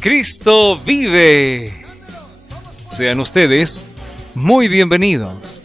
Cristo vive. Sean ustedes muy bienvenidos.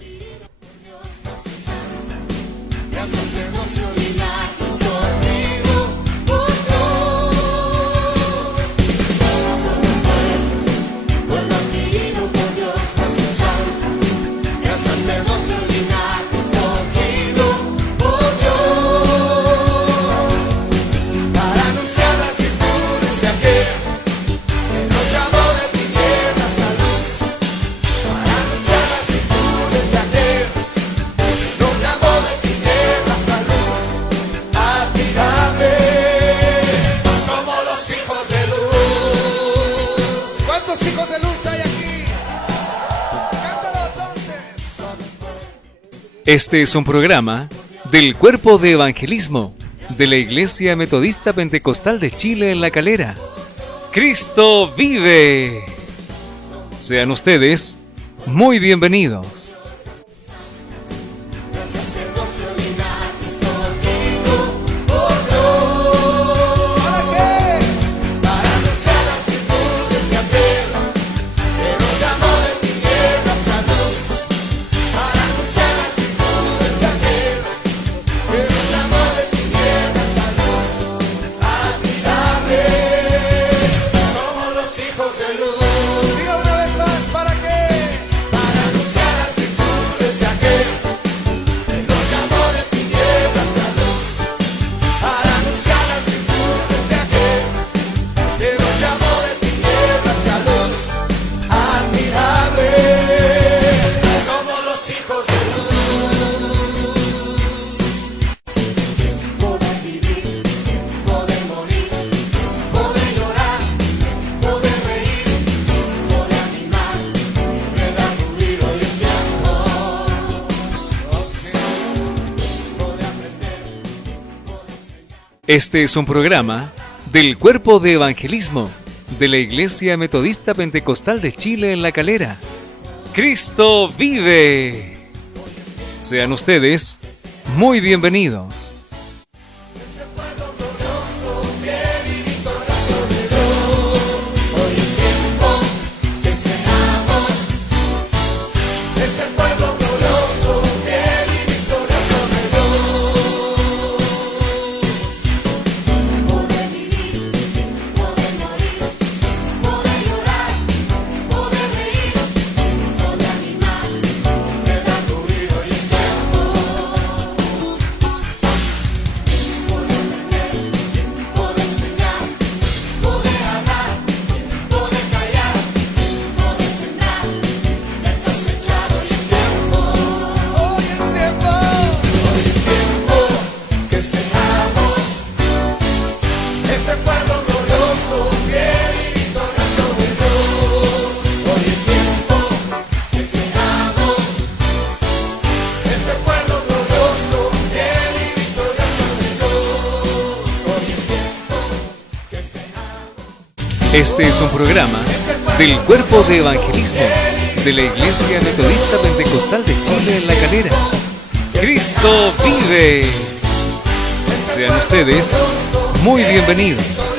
Este es un programa del Cuerpo de Evangelismo de la Iglesia Metodista Pentecostal de Chile en La Calera. ¡Cristo vive! Sean ustedes muy bienvenidos. Este es un programa del Cuerpo de Evangelismo de la Iglesia Metodista Pentecostal de Chile en La Calera. ¡Cristo vive! Sean ustedes muy bienvenidos. Este es un programa del Cuerpo de Evangelismo de la Iglesia Metodista Pentecostal de Chile en La Calera. ¡Cristo vive! Sean ustedes muy bienvenidos.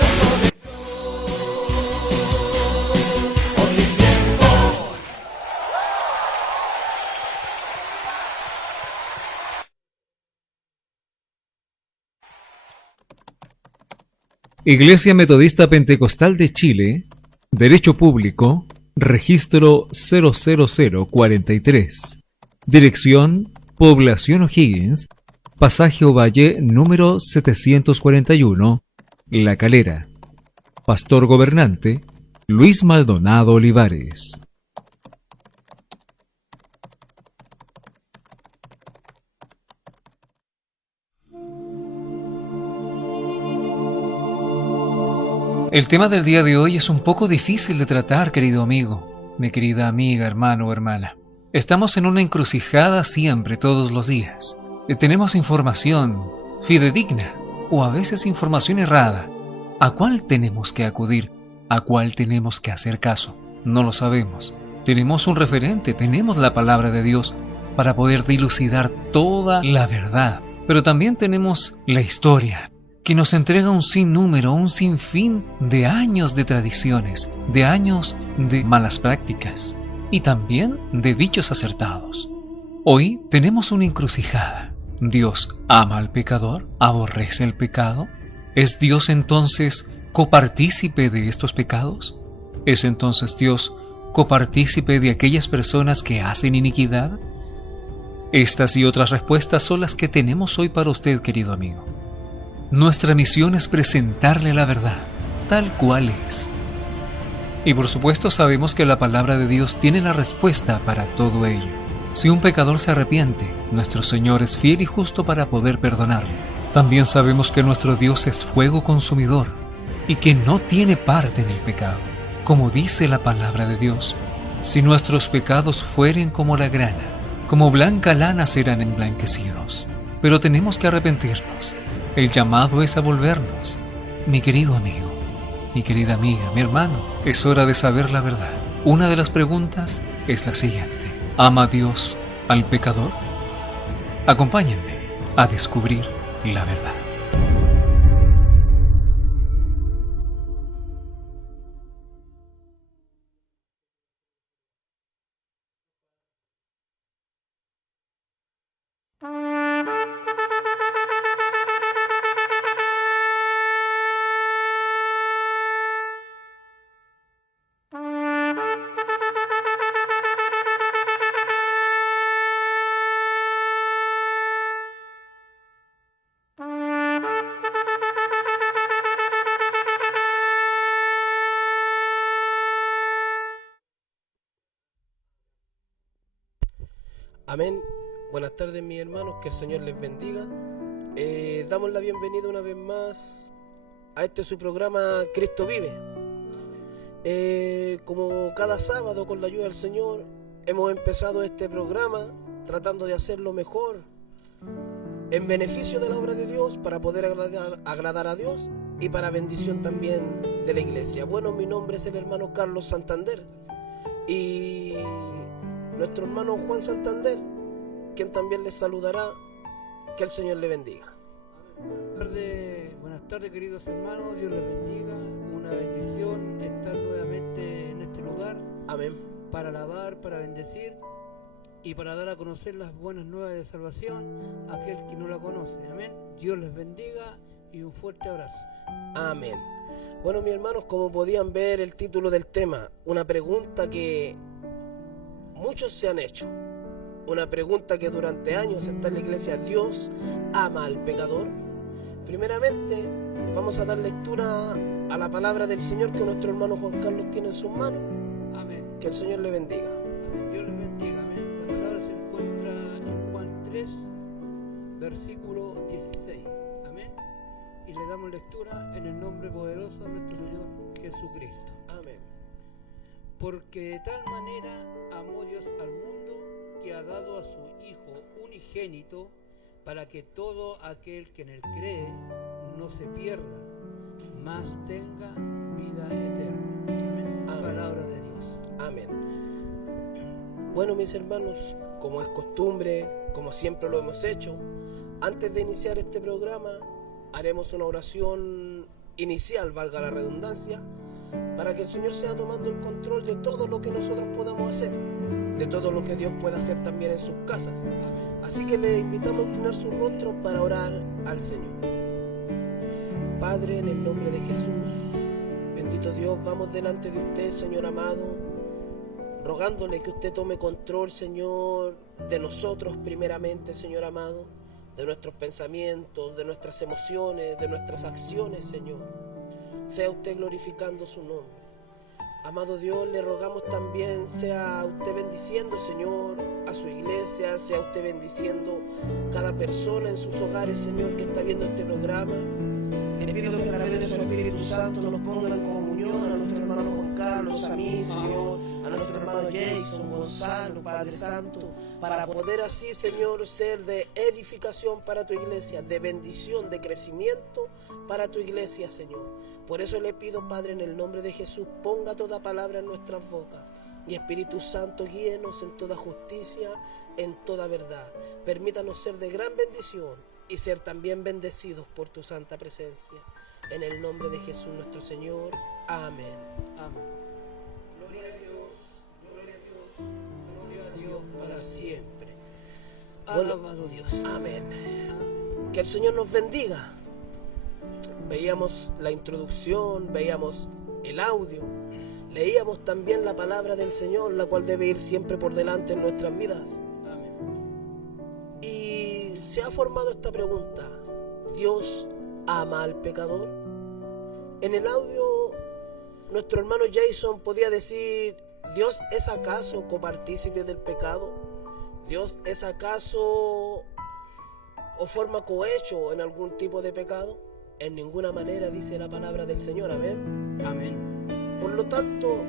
Iglesia Metodista Pentecostal de Chile, Derecho Público, Registro 00043, Dirección, Población O'Higgins, Pasaje Ovalle número 741, La Calera. Pastor Gobernante, Luis Maldonado Olivares. El tema del día de hoy es un poco difícil de tratar, querido amigo, mi querida amiga, hermano o hermana. Estamos en una encrucijada siempre, todos los días. Tenemos información fidedigna o a veces información errada. ¿A cuál tenemos que acudir? ¿A cuál tenemos que hacer caso? No lo sabemos. Tenemos un referente, tenemos la palabra de Dios para poder dilucidar toda la verdad. Pero también tenemos la historia, que nos entrega un sinnúmero, un sinfín de años de tradiciones, de años de malas prácticas y también de dichos acertados. Hoy tenemos una encrucijada. ¿Dios ama al pecador? ¿Aborrece el pecado? ¿Es Dios entonces copartícipe de estos pecados? ¿Es entonces Dios copartícipe de aquellas personas que hacen iniquidad? Estas y otras respuestas son las que tenemos hoy para usted, querido amigo. Nuestra misión es presentarle la verdad, tal cual es. Y por supuesto sabemos que la palabra de Dios tiene la respuesta para todo ello. Si un pecador se arrepiente, nuestro Señor es fiel y justo para poder perdonarle. También sabemos que nuestro Dios es fuego consumidor y que no tiene parte en el pecado. Como dice la palabra de Dios, si nuestros pecados fueren como la grana, como blanca lana serán emblanquecidos. Pero tenemos que arrepentirnos. El llamado es a volvernos. Mi querido amigo, mi querida amiga, mi hermano, es hora de saber la verdad. Una de las preguntas es la siguiente: ¿ama Dios al pecador? Acompáñenme a descubrir la verdad. Amén. Buenas tardes, mis hermanos, que el Señor les bendiga. Damos la bienvenida una vez más a este su programa Cristo Vive. Como cada sábado, con la ayuda del Señor, hemos empezado este programa tratando de hacerlo mejor en beneficio de la obra de Dios, para poder agradar a Dios y para bendición también de la iglesia. Bueno, mi nombre es el hermano Carlos Santander y nuestro hermano Juan Santander, quien también les saludará. Que el Señor le bendiga. Buenas tardes, queridos hermanos, Dios les bendiga. Una bendición estar nuevamente en este lugar. Amén. Para alabar, para bendecir y para dar a conocer las buenas nuevas de salvación a aquel que no la conoce. Amén. Dios les bendiga y un fuerte abrazo. Amén. Bueno, mis hermanos, como podían ver el título del tema, una pregunta que muchos se han hecho, una pregunta que durante años está en la iglesia: ¿Dios ama al pecador? Primeramente, vamos a dar lectura a la palabra del Señor que nuestro hermano Juan Carlos tiene en sus manos. Amén. Que el Señor le bendiga. Amén. Dios les bendiga. Amén. La palabra se encuentra en Juan 3, versículo 16. Amén. Y le damos lectura en el nombre poderoso de nuestro Señor Jesucristo. Amén. Porque de tal manera amó Dios al mundo, que ha dado a su Hijo unigénito, para que todo aquel que en él cree no se pierda, mas tenga vida eterna. Amén. Amén. Palabra de Dios. Amén. Bueno, mis hermanos, como es costumbre, como siempre lo hemos hecho, antes de iniciar este programa, haremos una oración inicial, valga la redundancia, para que el Señor sea tomando el control de todo lo que nosotros podamos hacer, de todo lo que Dios pueda hacer también en sus casas. Así que le invitamos a inclinar su rostro para orar al Señor. Padre, en el nombre de Jesús, bendito Dios, vamos delante de usted, Señor amado, rogándole que usted tome control, Señor, de nosotros primeramente, Señor amado, de nuestros pensamientos, de nuestras emociones, de nuestras acciones, Señor. Sea usted glorificando su nombre. Amado Dios, le rogamos también, sea usted bendiciendo, Señor, a su iglesia, sea usted bendiciendo cada persona en sus hogares, Señor, que está viendo este programa. Le pido que a través de su Espíritu Santo nos ponga en comunión a nuestro hermano Juan Carlos, a mí, Señor, a nuestro hermano Jason, Gonzalo, Padre Santo, para poder así, Señor, ser de edificación para tu iglesia, de bendición, de crecimiento para tu iglesia, Señor. Por eso le pido, Padre, en el nombre de Jesús, ponga toda palabra en nuestras bocas. Y Espíritu Santo, guíenos en toda justicia, en toda verdad. Permítanos ser de gran bendición y ser también bendecidos por tu santa presencia. En el nombre de Jesús nuestro Señor. Amén. Amén. Gloria a Dios, gloria a Dios, Gloria a Dios para siempre. Bueno, Alabado Dios. amén. Que el Señor nos bendiga. Veíamos la introducción, veíamos el audio, leíamos también la palabra del Señor, la cual debe ir siempre por delante en nuestras vidas. Amén. Y se ha formado esta pregunta: ¿Dios ama al pecador? En el audio, nuestro hermano Jason podía decir: ¿Dios es acaso copartícipe del pecado? ¿Dios es acaso o forma cohecho en algún tipo de pecado? En ninguna manera, dice la palabra del Señor. Amén. Amén. Por lo tanto,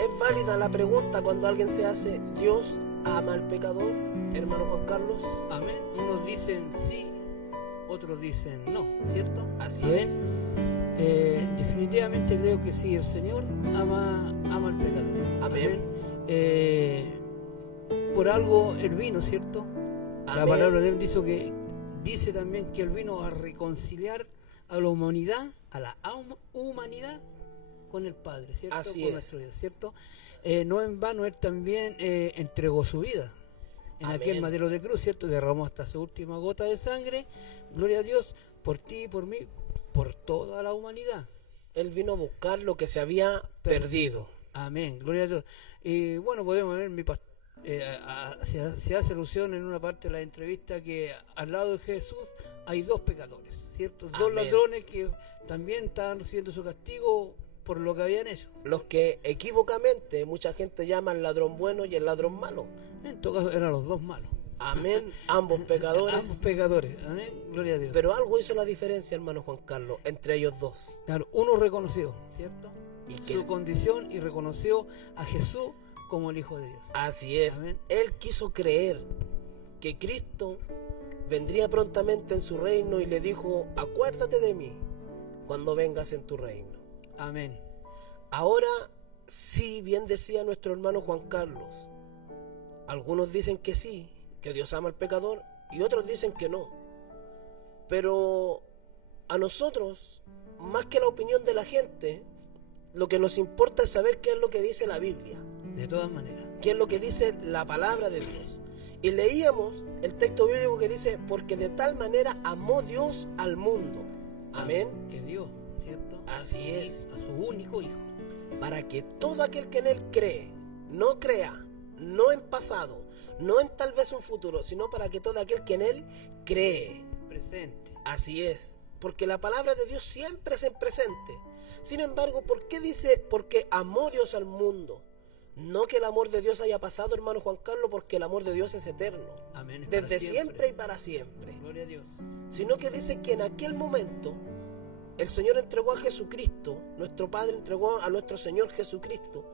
es válida la pregunta cuando alguien se hace: ¿Dios ama al pecador? Hermano Juan Carlos. Amén. Unos dicen sí, otros dicen no, ¿cierto? Así Amén. es. Definitivamente creo que sí, el Señor ama al pecador. Amén. Por algo Él vino, ¿cierto? La Amén. palabra de Él dice también que Él vino a reconciliar a la humanidad, humanidad con el Padre, ¿cierto? Así con es. nuestro Dios, ¿cierto? No en vano Él también entregó su vida en Amén. aquel madero de cruz, ¿cierto? Derramó hasta su última gota de sangre, gloria a Dios, por ti y por mí, por toda la humanidad. Él vino a buscar lo que se había perdido. Amén, gloria a Dios. Y bueno, podemos ver, se hace alusión en una parte de la entrevista que al lado de Jesús hay dos pecadores, ¿cierto? Dos Amén. ladrones que también estaban recibiendo su castigo por lo que habían hecho. Los que equívocamente mucha gente llama el ladrón bueno y el ladrón malo. En todo caso eran los dos malos. Amén. Ambos pecadores. Ambos pecadores, amén, gloria a Dios. Pero algo hizo la diferencia, hermano Juan Carlos, entre ellos dos. Claro, uno reconoció, ¿cierto? Y Su condición y reconoció a Jesús como el Hijo de Dios. Así es. Amén. Él quiso creer que Cristo vendría prontamente en su reino y le dijo: acuérdate de mí cuando vengas en tu reino. Amén. Ahora sí, bien decía nuestro hermano Juan Carlos, algunos dicen que sí, que Dios ama al pecador, y otros dicen que no. Pero a nosotros, más que la opinión de la gente, lo que nos importa es saber qué es lo que dice la Biblia, De todas maneras. qué es lo que dice la palabra de Dios. Y leíamos el texto bíblico que dice: porque de tal manera amó Dios al mundo. Amén. Que Dios, ¿cierto? Así es. A su único Hijo. Para que todo aquel que en Él cree, no crea, no en pasado, no en tal vez un futuro, sino para que todo aquel que en Él cree. Presente. Así es, porque la palabra de Dios siempre es en presente. Sin embargo, ¿por qué dice porque amó Dios al mundo? No que el amor de Dios haya pasado, hermano Juan Carlos, porque el amor de Dios es eterno. Amén. Es para Desde siempre y para siempre. Gloria a Dios. Sino que dice que en aquel momento el Señor entregó a Jesucristo, nuestro Padre entregó a nuestro Señor Jesucristo,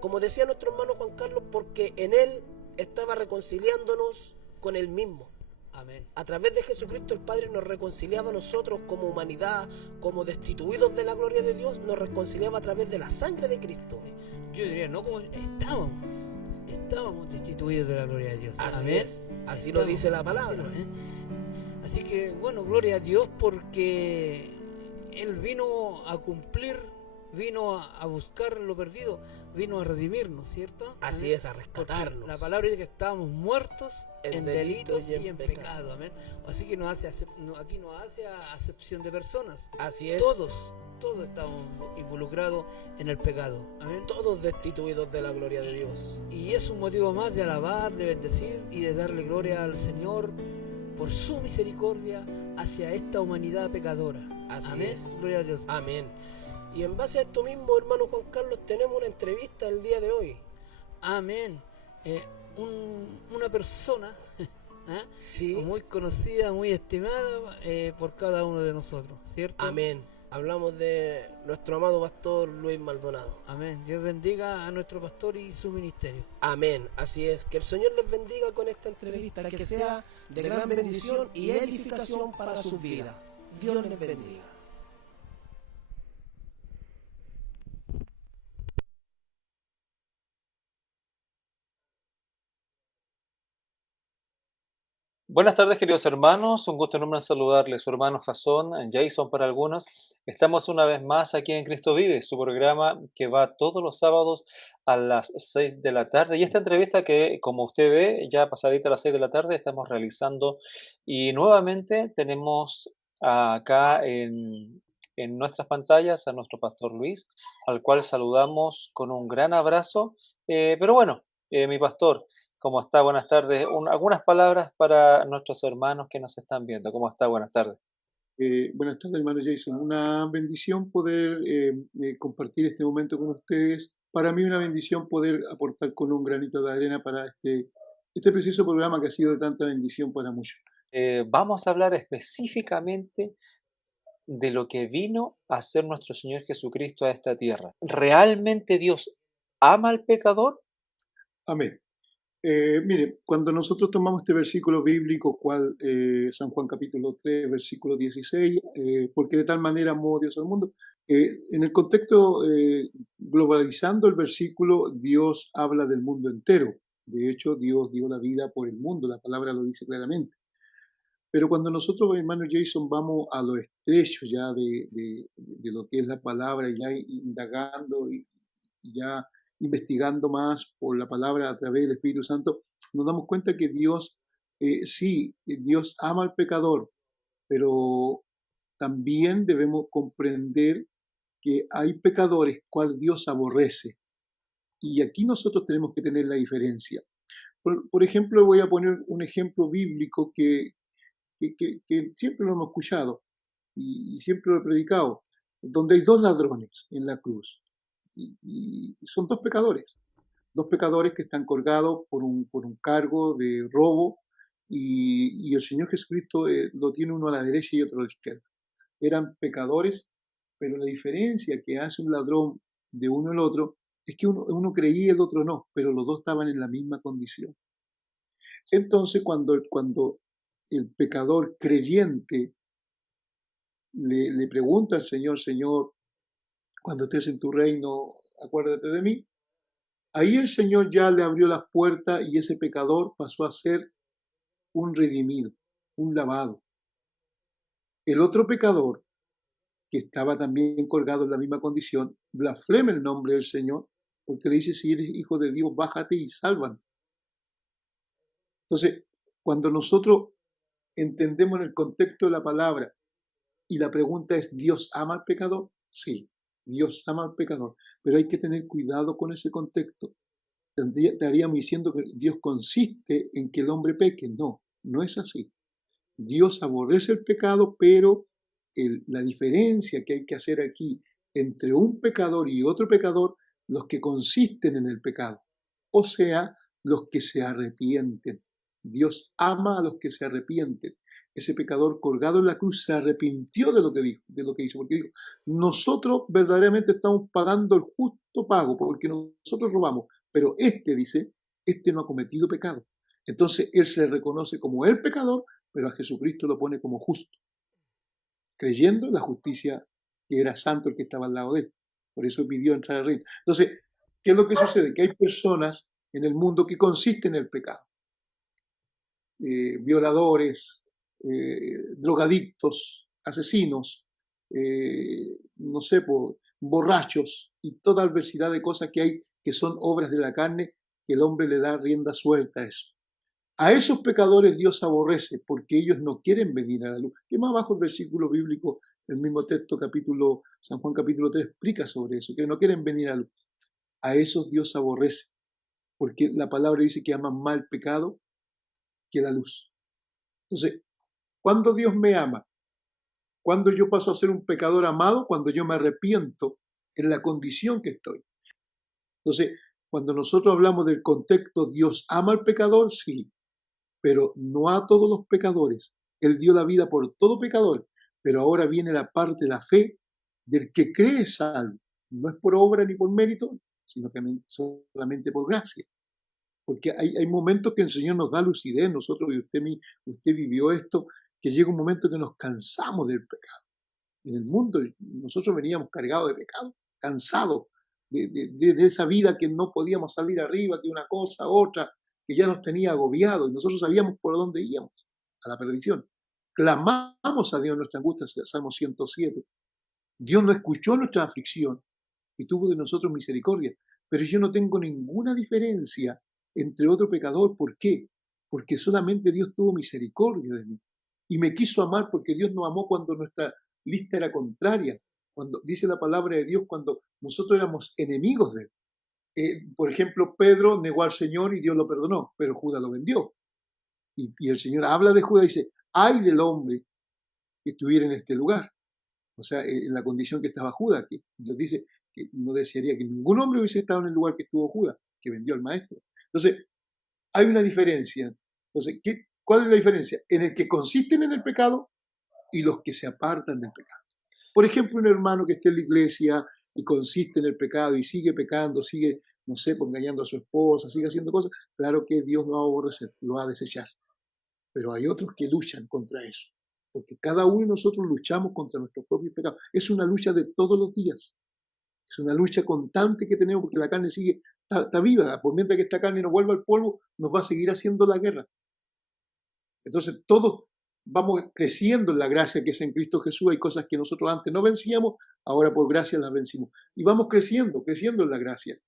como decía nuestro hermano Juan Carlos, porque en Él estaba reconciliándonos con Él mismo. Amén. A través de Jesucristo el Padre nos reconciliaba a nosotros como humanidad, como destituidos de la gloria de Dios, nos reconciliaba a través de la sangre de Cristo. Yo diría, no como estábamos destituidos de la gloria de Dios. Así Amén. es, así lo dice la palabra. Así que, bueno, gloria a Dios porque Él vino a cumplir, vino a buscar lo perdido, vino a redimirnos, ¿cierto? Así Amén. es, a rescatarnos. Porque la palabra dice que estábamos muertos En en delitos delitos y en pecado. pecado. Amén. Así que aquí no hace acepción de personas. Así es. Todos estamos involucrados en el pecado. Amén. Todos destituidos de la gloria de Dios. Y es un motivo más de alabar, de bendecir y de darle gloria al Señor por su misericordia hacia esta humanidad pecadora. Así Amén. es. Gloria a Dios. Amén. Y en base a esto mismo, hermano Juan Carlos, tenemos una entrevista el día de hoy. Amén. Una persona ¿ah? Sí. muy conocida, muy estimada por cada uno de nosotros, ¿cierto? Amén. Hablamos de nuestro amado pastor Luis Maldonado. Amén. Dios bendiga a nuestro pastor y su ministerio. Amén. Así es. Que el Señor les bendiga con esta entrevista, que sea de gran bendición y edificación para su vida. Dios les bendiga. Buenas tardes, queridos hermanos. Un gusto enorme saludarles. Su hermano Jasón, Jason para algunos. Estamos una vez más aquí en Cristo Vive, su programa que va todos los sábados a las 6 de la tarde. Y esta entrevista que, como usted ve, ya pasadita a las 6 de la tarde, estamos realizando. Y nuevamente tenemos acá en nuestras pantallas a nuestro pastor Luis, al cual saludamos con un gran abrazo. Pero bueno, mi pastor. ¿Cómo está? Buenas tardes. Algunas palabras para nuestros hermanos que nos están viendo. ¿Cómo está? Buenas tardes. Buenas tardes, hermano Jason. Una bendición poder compartir este momento con ustedes. Para mí una bendición poder aportar con un granito de arena para este preciso programa que ha sido de tanta bendición para muchos. Vamos a hablar específicamente de lo que vino a hacer nuestro Señor Jesucristo a esta tierra. ¿Realmente Dios ama al pecador? Amén. Mire, cuando nosotros tomamos este versículo bíblico, cual San Juan capítulo 3, versículo 16, porque de tal manera amó Dios al mundo, en el contexto globalizando el versículo, Dios habla del mundo entero. De hecho, Dios dio la vida por el mundo, la palabra lo dice claramente. Pero cuando nosotros, hermano Jason, vamos a lo estrecho ya de lo que es la palabra, ya indagando y ya investigando más por la palabra a través del Espíritu Santo, nos damos cuenta que Dios, sí, Dios ama al pecador, pero también debemos comprender que hay pecadores cual Dios aborrece. Y aquí nosotros tenemos que tener la diferencia. Por ejemplo, voy a poner un ejemplo bíblico que siempre lo hemos escuchado y siempre lo he predicado, donde hay dos ladrones en la cruz. Y son dos pecadores que están colgados por un cargo de robo y el Señor Jesucristo lo tiene uno a la derecha y otro a la izquierda. Eran pecadores, pero la diferencia que hace un ladrón de uno al otro es que uno creía y el otro no, pero los dos estaban en la misma condición. Entonces, cuando el pecador creyente le pregunta al Señor, Señor, cuando estés en tu reino, acuérdate de mí, ahí el Señor ya le abrió las puertas y ese pecador pasó a ser un redimido, un lavado. El otro pecador, que estaba también colgado en la misma condición, blasfema el nombre del Señor, porque le dice, si eres hijo de Dios, bájate y sálvanos. Entonces, cuando nosotros entendemos en el contexto de la palabra y la pregunta es, ¿Dios ama al pecador? Sí, Dios ama al pecador, pero hay que tener cuidado con ese contexto. Estaríamos diciendo que Dios consiste en que el hombre peque. No, no es así. Dios aborrece el pecado, pero la diferencia que hay que hacer aquí entre un pecador y otro pecador, los que consisten en el pecado, o sea, los que se arrepienten. Dios ama a los que se arrepienten. Ese pecador colgado en la cruz se arrepintió de lo que dijo, de lo que hizo, porque dijo, nosotros verdaderamente estamos pagando el justo pago, porque nosotros robamos, pero dice, no ha cometido pecado. Entonces él se reconoce como el pecador, pero a Jesucristo lo pone como justo, creyendo en la justicia que era santo el que estaba al lado de él. Por eso pidió entrar al reino. Entonces, ¿qué es lo que sucede? Que hay personas en el mundo que consisten en el pecado. Violadores, drogadictos, asesinos, no sé, borrachos y toda adversidad de cosas que hay que son obras de la carne, que el hombre le da rienda suelta a eso. A esos pecadores Dios aborrece porque ellos no quieren venir a la luz. Que más abajo el versículo bíblico, el mismo texto, San Juan capítulo 3, explica sobre eso, que no quieren venir a la luz. A esos Dios aborrece, porque la palabra dice que aman más el pecado que la luz. Entonces, ¿cuándo Dios me ama? ¿Cuándo yo paso a ser un pecador amado? Cuando yo me arrepiento en la condición que estoy. Entonces, cuando nosotros hablamos del contexto, ¿Dios ama al pecador? Sí, pero no a todos los pecadores. Él dio la vida por todo pecador, pero ahora viene la parte de la fe del que cree salvo. No es por obra ni por mérito, sino que solamente por gracia. Porque hay momentos que el Señor nos da lucidez, nosotros, y usted vivió esto, que llega un momento que nos cansamos del pecado. En el mundo nosotros veníamos cargados de pecado, cansados de esa vida que no podíamos salir arriba, que una cosa, otra, que ya nos tenía agobiados y nosotros sabíamos por dónde íbamos. a la perdición. Clamamos a Dios en nuestra angustia, Salmo 107. Dios no escuchó nuestra aflicción y tuvo de nosotros misericordia. Pero yo no tengo ninguna diferencia entre otro pecador. ¿Por qué? Porque solamente Dios tuvo misericordia de mí. Y me quiso amar porque Dios nos amó cuando nuestra lista era contraria. Cuando dice la palabra de Dios, cuando nosotros éramos enemigos de Él. Por ejemplo, Pedro negó al Señor y Dios lo perdonó, pero Judas lo vendió. Y el Señor habla de Judas y dice, ay del hombre que estuviera en este lugar. O sea, en la condición que estaba Judas, que Dios dice que no desearía que ningún hombre hubiese estado en el lugar que estuvo Judas, que vendió al maestro. Entonces, hay una diferencia. Entonces, ¿cuál es la diferencia? En el que consisten en el pecado y los que se apartan del pecado. Por ejemplo, un hermano que esté en la iglesia y consiste en el pecado y sigue pecando, sigue, no sé, engañando a su esposa, sigue haciendo cosas, claro que Dios no va a aborrecer, lo va a desechar. Pero hay otros que luchan contra eso, porque cada uno de nosotros luchamos contra nuestros propios pecados. Es una lucha de todos los días, es una lucha constante que tenemos, porque la carne sigue, está viva, por mientras que esta carne no vuelva al polvo, nos va a seguir haciendo la guerra. Entonces todos vamos creciendo en la gracia que es en Cristo Jesús. Hay cosas que nosotros antes no vencíamos, ahora por gracia las vencimos. Y vamos creciendo en la gracia.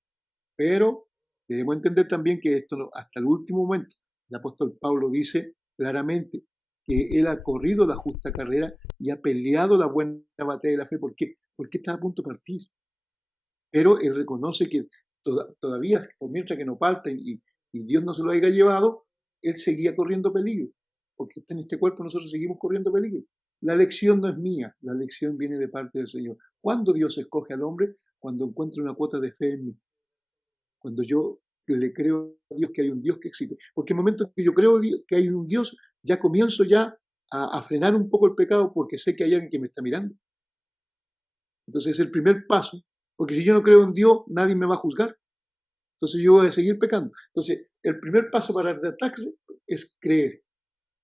Pero debemos entender también que esto hasta el último momento, el apóstol Pablo dice claramente que él ha corrido la justa carrera y ha peleado la buena batalla de la fe. ¿Por qué? Porque está a punto de partir. Pero él reconoce que todavía, por mientras que no falta y Dios no se lo haya llevado, él seguía corriendo peligro. Porque en este cuerpo nosotros seguimos corriendo peligro. La elección no es mía, la elección viene de parte del Señor. ¿Cuándo Dios escoge al hombre? Cuando encuentra una cuota de fe en mí. Cuando yo le creo a Dios que hay un Dios que existe. Porque en el momento que yo creo que hay un Dios, ya comienzo ya a frenar un poco el pecado porque sé que hay alguien que me está mirando. Entonces es el primer paso, porque si yo no creo en Dios, nadie me va a juzgar. Entonces yo voy a seguir pecando. Entonces el primer paso para tratarse es creer.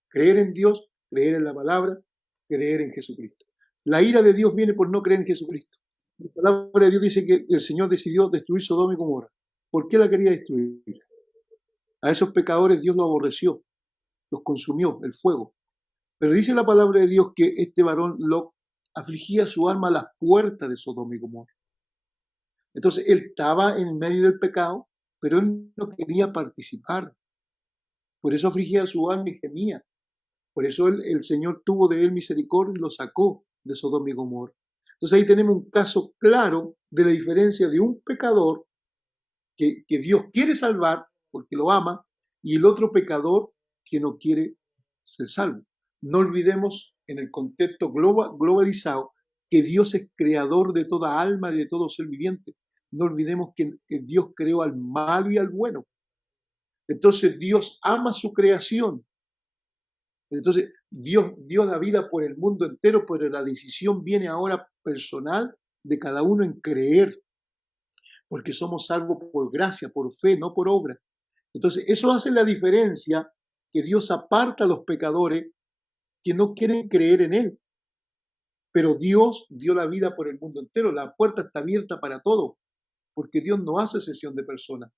Creer en Dios, creer en la palabra, creer en Jesucristo. La ira de Dios viene por no creer en Jesucristo. La palabra de Dios dice que el Señor decidió destruir Sodoma y Gomorra. ¿Por qué la quería destruir? A esos pecadores Dios los aborreció, los consumió, el fuego. Pero dice la palabra de Dios que este varón lo afligía su alma a las puertas de Sodoma y Gomorra. Entonces él estaba en medio del pecado, pero él no quería participar. Por eso afligía su alma y gemía. Por eso el Señor tuvo de él misericordia y lo sacó de Sodoma y Gomorra. Entonces ahí tenemos un caso claro de la diferencia de un pecador que Dios quiere salvar porque lo ama y el otro pecador que no quiere ser salvo. No olvidemos en el contexto globalizado que Dios es creador de toda alma y de todo ser viviente. No olvidemos que Dios creó al malo y al bueno. Entonces Dios ama su creación. Entonces Dios dio la vida por el mundo entero, pero la decisión viene ahora personal de cada uno en creer, porque somos salvos por gracia, por fe, no por obra. Entonces eso hace la diferencia, que Dios aparta a los pecadores que no quieren creer en Él. Pero Dios dio la vida por el mundo entero, la puerta está abierta para todos, porque Dios no hace excepción de personas.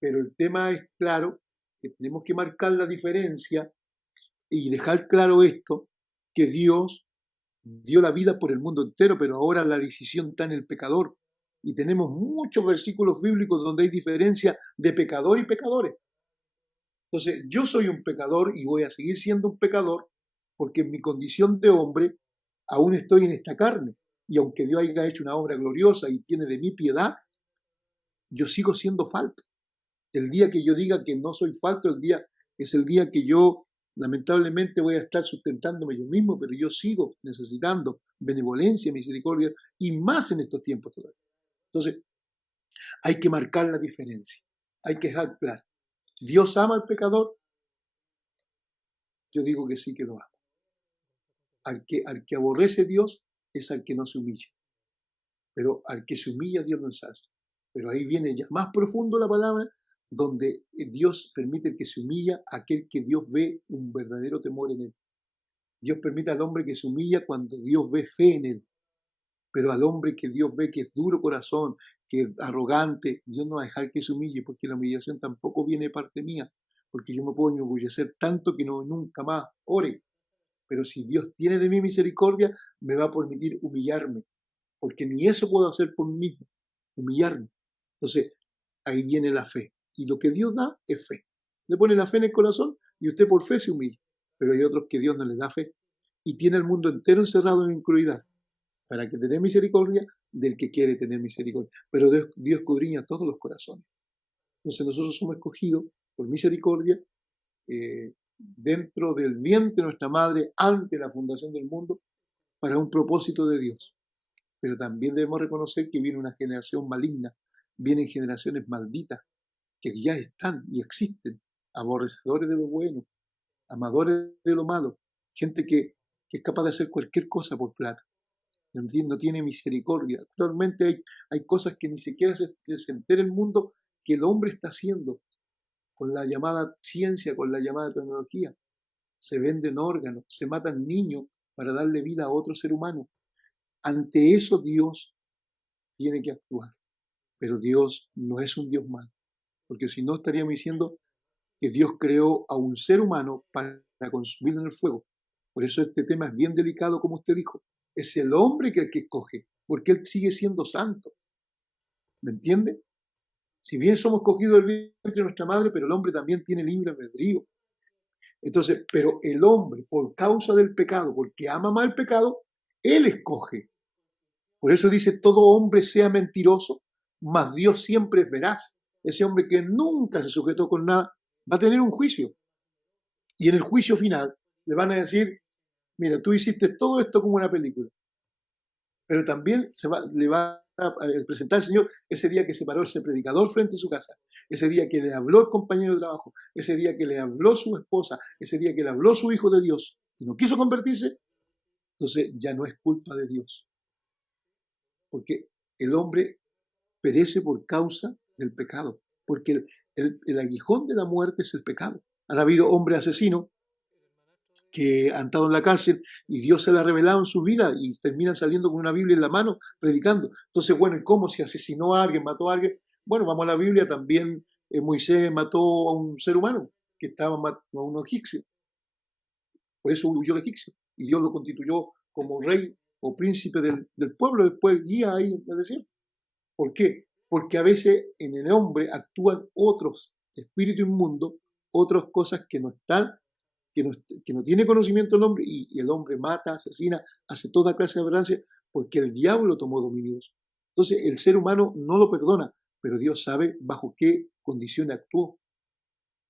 Pero el tema es claro, que tenemos que marcar la diferencia y dejar claro esto, que Dios dio la vida por el mundo entero, pero ahora la decisión está en el pecador. Y tenemos muchos versículos bíblicos donde hay diferencia de pecador y pecadores. Entonces, yo soy un pecador y voy a seguir siendo un pecador porque en mi condición de hombre aún estoy en esta carne. Y aunque Dios haya hecho una obra gloriosa y tiene de mí piedad, yo sigo siendo falto. El día que yo diga que no soy falto, es el día que yo lamentablemente voy a estar sustentándome yo mismo, pero yo sigo necesitando benevolencia, misericordia y más en estos tiempos todavía. Entonces, hay que marcar la diferencia. Hay que dejar claro. ¿Dios ama al pecador? Yo digo que sí que lo ama. Al que aborrece Dios es al que no se humilla. Pero al que se humilla, Dios lo ensalza. Pero ahí viene ya más profundo la palabra, donde Dios permite que se humilla a aquel que Dios ve un verdadero temor en él. Dios permite al hombre que se humilla cuando Dios ve fe en él. Pero al hombre que Dios ve que es duro corazón, que es arrogante, Dios no va a dejar que se humille, porque la humillación tampoco viene de parte mía. porque yo me puedo enorgullecer tanto que no nunca más ore. Pero si Dios tiene de mí misericordia, me va a permitir humillarme, porque ni eso puedo hacer por mí mismo, humillarme. Entonces, ahí viene la fe. Y lo que Dios da es fe. Le pone la fe en el corazón y usted por fe se humilla. Pero hay otros que Dios no les da fe y tiene el mundo entero encerrado en incredulidad para que tener misericordia del que quiere tener misericordia. Pero Dios escudriña todos los corazones. Entonces nosotros somos escogidos por misericordia dentro del vientre de nuestra madre antes de la fundación del mundo para un propósito de Dios. Pero también debemos reconocer que viene una generación maligna, vienen generaciones malditas que ya están y existen, aborrecedores de lo bueno, amadores de lo malo, gente que es capaz de hacer cualquier cosa por plata. No tiene misericordia. Actualmente hay cosas que ni siquiera se entera el mundo que el hombre está haciendo con la llamada ciencia, con la llamada tecnología. Se venden órganos, se matan niños para darle vida a otro ser humano. Ante eso Dios tiene que actuar. Pero Dios no es un Dios malo, porque si no estaríamos diciendo que Dios creó a un ser humano para consumirlo en el fuego. Por eso este tema es bien delicado, como usted dijo. Es el hombre que escoge, porque él sigue siendo santo. ¿Me entiende? Si bien somos cogidos del vientre de nuestra madre, pero el hombre también tiene libre albedrío. Entonces, pero el hombre, por causa del pecado, porque ama más el pecado, él escoge. Por eso dice, todo hombre sea mentiroso, mas Dios siempre es veraz. Ese hombre que nunca se sujetó con nada, va a tener un juicio. Y en el juicio final le van a decir, mira, tú hiciste todo esto como una película. Pero también le va a presentar al Señor ese día que se paró ese predicador frente a su casa, ese día que le habló el compañero de trabajo, ese día que le habló su esposa, ese día que le habló su hijo de Dios y no quiso convertirse. Entonces ya no es culpa de Dios. Porque el hombre perece por causa del pecado. Porque el aguijón de la muerte es el pecado. Han habido hombres asesinos que han estado en la cárcel y Dios se la ha revelado en su vida y terminan saliendo con una Biblia en la mano predicando. Entonces, bueno, ¿y cómo? Si asesinó a alguien, mató a alguien. Bueno, vamos a la Biblia, también Moisés mató a un ser humano que estaba a un egipcio. Por eso huyó el egipcio y Dios lo constituyó como rey o príncipe del pueblo, después guía ahí en el desierto. ¿Por qué? Porque a veces en el hombre actúan otros espíritus inmundos, otras cosas que no están, que no tiene conocimiento el hombre, y el hombre mata, asesina, hace toda clase de aberrancias, porque el diablo tomó dominio. Entonces el ser humano no lo perdona, pero Dios sabe bajo qué condiciones actuó.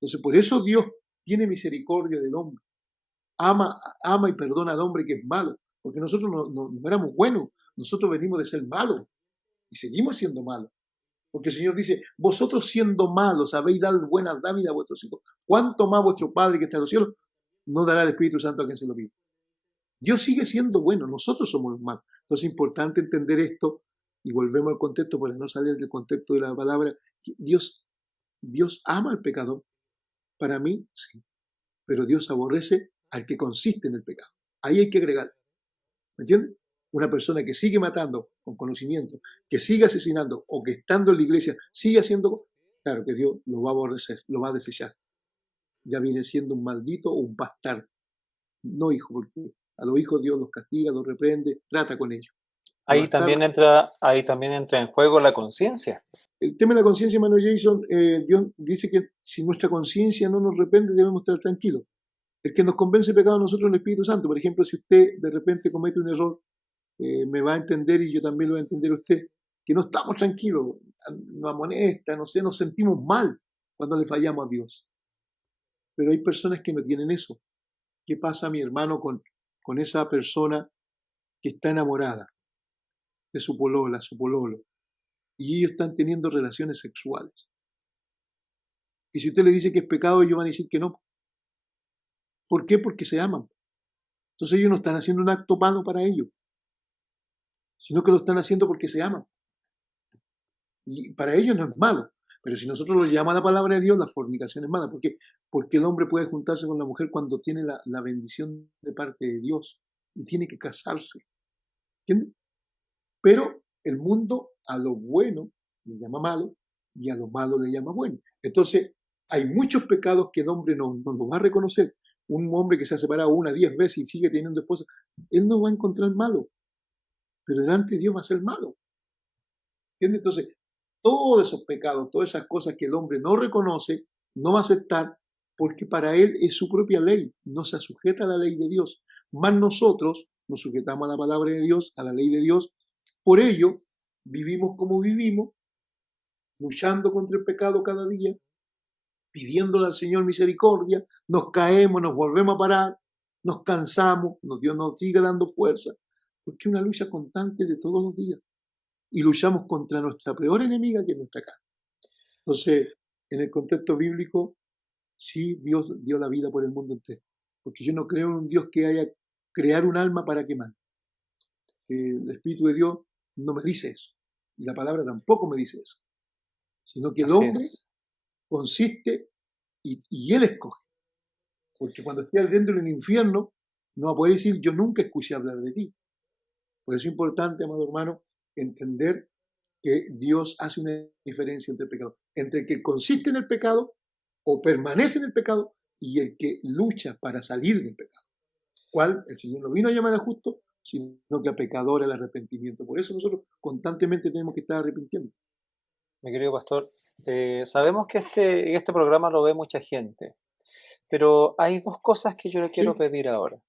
Entonces por eso Dios tiene misericordia del hombre. Ama y perdona al hombre que es malo, porque nosotros no éramos buenos, nosotros venimos de ser malos y seguimos siendo malos. Porque el Señor dice, vosotros siendo malos habéis dado buenas dádivas a vuestros hijos. ¿Cuánto más vuestro Padre que está en los cielos no dará el Espíritu Santo a quien se lo pide? Dios sigue siendo bueno, nosotros somos los malos. Entonces es importante entender esto y volvemos al contexto para no salir del contexto de la palabra. Dios ama al pecador. Para mí, sí. Pero Dios aborrece al que consiste en el pecado. Ahí hay que agregar. ¿Me entiendes? Una persona que sigue matando con conocimiento, que sigue asesinando o que estando en la iglesia sigue haciendo, claro que Dios lo va a aborrecer, lo va a desechar. Ya viene siendo un maldito o un bastardo. No hijo, porque a los hijos Dios los castiga, los reprende, trata con ellos. Ahí también entra en juego la conciencia. El tema de la conciencia, hermano Jason, Dios dice que si nuestra conciencia no nos reprende, debemos estar tranquilos. El que nos convence de pecado a nosotros es el Espíritu Santo. Por ejemplo, si usted de repente comete un error, me va a entender y yo también lo voy a entender a usted, que no estamos tranquilos, nos amonesta, no sé, nos sentimos mal cuando le fallamos a Dios. Pero hay personas que no tienen eso. ¿Qué pasa, mi hermano, con esa persona que está enamorada de su polola, su pololo, y ellos están teniendo relaciones sexuales? Y si usted le dice que es pecado, ellos van a decir que no. ¿Por qué? Porque se aman. Entonces ellos no están haciendo un acto malo para ellos, sino que lo están haciendo porque se aman. Y para ellos no es malo. Pero si nosotros lo llamamos a la palabra de Dios, la fornicación es mala. ¿Por qué? Porque el hombre puede juntarse con la mujer cuando tiene la bendición de parte de Dios y tiene que casarse. ¿Entiendes? Pero el mundo a lo bueno le llama malo y a lo malo le llama bueno. Entonces, Hay muchos pecados que el hombre no los va a reconocer. Un hombre que se ha separado 1, 10 veces y sigue teniendo esposa, él no va a encontrar malo, pero delante de Dios va a ser malo. ¿Entiendes? Entonces, todos esos pecados, todas esas cosas que el hombre no reconoce, no va a aceptar, porque para él es su propia ley, no se sujeta a la ley de Dios. Más nosotros nos sujetamos a la palabra de Dios, a la ley de Dios. Por ello, vivimos como vivimos, luchando contra el pecado cada día, pidiéndole al Señor misericordia, nos caemos, nos volvemos a parar, nos cansamos, Dios nos sigue dando fuerza, porque es una lucha constante de todos los días. Y luchamos contra nuestra peor enemiga, que es nuestra carne. Entonces, en el contexto bíblico, sí, Dios dio la vida por el mundo entero. Porque yo no creo en un Dios que haya crear un alma para quemar. El Espíritu de Dios no me dice eso. Y la palabra tampoco me dice eso. Sino que el Así hombre es. consiste y él escoge. Porque cuando esté dentro del infierno, no va a poder decir, yo nunca escuché hablar de ti. Por eso es importante, amado hermano, entender que Dios hace una diferencia entre el pecado, entre el que consiste en el pecado o permanece en el pecado y el que lucha para salir del pecado. ¿Cuál? El Señor no vino a llamar a justo, sino que a pecador al arrepentimiento. Por eso nosotros constantemente tenemos que estar arrepintiendo. Mi querido pastor, sabemos que este programa lo ve mucha gente, pero hay dos cosas que yo le quiero ¿Sí? pedir ahora.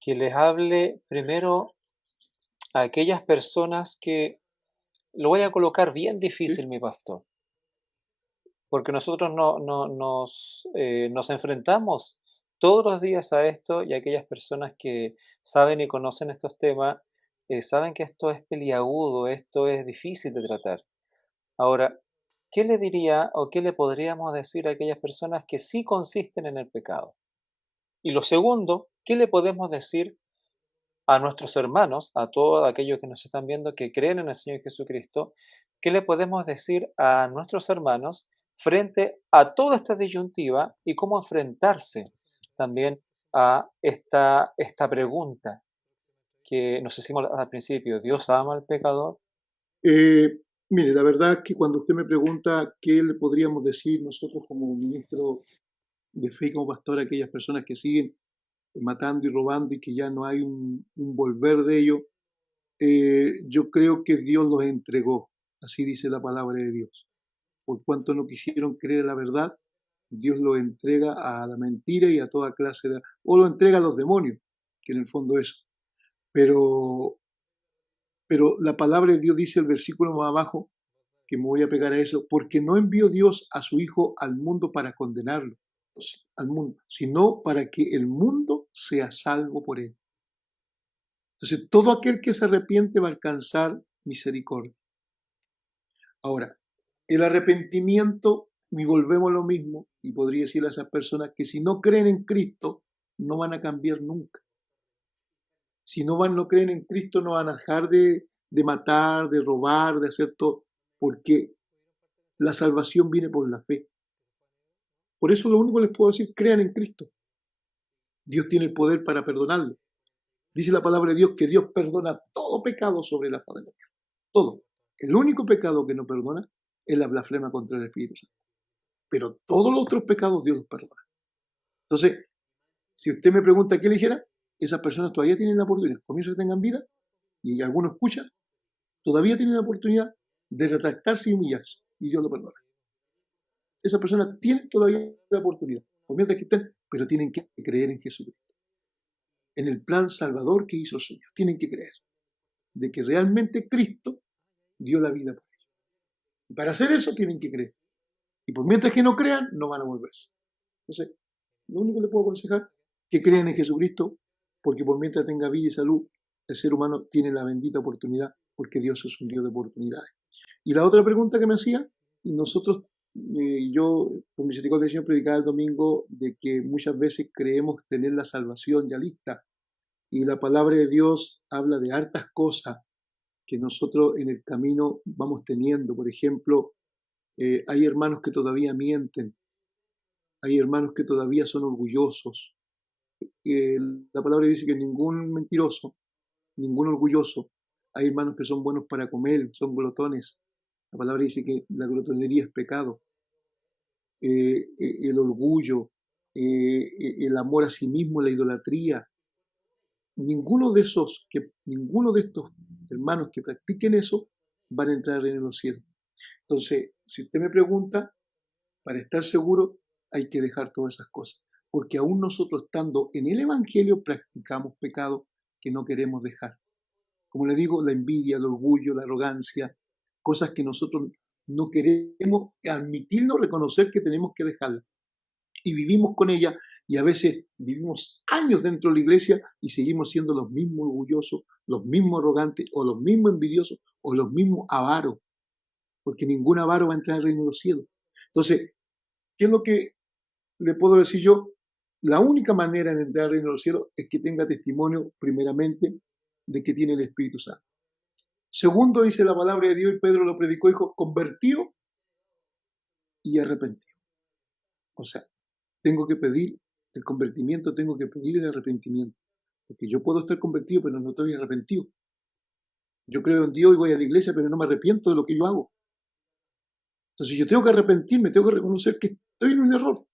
Que les hable primero a aquellas personas que, lo voy a colocar bien difícil, ¿Sí? mi pastor, porque nosotros nos enfrentamos todos los días a esto y aquellas personas que saben y conocen estos temas, saben que esto es peliagudo, esto es difícil de tratar. Ahora, ¿qué le diría o qué le podríamos decir a aquellas personas que sí consisten en el pecado? Y lo segundo, ¿qué le podemos decir a nuestros hermanos, a todos aquellos que nos están viendo que creen en el Señor Jesucristo? ¿Qué le podemos decir a nuestros hermanos frente a toda esta disyuntiva y cómo enfrentarse también a esta pregunta que nos hicimos al principio? ¿Dios ama al pecador? Eh, Mire, la verdad es que cuando usted me pregunta qué le podríamos decir nosotros como ministro de fe y como pastor a aquellas personas que siguen matando y robando y que ya no hay un volver de ello, yo creo que Dios los entregó, así dice la palabra de Dios. Por cuanto no quisieron creer la verdad, Dios los entrega a la mentira y a toda clase o lo entrega a los demonios, que en el fondo es. Pero, pero la palabra de Dios dice el versículo más abajo, que me voy a pegar a eso, porque no envió Dios a su Hijo al mundo para condenarlo, al mundo, sino para que el mundo sea salvo por él. Entonces, todo aquel que se arrepiente va a alcanzar misericordia. Ahora, el arrepentimiento, y volvemos a lo mismo, y podría decirle a esas personas que si no creen en Cristo, no van a cambiar nunca. Si no creen en Cristo, no van a dejar de matar, de robar, de hacer todo, porque la salvación viene por la fe. Por eso lo único que les puedo decir, crean en Cristo. Dios tiene el poder para perdonarlo. Dice la palabra de Dios que Dios perdona todo pecado sobre la faz de la tierra. Todo. El único pecado que no perdona es la blasfema contra el Espíritu Santo. Pero todos los otros pecados Dios los perdona. Entonces, si usted me pregunta qué eligiera, esas personas todavía tienen la oportunidad, comienzan que tengan vida, y algunos escuchan, todavía tienen la oportunidad de retractarse y humillarse, y Dios lo perdona. Esas personas tienen todavía la oportunidad, por mientras que estén, pero tienen que creer en Jesucristo, en el plan salvador que hizo el Señor. Tienen que creer de que realmente Cristo dio la vida por ellos. Y para hacer eso tienen que creer. Y por mientras que no crean, no van a volverse. Entonces, lo único que le puedo aconsejar es que crean en Jesucristo, porque por mientras tenga vida y salud, el ser humano tiene la bendita oportunidad, porque Dios es un Dios de oportunidades. Y la otra pregunta que me hacía, nosotros, yo, por misericordia del Señor, predicaba el domingo de que muchas veces creemos tener la salvación ya lista, y la palabra de Dios habla de hartas cosas que nosotros en el camino vamos teniendo. Por ejemplo, hay hermanos que todavía mienten, hay hermanos que todavía son orgullosos. La palabra dice que ningún mentiroso, ningún orgulloso, hay hermanos que son buenos para comer, son glotones. La palabra dice que la glotonería es pecado. el orgullo, el amor a sí mismo, la idolatría. Ninguno de estos hermanos que practiquen eso van a entrar en los cielos. Entonces, si usted me pregunta, para estar seguro hay que dejar todas esas cosas, porque aún nosotros estando en el Evangelio practicamos pecados que no queremos dejar. Como le digo, la envidia, el orgullo, la arrogancia, cosas que nosotros no queremos admitirnos, reconocer que tenemos que dejarlas. Y vivimos con ellas, y a veces vivimos años dentro de la iglesia y seguimos siendo los mismos orgullosos, los mismos arrogantes, o los mismos envidiosos, o los mismos avaros, porque ningún avaro va a entrar en el reino de los cielos. Entonces, ¿qué es lo que le puedo decir yo? La única manera de entrar al reino de los cielos es que tenga testimonio, primeramente, de que tiene el Espíritu Santo. Segundo, dice la palabra de Dios, y Pedro lo predicó, dijo, convertido y arrepentido. O sea, tengo que pedir el convertimiento, tengo que pedir el arrepentimiento. Porque yo puedo estar convertido, pero no estoy arrepentido. Yo creo en Dios y voy a la iglesia, pero no me arrepiento de lo que yo hago. Entonces yo tengo que arrepentirme, tengo que reconocer que estoy en un error.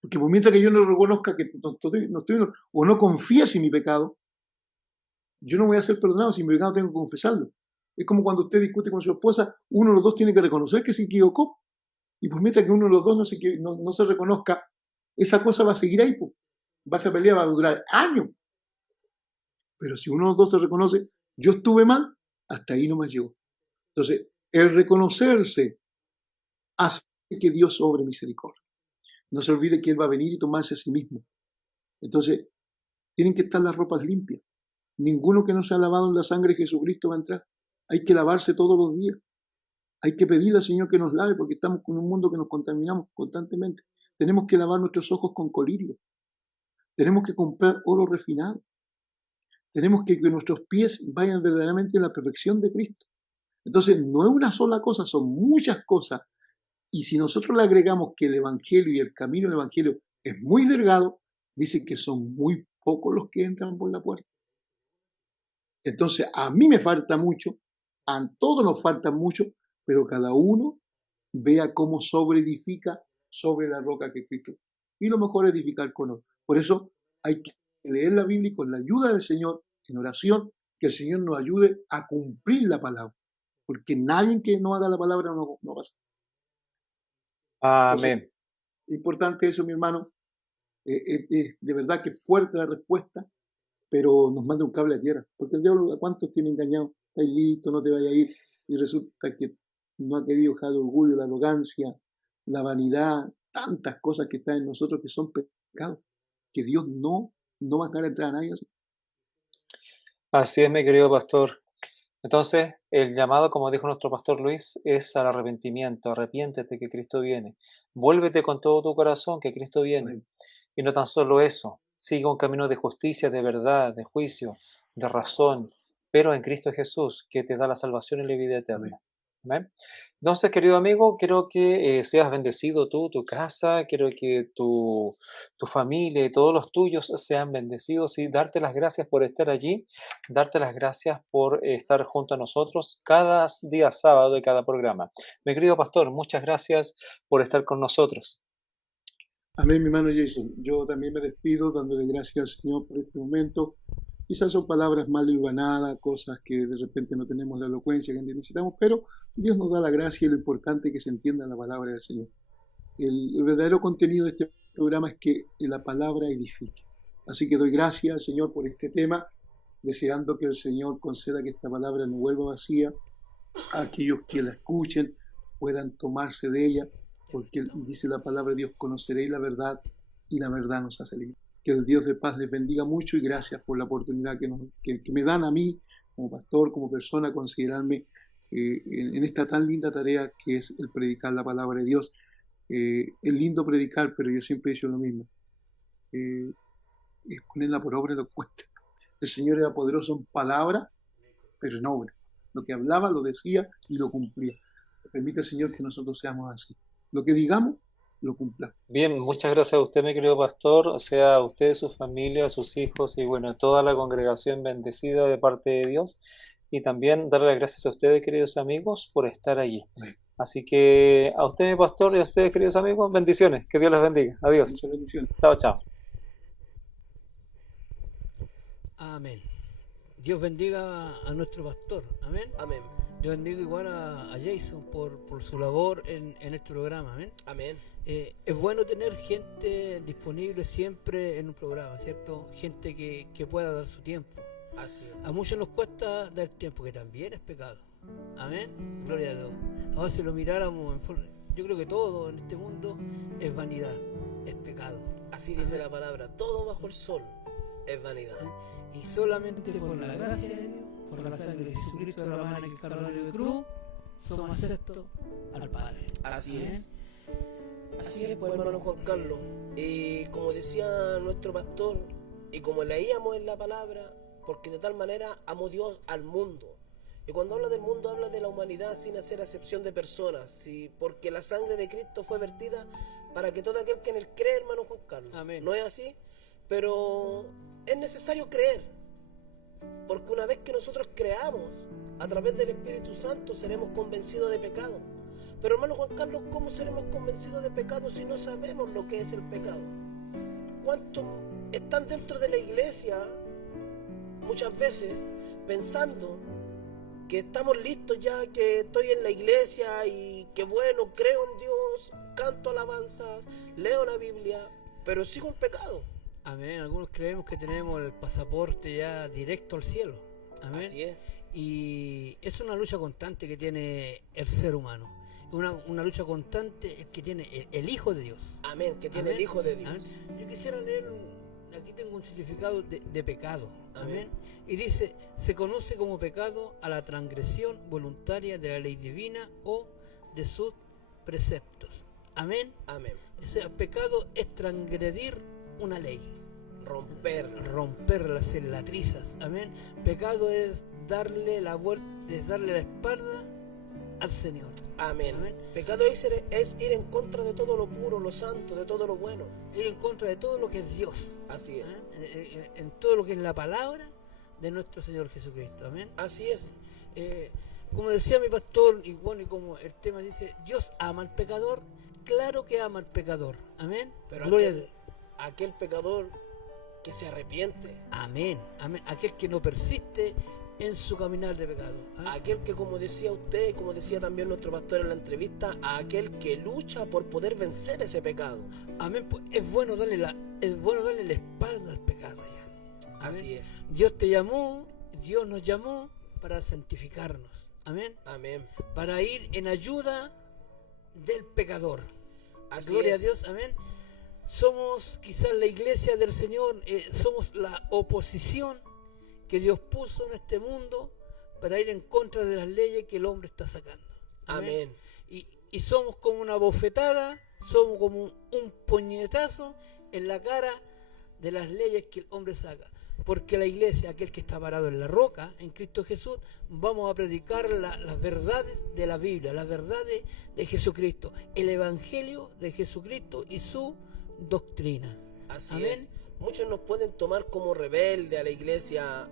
Porque por mientras que yo no reconozca que no estoy o no confíes en mi pecado, yo no voy a ser perdonado. Si mi pecado tengo que confesarlo. Es como cuando usted discute con su esposa, uno de los dos tiene que reconocer que se equivocó. Y pues mientras que uno de los dos no se reconozca, esa cosa va a seguir ahí. Pues. Esa pelea va a durar años. Pero si uno de los dos se reconoce, yo estuve mal, hasta ahí no me llegó. Entonces, el reconocerse hace que Dios obre misericordia. No se olvide que Él va a venir y tomarse a sí mismo. Entonces, tienen que estar las ropas limpias. Ninguno que no se ha lavado en la sangre de Jesucristo va a entrar. Hay que lavarse todos los días. Hay que pedirle al Señor que nos lave porque estamos en un mundo que nos contaminamos constantemente. Tenemos que lavar nuestros ojos con colirio. Tenemos que comprar oro refinado. Tenemos que nuestros pies vayan verdaderamente en la perfección de Cristo. Entonces, no es una sola cosa, son muchas cosas. Y si nosotros le agregamos que el Evangelio y el camino del Evangelio es muy delgado, dice que son muy pocos los que entran por la puerta. Entonces, a mí me falta mucho, a todos nos falta mucho, pero cada uno vea cómo sobreedifica sobre la roca que es Cristo. Y lo mejor es edificar con oro. Por eso hay que leer la Biblia y con la ayuda del Señor, en oración, que el Señor nos ayude a cumplir la palabra. Porque nadie que no haga la palabra no pasa. Amén. Entonces, importante eso, mi hermano. De verdad que es fuerte la respuesta, pero nos manda un cable a tierra. Porque el diablo, ¿a cuántos tiene engañado? Estás listo, no te vayas a ir. Y resulta que no ha querido dejar el orgullo, la arrogancia, la vanidad, tantas cosas que están en nosotros que son pecados. Que Dios no va a dejar entrar a nadie así. Así es, mi querido pastor. Entonces, el llamado, como dijo nuestro pastor Luis, es al arrepentimiento. Arrepiéntete que Cristo viene. Vuélvete con todo tu corazón que Cristo viene. Amén. Y no tan solo eso, sigue un camino de justicia, de verdad, de juicio, de razón, pero en Cristo Jesús, que te da la salvación y la vida eterna. Amén. ¿Amén? Entonces, querido amigo, quiero que seas bendecido tú, tu casa, quiero que tu familia y todos los tuyos sean bendecidos y darte las gracias por estar allí, darte las gracias por estar junto a nosotros cada día sábado de cada programa. Mi querido pastor, muchas gracias por estar con nosotros. Amén, mi hermano Jason. Yo también me despido dándole gracias al Señor por este momento. Quizás son palabras mal hilvanadas, cosas que de repente no tenemos la elocuencia que necesitamos, pero Dios nos da la gracia y lo importante es que se entienda la palabra del Señor. El verdadero contenido de este programa es que la palabra edifique. Así que doy gracias al Señor por este tema, deseando que el Señor conceda que esta palabra no vuelva vacía, a aquellos que la escuchen puedan tomarse de ella, porque dice la palabra de Dios, conoceréis la verdad y la verdad nos hace libres. Que el Dios de paz les bendiga mucho y gracias por la oportunidad que me dan a mí, como pastor, como persona, considerarme en esta tan linda tarea que es el predicar la palabra de Dios. Es lindo predicar, pero yo siempre he dicho lo mismo. Es ponerla por obra lo cuesta. El Señor era poderoso en palabra, pero en obra. Lo que hablaba, lo decía y lo cumplía. Permite, Señor, que nosotros seamos así. Lo que digamos, lo cumplamos. Bien, muchas gracias a usted, mi querido pastor, sea usted, su familia, sus hijos y bueno, toda la congregación bendecida de parte de Dios. Y también darle las gracias a ustedes, queridos amigos, por estar allí. Amén. Así que a usted, mi pastor, y a ustedes, queridos amigos, bendiciones. Que Dios les bendiga. Adiós. Muchas bendiciones. Chao, chao. Amén. Dios bendiga a nuestro pastor. Amén. Amén. Dios bendiga igual a Jason por su labor en este programa. Amén. Amén. Es bueno tener gente disponible siempre en un programa, ¿cierto? Gente que pueda dar su tiempo. Así es. A muchos nos cuesta dar tiempo, que también es pecado. Amén. Gloria a Dios. Ahora si lo miráramos, yo creo que todo en este mundo es vanidad, es pecado. Así dice la palabra, todo bajo el sol es vanidad. Y solamente por la gracia de Dios, por la sangre de Jesucristo de la mano y el Calvario de cruz, somos aceptos al Padre. Así es. Así es, pues hermano Juan Carlos. Y como decía nuestro pastor, y como leíamos en la palabra, porque de tal manera amó Dios al mundo. Y cuando habla del mundo, habla de la humanidad sin hacer acepción de personas, ¿sí? Porque la sangre de Cristo fue vertida para que todo aquel que en él cree, hermano Juan Carlos. Amén. ¿No es así? Pero es necesario creer, porque una vez que nosotros creamos, a través del Espíritu Santo seremos convencidos de pecado. Pero hermano Juan Carlos, ¿cómo seremos convencidos de pecado si no sabemos lo que es el pecado? ¿Cuántos están dentro de la iglesia muchas veces pensando que estamos listos ya, que estoy en la iglesia y que bueno, creo en Dios, canto alabanzas, leo la Biblia, pero sigo en pecado? Amén. Algunos creemos que tenemos el pasaporte ya directo al cielo. Amén. Así es. Y es una lucha constante que tiene el ser humano. Una lucha constante que tiene el Hijo de Dios. Amén, que tiene Amén. el Hijo de Dios. Amén. Yo quisiera leer, aquí tengo un significado de pecado. Amén. Amén. Y dice, se conoce como pecado a la transgresión voluntaria de la ley divina o de sus preceptos. Amén. Amén. O sea, pecado es transgredir una ley. Romper las latrizas. Amén. Pecado es darle la vuelta, es darle la espalda al Señor. Amén. Amén. Pecado es ir en contra de todo lo puro, lo santo, de todo lo bueno. Ir en contra de todo lo que es Dios. Así es. Amén. En todo lo que es la palabra de nuestro Señor Jesucristo. Amén. Así es. Como decía mi pastor, y bueno, y como el tema dice, Dios ama al pecador. Claro que ama al pecador. Amén. Pero Gloria a Dios. aquel pecador que se arrepiente, Amén. Amén. Aquel que no persiste en su caminar de pecado. Amén. aquel que, como decía usted, como decía también nuestro pastor en la entrevista, a aquel que lucha por poder vencer ese pecado. Amén. Pues es bueno darle la espalda al pecado ya. Amén. Así es. Dios te llamó, Dios nos llamó para santificarnos. Amén. Amén. Para ir en ayuda del pecador. Así Gloria es. a Dios. Amén. Somos quizás la iglesia del Señor, somos la oposición que Dios puso en este mundo para ir en contra de las leyes que el hombre está sacando. Amén. Y somos como una bofetada, somos como un puñetazo en la cara de las leyes que el hombre saca. Porque la iglesia, aquel que está parado en la roca, en Cristo Jesús, vamos a predicar las verdades de la Biblia, las verdades de Jesucristo, el Evangelio de Jesucristo y su doctrina. Así Amén. es. Muchos nos pueden tomar como rebelde a la iglesia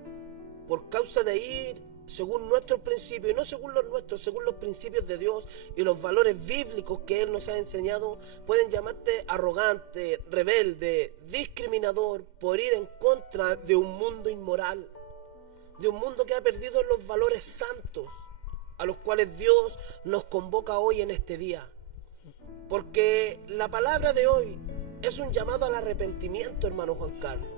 por causa de ir según nuestros principios, y no según los nuestros, según los principios de Dios y los valores bíblicos que Él nos ha enseñado. Pueden llamarte arrogante, rebelde, discriminador, por ir en contra de un mundo inmoral, de un mundo que ha perdido los valores santos a los cuales Dios nos convoca hoy en este día. Porque la palabra de hoy es un llamado al arrepentimiento, hermano Juan Carlos.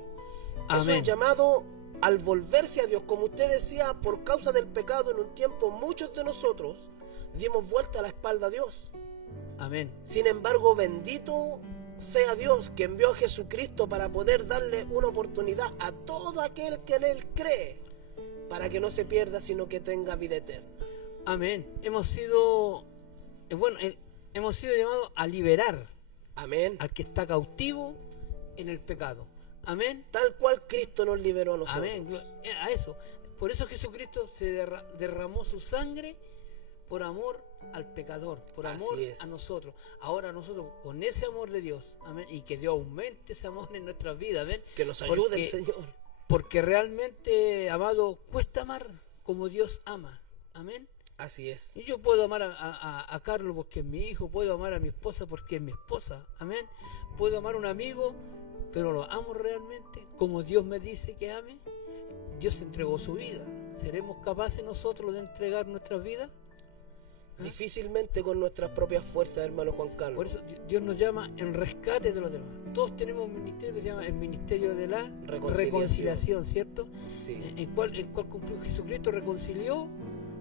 Es Amén. un llamado al volverse a Dios. Como usted decía, por causa del pecado en un tiempo muchos de nosotros dimos vuelta a la espalda a Dios. Amén. Sin embargo, bendito sea Dios que envió a Jesucristo para poder darle una oportunidad a todo aquel que en Él cree, para que no se pierda, sino que tenga vida eterna. Amén. Hemos sido llamados a liberar Amén. al que está cautivo en el pecado. Amén. Tal cual Cristo nos liberó a nosotros. Amén. A eso. Por eso Jesucristo se derramó su sangre por amor al pecador, por amor Así es. a nosotros. Ahora nosotros con ese amor de Dios, amén, y que Dios aumente ese amor en nuestras vidas, amén. Que nos ayude el Señor. Porque realmente, amado, cuesta amar como Dios ama. Amén. Así es. Y yo puedo amar a Carlos porque es mi hijo, puedo amar a mi esposa porque es mi esposa, amén. Puedo amar a un amigo, pero lo amo realmente, como Dios me dice que ame. Dios entregó su vida. ¿Seremos capaces nosotros de entregar nuestras vidas? Difícilmente con nuestras propias fuerzas, hermano Juan Por Carlos. eso Dios nos llama en rescate de los demás. Todos tenemos un ministerio que se llama el ministerio de la reconciliación, ¿cierto? Sí. En cual cumplió Jesucristo, reconcilió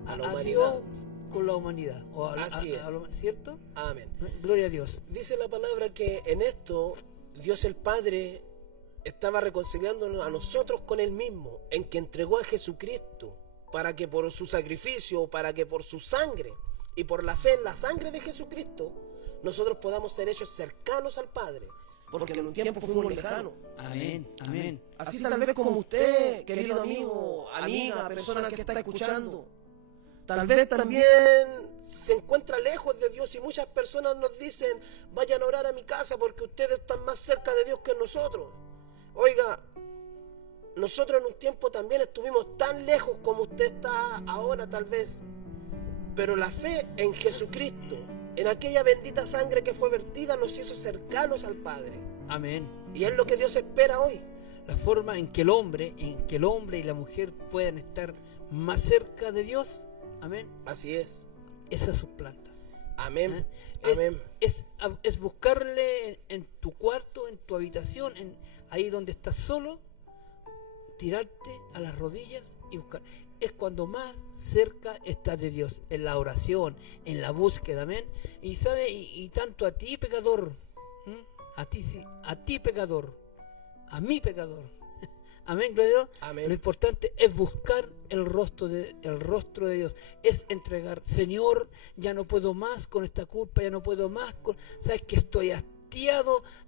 A la a humanidad. Dios con la humanidad. Así es. ¿Cierto? Amén. Gloria a Dios. Dice la palabra que en esto Dios el Padre estaba reconciliándonos a nosotros con Él mismo, en que entregó a Jesucristo, para que por su sacrificio, para que por su sangre y por la fe en la sangre de Jesucristo, nosotros podamos ser hechos cercanos al Padre, porque en un tiempo fuimos lejanos. Amén. Amén. Así tal vez como usted, querido amigo, amiga, persona que está escuchando, tal vez también se encuentra lejos de Dios y muchas personas nos dicen, vayan a orar a mi casa porque ustedes están más cerca de Dios que nosotros. Oiga, nosotros en un tiempo también estuvimos tan lejos como usted está ahora tal vez, pero la fe en Jesucristo, en aquella bendita sangre que fue vertida, nos hizo cercanos al Padre. Amén. Y es lo que Dios espera hoy. La forma en que el hombre y la mujer puedan estar más cerca de Dios, amén, Así es. esas sus plantas. Amén. ¿Eh? Amén. Es buscarle en tu cuarto, en tu habitación, ahí donde estás solo, tirarte a las rodillas y buscar. Es cuando más cerca estás de Dios, en la oración, en la búsqueda, amén. Y sabe, y tanto a ti pecador, a ti pecador, a mí pecador, amén, gloria a Dios. Amén. Lo importante es buscar el rostro de Dios, es entregar, Señor, ya no puedo más con esta culpa, ya no puedo más con, sabes que estoy hastiado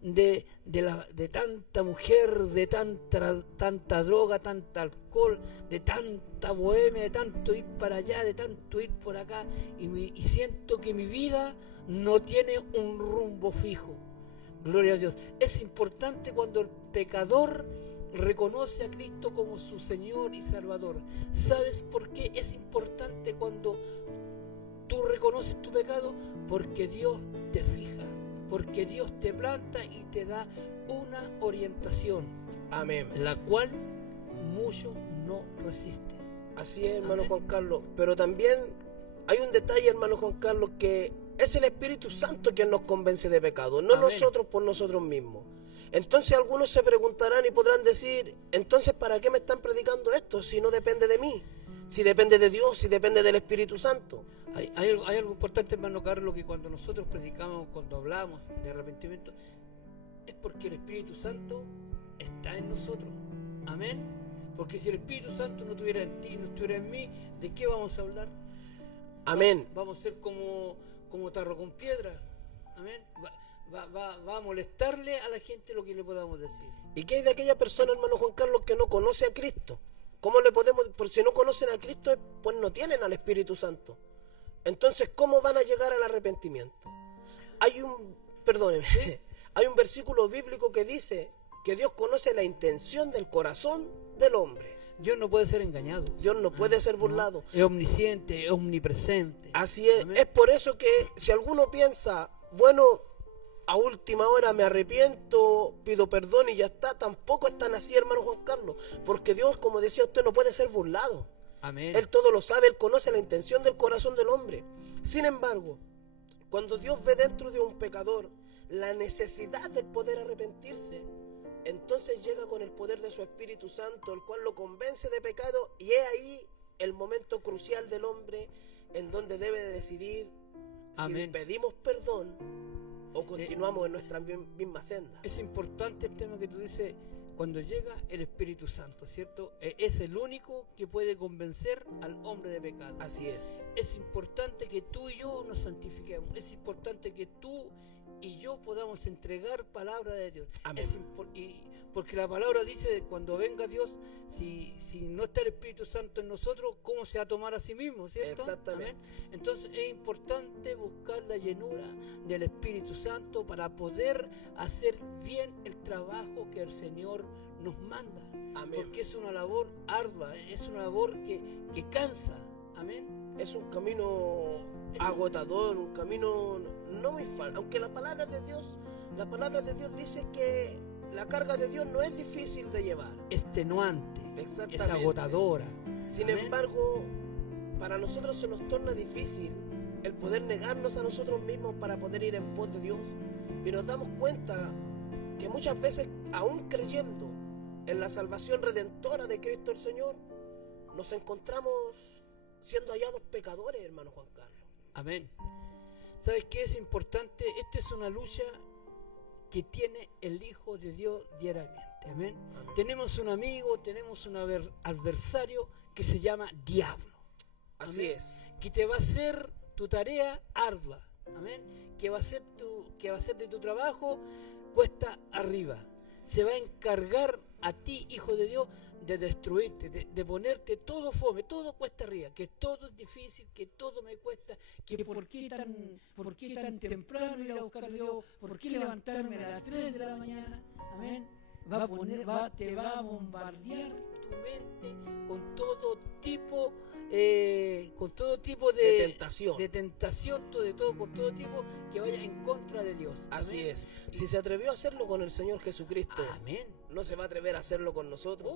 de tanta mujer, de tanta droga, tanta alcohol, de tanta bohemia, de tanto ir para allá, de tanto ir por acá, y siento que mi vida no tiene un rumbo fijo. Gloria a Dios. Es importante cuando el pecador reconoce a Cristo como su Señor y Salvador. ¿Sabes por qué es importante cuando tú reconoces tu pecado? Porque Dios te fija, porque Dios te planta y te da una orientación, Amén. la cual muchos no resisten. Así es, hermano Amén. Juan Carlos. Pero también hay un detalle, hermano Juan Carlos, que es el Espíritu Santo quien nos convence de pecado, no Amén. nosotros por nosotros mismos. Entonces algunos se preguntarán y podrán decir, entonces ¿para qué me están predicando esto si no depende de mí? Si depende de Dios, si depende del Espíritu Santo. Hay algo importante, hermano Carlos, que cuando nosotros predicamos, cuando hablamos de arrepentimiento, es porque el Espíritu Santo está en nosotros. Amén. Porque si el Espíritu Santo no estuviera en ti, no estuviera en mí, ¿de qué vamos a hablar? Amén. Vamos a ser como tarro con piedra. Amén. Va a molestarle a la gente lo que le podamos decir. ¿Y qué hay de aquella persona, hermano Juan Carlos, que no conoce a Cristo? ¿Cómo le podemos, por si no conocen a Cristo, pues no tienen al Espíritu Santo? Entonces, ¿cómo van a llegar al arrepentimiento? Hay un versículo bíblico que dice que Dios conoce la intención del corazón del hombre. Dios no puede ser engañado. Dios no puede ser burlado. Es omnisciente, es omnipresente. Así es. Amén. Es por eso que si alguno piensa, bueno, a última hora me arrepiento, pido perdón y ya está, tampoco es tan así, hermano Juan Carlos. Porque Dios, como decía usted, no puede ser burlado. Amén. Él todo lo sabe, Él conoce la intención del corazón del hombre. Sin embargo, cuando Dios ve dentro de un pecador la necesidad del poder arrepentirse, entonces llega con el poder de su Espíritu Santo, el cual lo convence de pecado, y es ahí el momento crucial del hombre en donde debe de decidir si Amén. pedimos perdón o continuamos en nuestra misma senda. Es importante el tema que tú dices, cuando llega el Espíritu Santo, ¿cierto? Es el único que puede convencer al hombre de pecado. Así es. Es importante que tú y yo nos santifiquemos. Es importante que tú y yo podamos entregar palabra de Dios. Amén. Porque la palabra dice, cuando venga Dios, si no está el Espíritu Santo en nosotros, ¿cómo se va a tomar a sí mismo? ¿Cierto? Exactamente. Amén. Entonces es importante buscar la llenura del Espíritu Santo para poder hacer bien el trabajo que el Señor nos manda. Amén. Porque es una labor ardua, es una labor que cansa. Amén. Es un camino agotador, un camino no muy fácil. Aunque la palabra de Dios dice que la carga de Dios no es difícil de llevar. Extenuante, es Exactamente. agotadora. Sin Amén. embargo, para nosotros se nos torna difícil el poder negarnos a nosotros mismos para poder ir en pos de Dios. Y nos damos cuenta que muchas veces, aún creyendo en la salvación redentora de Cristo el Señor, nos encontramos siendo hallados pecadores, hermano Juan Carlos. Amén. ¿Sabes qué es importante? Esta es una lucha que tiene el Hijo de Dios diariamente. Amén. Amén. Tenemos un amigo, tenemos un adversario que se llama diablo. Así Amén. es. Que te va a hacer tu tarea ardua. Amén. Que va a hacer de tu trabajo cuesta arriba. Se va a encargar a ti, Hijo de Dios, de destruirte, de ponerte todo fome, todo cuesta arriba, que todo es difícil, que todo me cuesta, que por qué tan temprano ir a buscar a Dios, por qué levantarme a las 3 de la mañana. Amén. Te va a bombardear tu mente con todo tipo de tentación, con todo tipo que vaya en contra de Dios. Así Amén. es. Si se atrevió a hacerlo con el Señor Jesucristo, Amén. no se va a atrever a hacerlo con nosotros.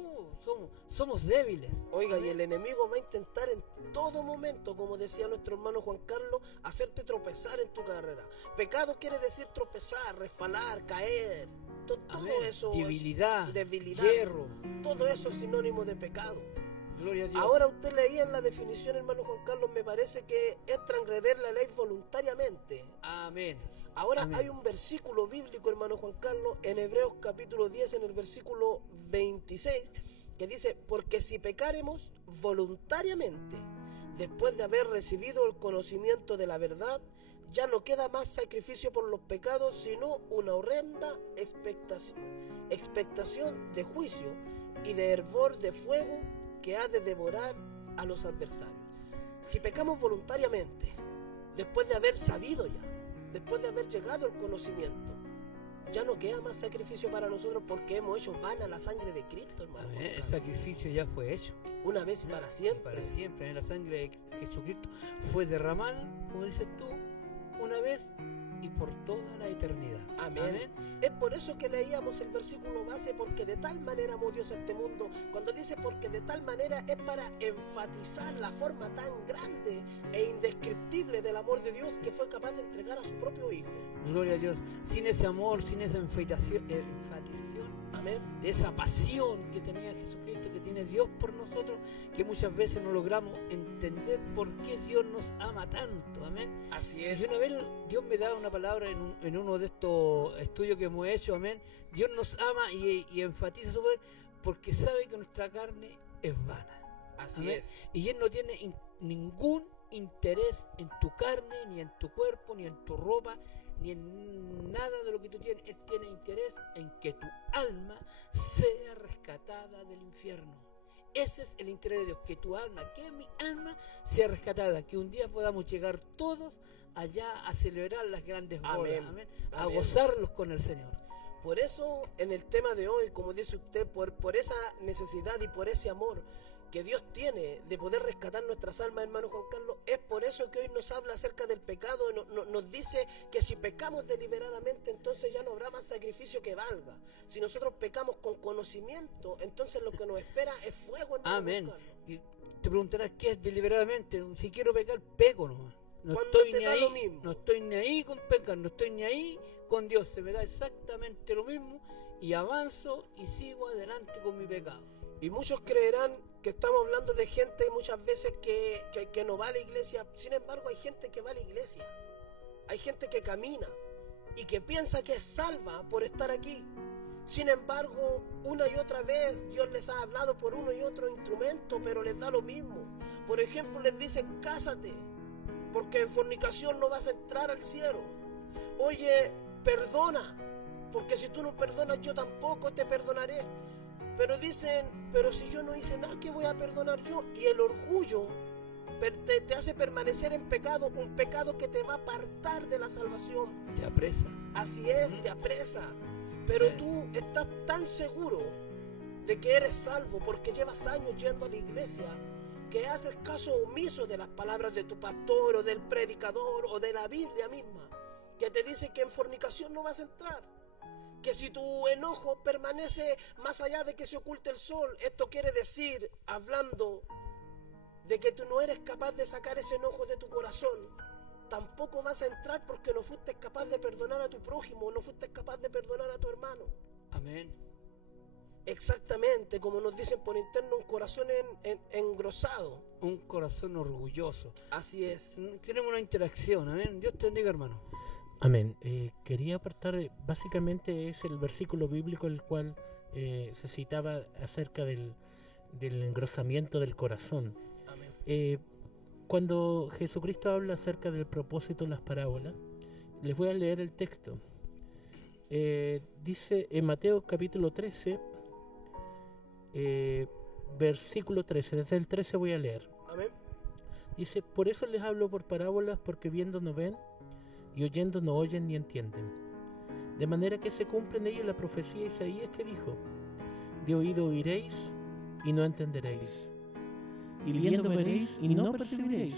Somos débiles. Oiga, Amén. y el enemigo va a intentar en todo momento, como decía nuestro hermano Juan Carlos, hacerte tropezar en tu carrera. Pecado quiere decir tropezar, resbalar, caer. Todo Amén. eso Debilidad, debilidad. hierro. Todo eso es sinónimo de pecado. Gloria a Dios. Ahora usted leía en la definición, hermano Juan Carlos, me parece que es transgredir la ley voluntariamente. Amén. Ahora Amén. hay un versículo bíblico, hermano Juan Carlos, en Hebreos capítulo 10, en el versículo 26, que dice, porque si pecaremos voluntariamente, después de haber recibido el conocimiento de la verdad, ya no queda más sacrificio por los pecados, sino una horrenda expectación de juicio y de hervor de fuego que ha de devorar a los adversarios. Si pecamos voluntariamente, después de haber sabido ya, después de haber llegado al conocimiento, ya no queda más sacrificio para nosotros porque hemos hecho vana la sangre de Cristo, hermano. Amén. El sacrificio ya fue hecho. Una vez y para siempre. Para siempre. La sangre de Jesucristo fue derramada, como dices tú, una vez y por toda la eternidad. Amén. Amén. Es por eso que leíamos el versículo base, porque de tal manera amó Dios a este mundo. Cuando dice porque de tal manera, es para enfatizar la forma tan grande e indescriptible del amor de Dios, que fue capaz de entregar a su propio Hijo. Gloria a Dios. Sin ese amor, sin esa enfatización, Amén. de esa pasión que tenía Jesucristo, que tiene Dios por nosotros, que muchas veces no logramos entender por qué Dios nos ama tanto. Amén. Así Y es. una vez Dios me daba una palabra en uno de estos estudios que hemos hecho. Amén. Dios nos ama y enfatiza su poder porque sabe que nuestra carne es vana. Así Amén. es. Y Él no tiene ningún interés en tu carne, ni en tu cuerpo, ni en tu ropa, ni en nada de lo que tú tienes. Él tiene interés en que tu alma sea rescatada del infierno. Ese es el interés de Dios, que tu alma, que mi alma sea rescatada, que un día podamos llegar todos allá a celebrar las grandes bodas, Amén. amén, a Amén. gozarlos con el Señor. Por eso, en el tema de hoy, como dice usted, por esa necesidad y por ese amor que Dios tiene de poder rescatar nuestras almas, hermano Juan Carlos, es por eso que hoy nos habla acerca del pecado. Nos dice que si pecamos deliberadamente, entonces ya no habrá más sacrificio que valga. Si nosotros pecamos con conocimiento, entonces lo que nos espera es fuego, hermano Amén. Juan Carlos. Y te preguntarás qué es deliberadamente. Si quiero pecar, peco nomás. No Cuando estoy te ni da ahí, lo mismo. no estoy ni ahí con pecar, no estoy ni ahí con Dios. Se me da exactamente lo mismo y avanzo y sigo adelante con mi pecado. Y muchos creerán que estamos hablando de gente muchas veces que no va a la iglesia. Sin embargo, hay gente que va a la iglesia. Hay gente que camina y que piensa que es salva por estar aquí. Sin embargo, una y otra vez Dios les ha hablado por uno y otro instrumento, pero les da lo mismo. Por ejemplo, les dicen, cásate, porque en fornicación no vas a entrar al cielo. Oye, perdona, porque si tú no perdonas, yo tampoco te perdonaré. Pero dicen, pero si yo no hice nada, ¿qué voy a perdonar yo? Y el orgullo te hace permanecer en pecado, un pecado que te va a apartar de la salvación. Te apresa. Así es, te apresa. Pero tú estás tan seguro de que eres salvo porque llevas años yendo a la iglesia, que haces caso omiso de las palabras de tu pastor o del predicador o de la Biblia misma, que te dice que en fornicación no vas a entrar, que si tu enojo permanece más allá de que se oculte el sol, esto quiere decir, hablando de que tú no eres capaz de sacar ese enojo de tu corazón, tampoco vas a entrar porque no fuiste capaz de perdonar a tu prójimo, no fuiste capaz de perdonar a tu hermano. Amén. Exactamente, como nos dicen por interno, un corazón engrosado. Un corazón orgulloso. Así es. Tenemos una interacción, amén. Dios te bendiga, hermano. Amén. Quería apartar, básicamente es el versículo bíblico el cual se citaba acerca del engrosamiento del corazón. Amén. Cuando Jesucristo habla acerca del propósito de las parábolas, les voy a leer el texto. Dice en Mateo capítulo 13, versículo 13, desde el 13 voy a leer. Amén. Dice, por eso les hablo por parábolas, porque viendo no ven, y oyendo no oyen ni entienden. De manera que se cumple en ellos la profecía de Isaías que dijo, de oído oiréis, y no entenderéis. Y viendo veréis, y no percibiréis.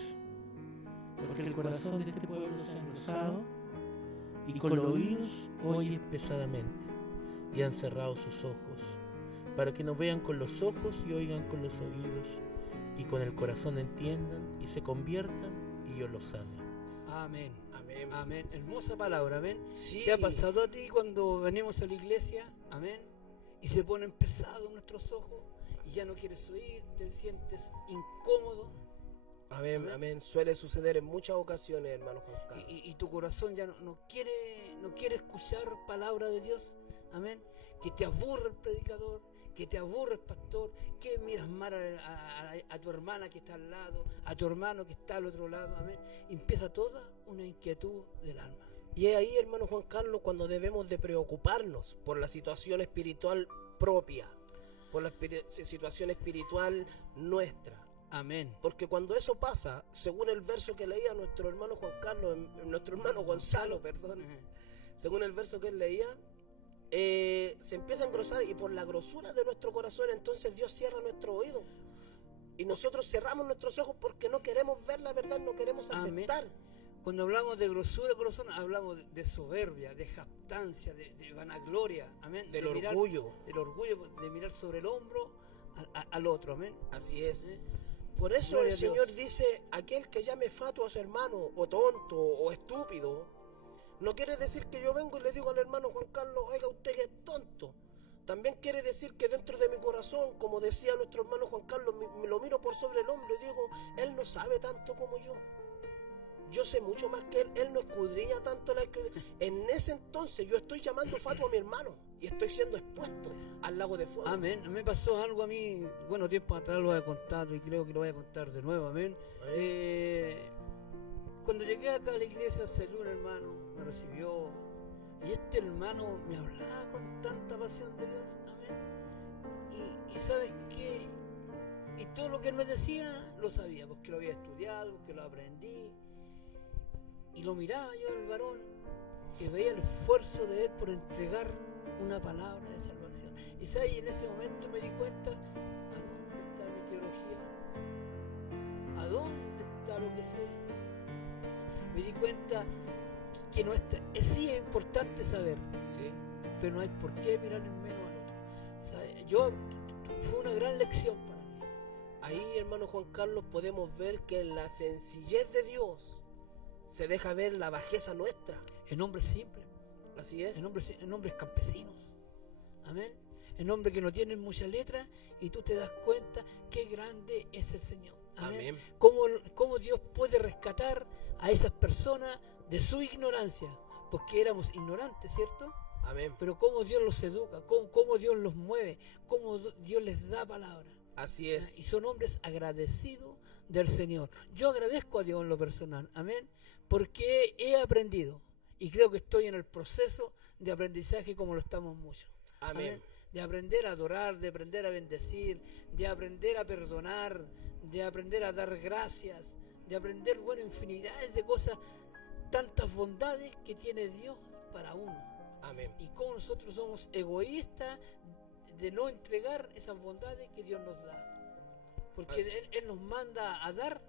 Porque el corazón de este pueblo se ha engrosado, y con los oídos oye pesadamente, y han cerrado sus ojos, para que no vean con los ojos y oigan con los oídos, y con el corazón entiendan y se conviertan, y yo los sane. Amén. Amén. Amén. Hermosa palabra, amén. Sí. ¿Te ha pasado a ti cuando venimos a la iglesia? Amén. Y se ponen pesados nuestros ojos y ya no quieres oír, te sientes incómodo. Amén, amén. Suele suceder en muchas ocasiones, hermano Juan Carlos. Y tu corazón ya no quiere escuchar palabra de Dios. Amén. Que te aburre el predicador, que te aburre el pastor, que miras mal a tu hermana que está al lado, a tu hermano que está al otro lado. Amén. Empieza toda una inquietud del alma. Y es ahí, hermano Juan Carlos, cuando debemos de preocuparnos por la situación espiritual propia, por la situación espiritual nuestra. Amén. Porque cuando eso pasa, según el verso que leía nuestro hermano Juan Carlos, nuestro hermano Gonzalo, perdón, según el verso que él leía, se empieza a engrosar, y por la grosura de nuestro corazón entonces Dios cierra nuestro oído y nosotros cerramos nuestros ojos porque no queremos ver la verdad, no queremos aceptar. Amén. Cuando hablamos de grosura de corazón, hablamos de soberbia, de jactancia, de vanagloria, amén, del orgullo, de mirar sobre el hombro al otro, amén. Así es. Por eso Gloria el a Dios. Señor dice, aquel que llame fatuo a su hermano, o tonto, o estúpido, no quiere decir que yo vengo y le digo al hermano Juan Carlos, oiga, usted que es tonto. También quiere decir que dentro de mi corazón, como decía nuestro hermano Juan Carlos, me lo miro por sobre el hombro y digo, él no sabe tanto como yo. Yo sé mucho más que él no escudriña tanto la escritura. En ese entonces yo estoy llamando fatuo a mi hermano y estoy siendo expuesto al lago de fuego. Amén. Me pasó algo a mí, bueno, tiempo atrás lo he contado y creo que lo voy a contar de nuevo, amén. Cuando llegué acá a la iglesia salió un hermano, me recibió, y este hermano me hablaba con tanta pasión de Dios, amén. Y ¿sabes qué? Y todo lo que él me decía lo sabía, porque lo había estudiado, porque lo aprendí. Y lo miraba yo al varón y veía el esfuerzo de él por entregar una palabra de salvación. Y ¿sabes? En ese momento me di cuenta, ¿a dónde está mi teología? ¿A dónde está lo que sé? Me di cuenta que no está, sí es importante saber, Sí. pero no hay por qué mirar en menos al otro. ¿Sabes? Fue una gran lección para mí. Ahí, hermano Juan Carlos, podemos ver que en la sencillez de Dios se deja ver la bajeza nuestra. En hombres simples, Así es. en hombres campesinos. Amén. En hombres que no tienen mucha letra y tú te das cuenta qué grande es el Señor. Amén. Amén. ¿Cómo Dios puede rescatar a esas personas de su ignorancia? Porque éramos ignorantes, ¿cierto? Amén. Pero cómo Dios los educa, cómo Dios los mueve, cómo Dios les da palabra. Así es. Y son hombres agradecidos del Señor. Yo agradezco a Dios en lo personal, amén, porque he aprendido y creo que estoy en el proceso de aprendizaje como lo estamos muchos. Amén. De aprender a adorar, de aprender a bendecir, de aprender a perdonar, de aprender a dar gracias, de aprender, bueno, infinidades de cosas, tantas bondades que tiene Dios para uno. Amén. Y cómo nosotros somos egoístas de no entregar esas bondades que Dios nos da. Porque Así. él nos manda a dar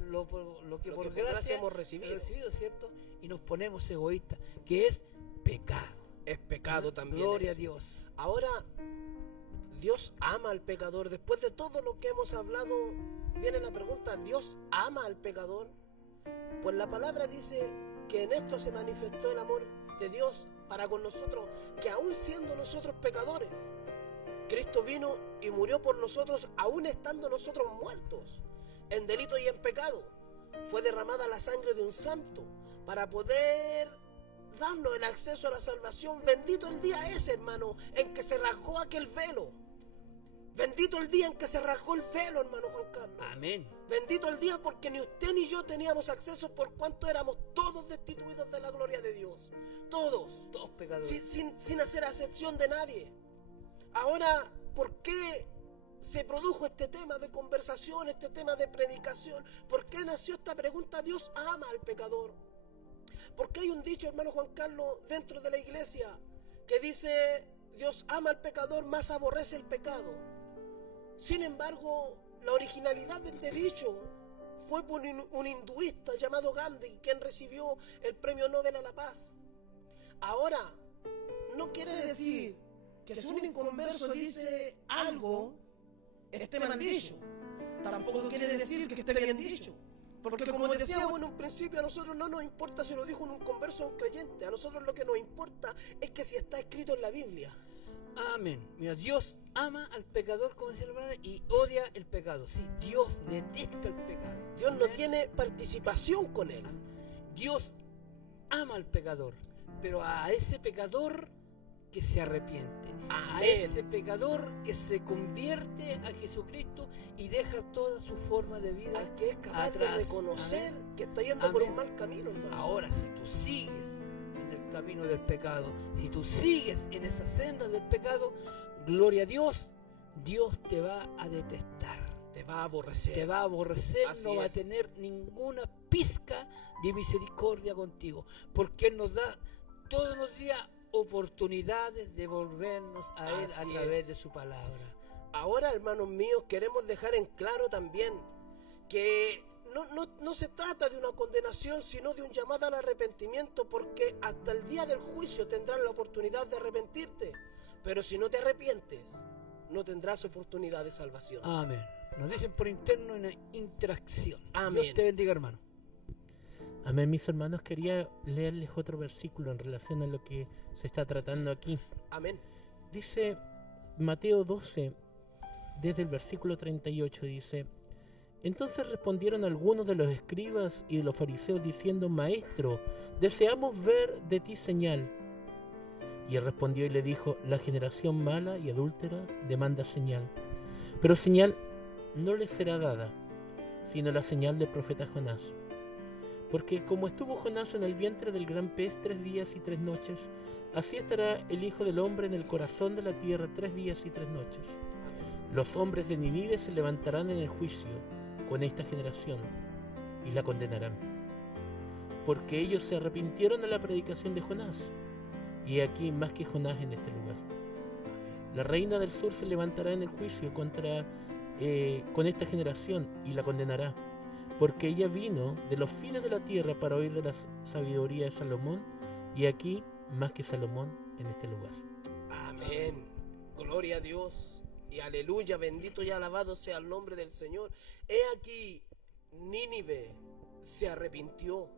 lo que Lo por que por gracia gracia hemos recibido. ¿cierto? Y nos ponemos egoístas, que es pecado. Es pecado también. Gloria eso. a Dios. Ahora, Dios ama al pecador. Después de todo lo que hemos hablado, viene la pregunta, ¿Dios ama al pecador? Pues la palabra dice que en esto se manifestó el amor de Dios para con nosotros, que aún siendo nosotros pecadores, Cristo vino y murió por nosotros, aún estando nosotros muertos en delito y en pecado. Fue derramada la sangre de un santo para poder darnos el acceso a la salvación. Bendito el día ese, hermano, en que se rasgó aquel velo. Bendito el día en que se rasgó el velo, hermano Juan Carlos. Amén. Bendito el día porque ni usted ni yo teníamos acceso por cuanto éramos todos destituidos de la gloria de Dios. Todos. Todos pecadores. Sin hacer acepción de nadie. Ahora, ¿por qué se produjo este tema de conversación, este tema de predicación? ¿Por qué nació esta pregunta? Dios ama al pecador. Porque hay un dicho, hermano Juan Carlos, dentro de la iglesia, que dice, Dios ama al pecador, más aborrece el pecado. Sin embargo, la originalidad de este dicho fue por un hinduista llamado Gandhi, quien recibió el premio Nobel a la Paz. Ahora, no quiere decir que si un inconverso dice algo, esté mal dicho. Tampoco quiere decir que esté bien dicho. Porque como decíamos en un principio, a nosotros no nos importa si lo dijo un converso o un creyente. A nosotros lo que nos importa es que si está escrito en la Biblia. Amén. Mira, Dios ama al pecador, como dice la palabra, y odia el pecado. Sí, Dios detesta el pecado. Dios no Amén. tiene participación con él. Dios ama al pecador, pero a ese pecador que se arrepiente, a Amén. ese pecador que se convierte a Jesucristo y deja toda su forma de vida. Al que es capaz atrás. de reconocer que está yendo por Amén. un mal camino, hermano. Ahora, si tú sigues en el camino del pecado, si tú sigues en esa senda del pecado, gloria a Dios, Dios te va a detestar. Te va a aborrecer. Te va a aborrecer, Así no va a es. tener ninguna pizca de misericordia contigo, porque Él nos da todos los días oportunidades de volvernos a Él a Así través es. de su palabra. Ahora, hermanos míos, queremos dejar en claro también que no se trata de una condenación, sino de un llamado al arrepentimiento, porque hasta el día del juicio tendrás la oportunidad de arrepentirte, pero si no te arrepientes, no tendrás oportunidad de salvación. Amén. Nos dicen por interno una interacción. Amén. Dios te bendiga, hermano. Amén, mis hermanos. Quería leerles otro versículo en relación a lo que se está tratando aquí. Amén. Dice Mateo 12, desde el versículo 38, dice: Entonces respondieron algunos de los escribas y de los fariseos diciendo: Maestro, deseamos ver de ti señal. Y él respondió y le dijo: La generación mala y adúltera demanda señal, pero señal no le será dada, sino la señal del profeta Jonás. Porque como estuvo Jonás en el vientre del gran pez 3 días y 3 noches, así estará el Hijo del Hombre en el corazón de la tierra 3 días y 3 noches. Los hombres de Nínive se levantarán en el juicio con esta generación y la condenarán, porque ellos se arrepintieron de la predicación de Jonás, y he aquí más que Jonás en este lugar. La reina del sur se levantará en el juicio con esta generación y la condenará, porque ella vino de los fines de la tierra para oír de la sabiduría de Salomón, y aquí más que Salomón en este lugar. Amén. Gloria a Dios y aleluya, bendito y alabado sea el nombre del Señor. He aquí, Nínive se arrepintió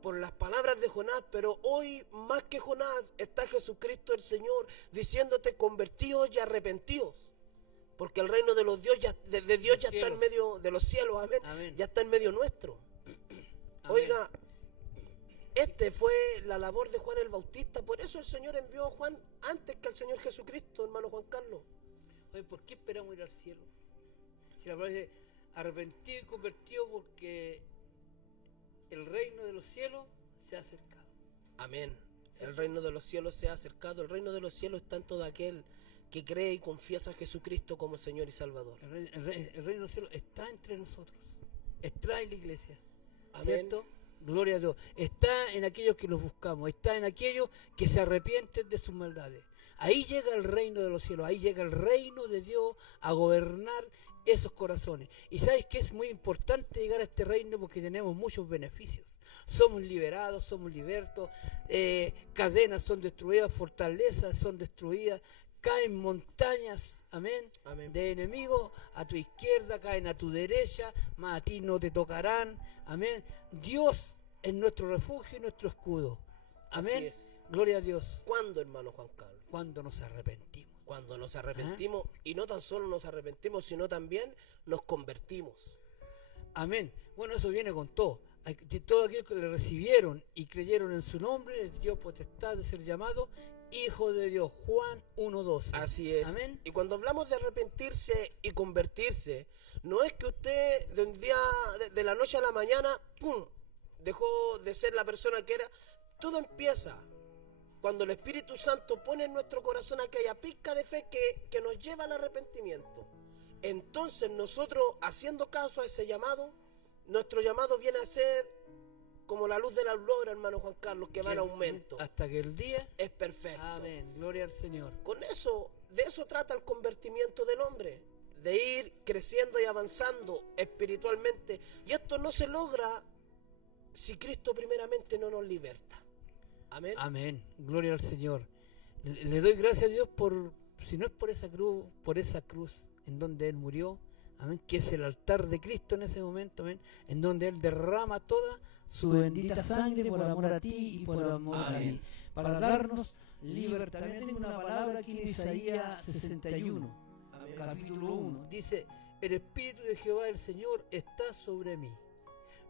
por las palabras de Jonás, pero hoy más que Jonás está Jesucristo el Señor diciéndote: convertíos y arrepentíos, porque el reino de los Dios de Dios ya está en medio de los cielos, amén. Amén. Ya está en medio nuestro. Amén. Oiga, este fue la labor de Juan el Bautista, por eso el Señor envió a Juan antes que al Señor Jesucristo, hermano Juan Carlos. Oye, ¿por qué esperamos ir al cielo? Si la palabra dice arrepentido y convertido, porque el reino de los cielos se ha acercado. Amén. El reino de los cielos se ha acercado. El reino de los cielos está en todo aquel que cree y confiesa a Jesucristo como Señor y Salvador. El reino de los cielos está entre nosotros. Está en la iglesia. Amén. ¿Cierto? Gloria a Dios. Está en aquellos que los buscamos. Está en aquellos que se arrepienten de sus maldades. Ahí llega el reino de los cielos. Ahí llega el reino de Dios a gobernar esos corazones. Y sabes que es muy importante llegar a este reino porque tenemos muchos beneficios. Somos liberados, somos libertos, cadenas son destruidas, fortalezas son destruidas, caen montañas, amén, Amén. de enemigos a tu izquierda, caen a tu derecha, mas a ti no te tocarán, amén. Dios es nuestro refugio y nuestro escudo, amén. Así es. Gloria a Dios. ¿Cuándo, hermano Juan Carlos? Cuando nos arrepentimos. Cuando nos arrepentimos, y no tan solo nos arrepentimos, sino también nos convertimos. Amén. Bueno, eso viene con todo. Todos aquellos que le recibieron y creyeron en su nombre, les dio potestad de ser llamados Hijo de Dios. Juan 1:12. Así es. Amén. Y cuando hablamos de arrepentirse y convertirse, no es que usted de un día, de la noche a la mañana, ¡pum!, dejó de ser la persona que era. Todo empieza cuando el Espíritu Santo pone en nuestro corazón aquella pizca de fe que nos lleva al arrepentimiento. Entonces nosotros, haciendo caso a ese llamado, nuestro llamado viene a ser como la luz de la aurora, hermano Juan Carlos, que va en aumento. Hasta que el día. Es perfecto. Amén. Gloria al Señor. Con eso, de eso trata el convertimiento del hombre, de ir creciendo y avanzando espiritualmente. Y esto no se logra si Cristo primeramente no nos liberta. Amén. Amén. Gloria al Señor. Le doy gracias a Dios por, si no es por esa cruz en donde Él murió, amén, que es el altar de Cristo en ese momento, amén, en donde Él derrama toda su bendita sangre por amor a ti y por amor a mí, para darnos libertad. También tengo una palabra aquí en Isaías 61, Amén. capítulo 1. Dice, el Espíritu de Jehová el Señor está sobre mí,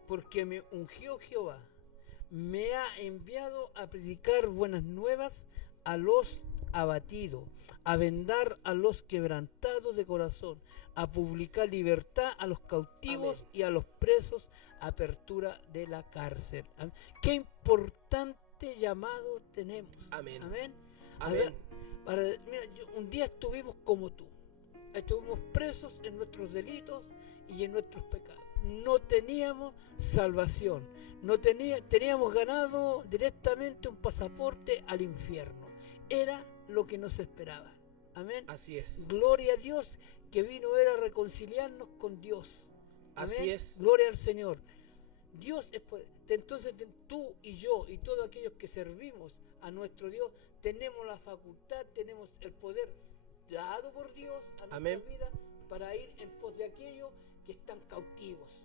porque me ungió Jehová, me ha enviado a predicar buenas nuevas a los abatidos, a vendar a los quebrantados de corazón, a publicar libertad a los cautivos Amén. y a los presos, apertura de la cárcel. Amén. Qué importante llamado tenemos. Amén. Amén. Amén. Mira, un día estuvimos como tú, estuvimos presos en nuestros delitos y en nuestros pecados. No teníamos salvación, teníamos ganado directamente un pasaporte al infierno. Era lo que nos esperaba. Amén. Así es. Gloria a Dios que vino era reconciliarnos con Dios. Amén. Así es. Gloria al Señor. Dios es poder. Entonces tú y yo y todos aquellos que servimos a nuestro Dios tenemos la facultad, tenemos el poder dado por Dios a nuestra Amén. vida para ir en pos de aquellos que están cautivos.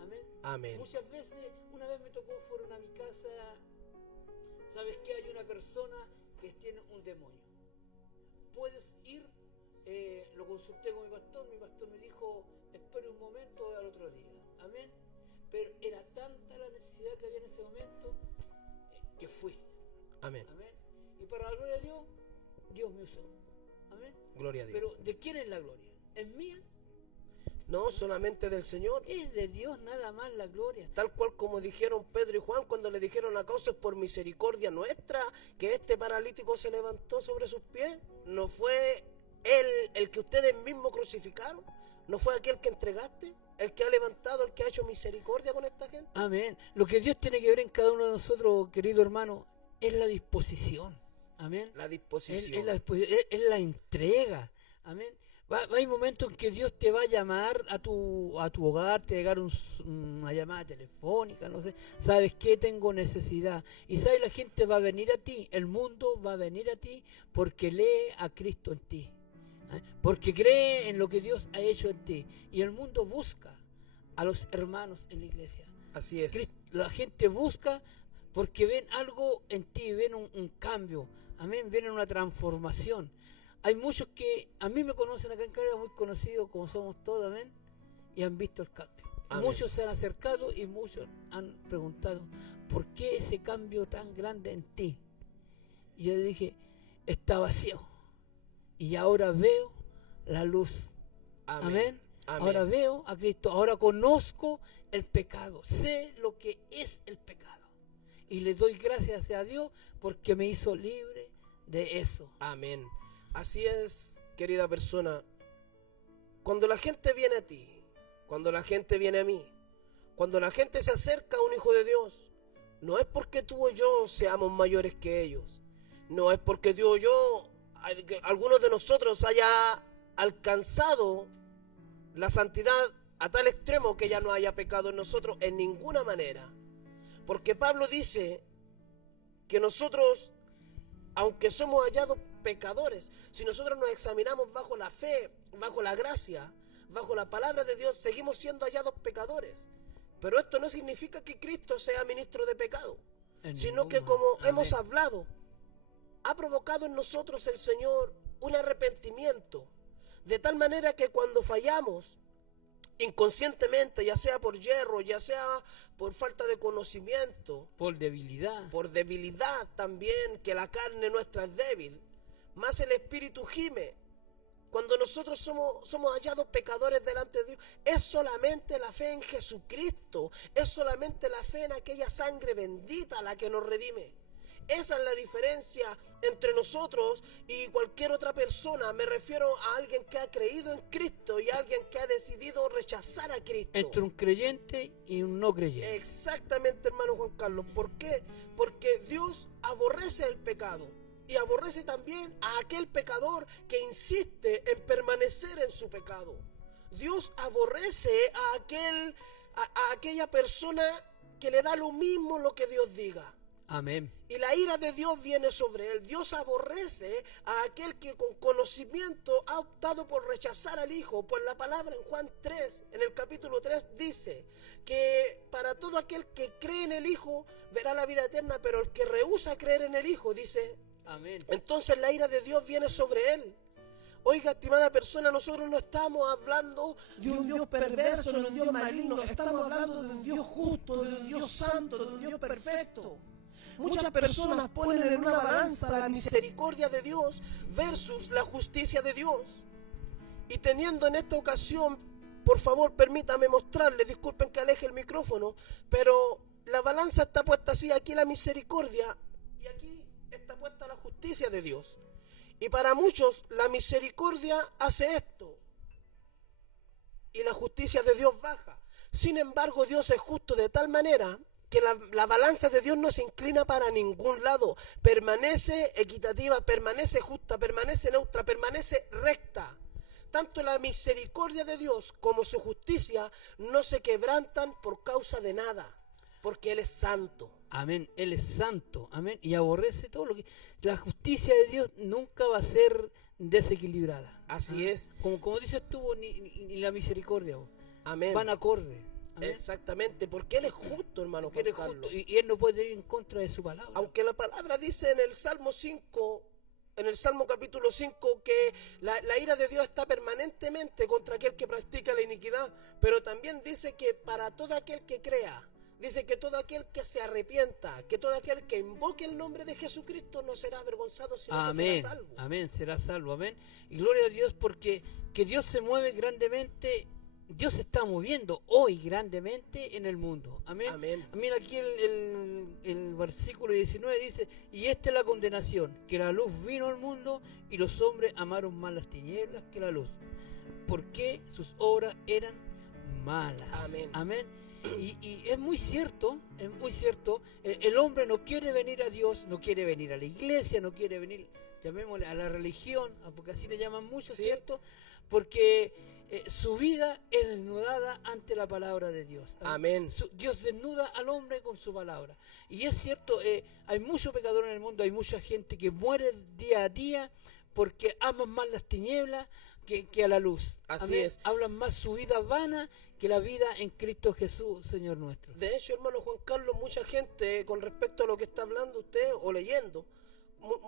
Amén. Amén. Muchas veces, una vez me tocó, fueron a mi casa, ¿sabes qué? Hay una persona que tiene un demonio. Puedes ir, lo consulté con mi pastor me dijo, espere un momento al otro día. Amén. Pero era tanta la necesidad que había en ese momento que fui. Amén. Amén. Y para la gloria de Dios, Dios me usó. Amén. Gloria a Dios. Pero ¿de quién es la gloria? ¿Es mía? No solamente del Señor. Es de Dios nada más la gloria. Tal cual como dijeron Pedro y Juan cuando le dijeron a causa es por misericordia nuestra que este paralítico se levantó sobre sus pies. ¿No fue él el que ustedes mismos crucificaron? ¿No fue aquel que entregaste? ¿El que ha levantado, el que ha hecho misericordia con esta gente? Amén. Lo que Dios tiene que ver en cada uno de nosotros, querido hermano, es la disposición. Amén. La disposición. Es la entrega. Amén. Hay momentos en que Dios te va a llamar a tu hogar, te va a llegar una llamada telefónica, no sé. ¿Sabes qué? Tengo necesidad. Y sabes, la gente va a venir a ti, el mundo va a venir a ti porque lee a Cristo en ti. Porque cree en lo que Dios ha hecho en ti. Y el mundo busca a los hermanos en la iglesia. Así es. La gente busca porque ven algo en ti, ven un cambio. Amén, ven una transformación. Hay muchos que a mí me conocen acá en Carga, muy conocidos como somos todos, amén, y han visto el cambio. Amén. Muchos se han acercado y muchos han preguntado, ¿por qué ese cambio tan grande en ti? Y yo le dije, estaba ciego y ahora veo la luz. Amén. Amén. Amén. Ahora veo a Cristo, ahora conozco el pecado, sé lo que es el pecado. Y le doy gracias a Dios porque me hizo libre de eso. Amén. Así es, querida persona. Cuando la gente viene a ti, cuando la gente viene a mí, cuando la gente se acerca a un hijo de Dios, no es porque tú o yo seamos mayores que ellos. No es porque tú o yo, algunos de nosotros haya alcanzado la santidad a tal extremo que ya no haya pecado en nosotros en ninguna manera. Porque Pablo dice que nosotros, aunque somos hallados pecadores, si nosotros nos examinamos bajo la fe, bajo la gracia, bajo la palabra de Dios, seguimos siendo hallados pecadores. Pero esto no significa que Cristo sea ministro de pecado, sino que, como hemos hablado, ha provocado en nosotros el Señor un arrepentimiento, de tal manera que cuando fallamos inconscientemente, ya sea por yerro, ya sea por falta de conocimiento, por debilidad también, que la carne nuestra es débil, más el Espíritu gime. Cuando nosotros somos hallados pecadores delante de Dios, es solamente la fe en Jesucristo, es solamente la fe en aquella sangre bendita la que nos redime. Esa es la diferencia entre nosotros y cualquier otra persona. Me refiero a alguien que ha creído en Cristo y a alguien que ha decidido rechazar a Cristo. Entre un creyente y un no creyente. Exactamente, hermano Juan Carlos. ¿Por qué? Porque Dios aborrece el pecado y aborrece también a aquel pecador que insiste en permanecer en su pecado. Dios aborrece a aquella persona que le da lo mismo lo que Dios diga. Amén. Y la ira de Dios viene sobre él. Dios aborrece a aquel que con conocimiento ha optado por rechazar al Hijo. Pues la palabra en Juan 3, en el capítulo 3, dice que para todo aquel que cree en el Hijo verá la vida eterna, pero el que rehúsa creer en el Hijo, dice, amén. Entonces la ira de Dios viene sobre él. Oiga, estimada persona, nosotros no estamos hablando de un Dios perverso, de un Dios maligno. Estamos hablando de un Dios justo, de un Dios santo, de un Dios perfecto. Muchas personas ponen en una balanza la misericordia de Dios versus la justicia de Dios. Y teniendo en esta ocasión, por favor, permítame mostrarle, disculpen que aleje el micrófono, pero la balanza está puesta así, aquí la misericordia y aquí está puesta la justicia de Dios. Y para muchos la misericordia hace esto y la justicia de Dios baja. Sin embargo, Dios es justo de tal manera que la balanza de Dios no se inclina para ningún lado, permanece equitativa, permanece justa, permanece neutra, permanece recta. Tanto la misericordia de Dios como su justicia no se quebrantan por causa de nada, porque Él es santo. Amén, Él es santo, amén, y aborrece todo lo que... La justicia de Dios nunca va a ser desequilibrada. Así es. Como dices tú, ni la misericordia, amén, van acorde. Amén. Exactamente, porque Él es justo, hermano Juan Carlos. Y Él no puede ir en contra de su palabra. Aunque la palabra dice en el Salmo 5, en el Salmo capítulo 5, que la ira de Dios está permanentemente contra aquel que practica la iniquidad, pero también dice que para todo aquel que crea, dice que todo aquel que se arrepienta, que todo aquel que invoque el nombre de Jesucristo no será avergonzado, sino amén, que será salvo. Amén, será salvo, amén. Y gloria a Dios porque que Dios se mueve grandemente. Dios se está moviendo hoy grandemente en el mundo. Amén. Amén. Amén. Aquí el versículo 19 dice, y esta es la condenación, que la luz vino al mundo y los hombres amaron más las tinieblas que la luz, porque sus obras eran malas. Amén. Amén. Y es muy cierto, es muy cierto. El hombre no quiere venir a Dios, no quiere venir a la iglesia, no quiere venir, llamémosle, a la religión, porque así le llaman mucho, sí, ¿cierto? Porque su vida es desnudada ante la palabra de Dios. Amén. Dios desnuda al hombre con su palabra. Y es cierto, hay muchos pecadores en el mundo, hay mucha gente que muere día a día porque aman más las tinieblas que a la luz. Así amén. es. Hablan más su vida vana que la vida en Cristo Jesús, Señor nuestro. De hecho, hermano Juan Carlos, mucha gente, con respecto a lo que está hablando usted o leyendo,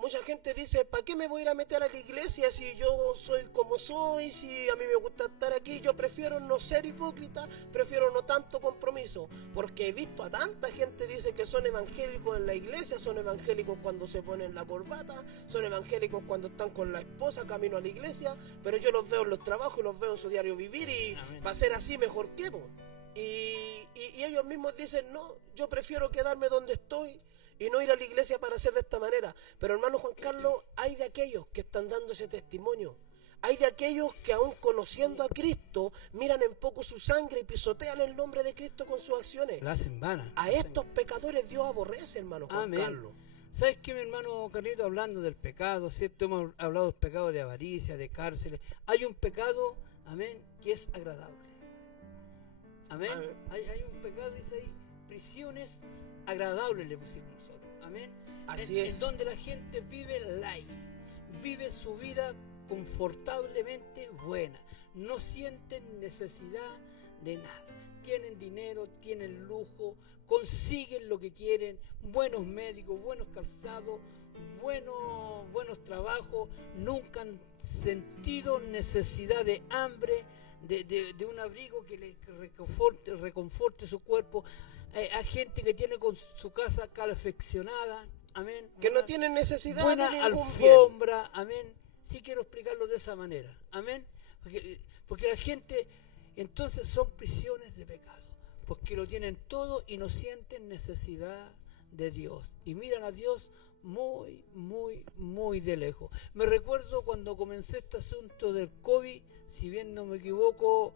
mucha gente dice, ¿para qué me voy a ir a meter a la iglesia si yo soy como soy, si a mí me gusta estar aquí? Yo prefiero no ser hipócrita, prefiero no tanto compromiso, porque he visto a tanta gente dice que son evangélicos en la iglesia, son evangélicos cuando se ponen la corbata, son evangélicos cuando están con la esposa camino a la iglesia, pero yo los veo en los trabajos y los veo en su diario vivir y va a ser así mejor que vos. Y ellos mismos dicen, no, yo prefiero quedarme donde estoy y no ir a la iglesia para hacer de esta manera. Pero hermano Juan Carlos, hay de aquellos que están dando ese testimonio. Hay de aquellos que aún conociendo a Cristo, miran en poco su sangre y pisotean el nombre de Cristo con sus acciones. La hacen vana. A estos pecadores Dios aborrece, hermano Juan amén. Carlos. ¿Sabes qué, mi hermano Carlito? Hablando del pecado, ¿cierto? Hemos hablado del pecado de avaricia, de cárceles. Hay un pecado amén, que es agradable. Amén. Amén. Hay un pecado, dice ahí, prisiones agradables le pusimos nosotros. Amén. Así en es. donde la gente vive light, vive su vida confortablemente buena, no sienten necesidad de nada. Tienen dinero, tienen lujo, consiguen lo que quieren, buenos médicos, buenos calzados, buenos trabajos, nunca han sentido necesidad de hambre, de un abrigo que les reconforte su cuerpo. Hay gente que tiene con su casa calefaccionada, amén. Que no tienen necesidad Buena de ningún bien. alfombra, amén. Sí quiero explicarlo de esa manera, amén. Porque la gente, entonces son prisiones de pecado, porque lo tienen todo y no sienten necesidad de Dios. Y miran a Dios muy, muy, muy de lejos. Me recuerdo cuando comencé este asunto del COVID, si bien no me equivoco,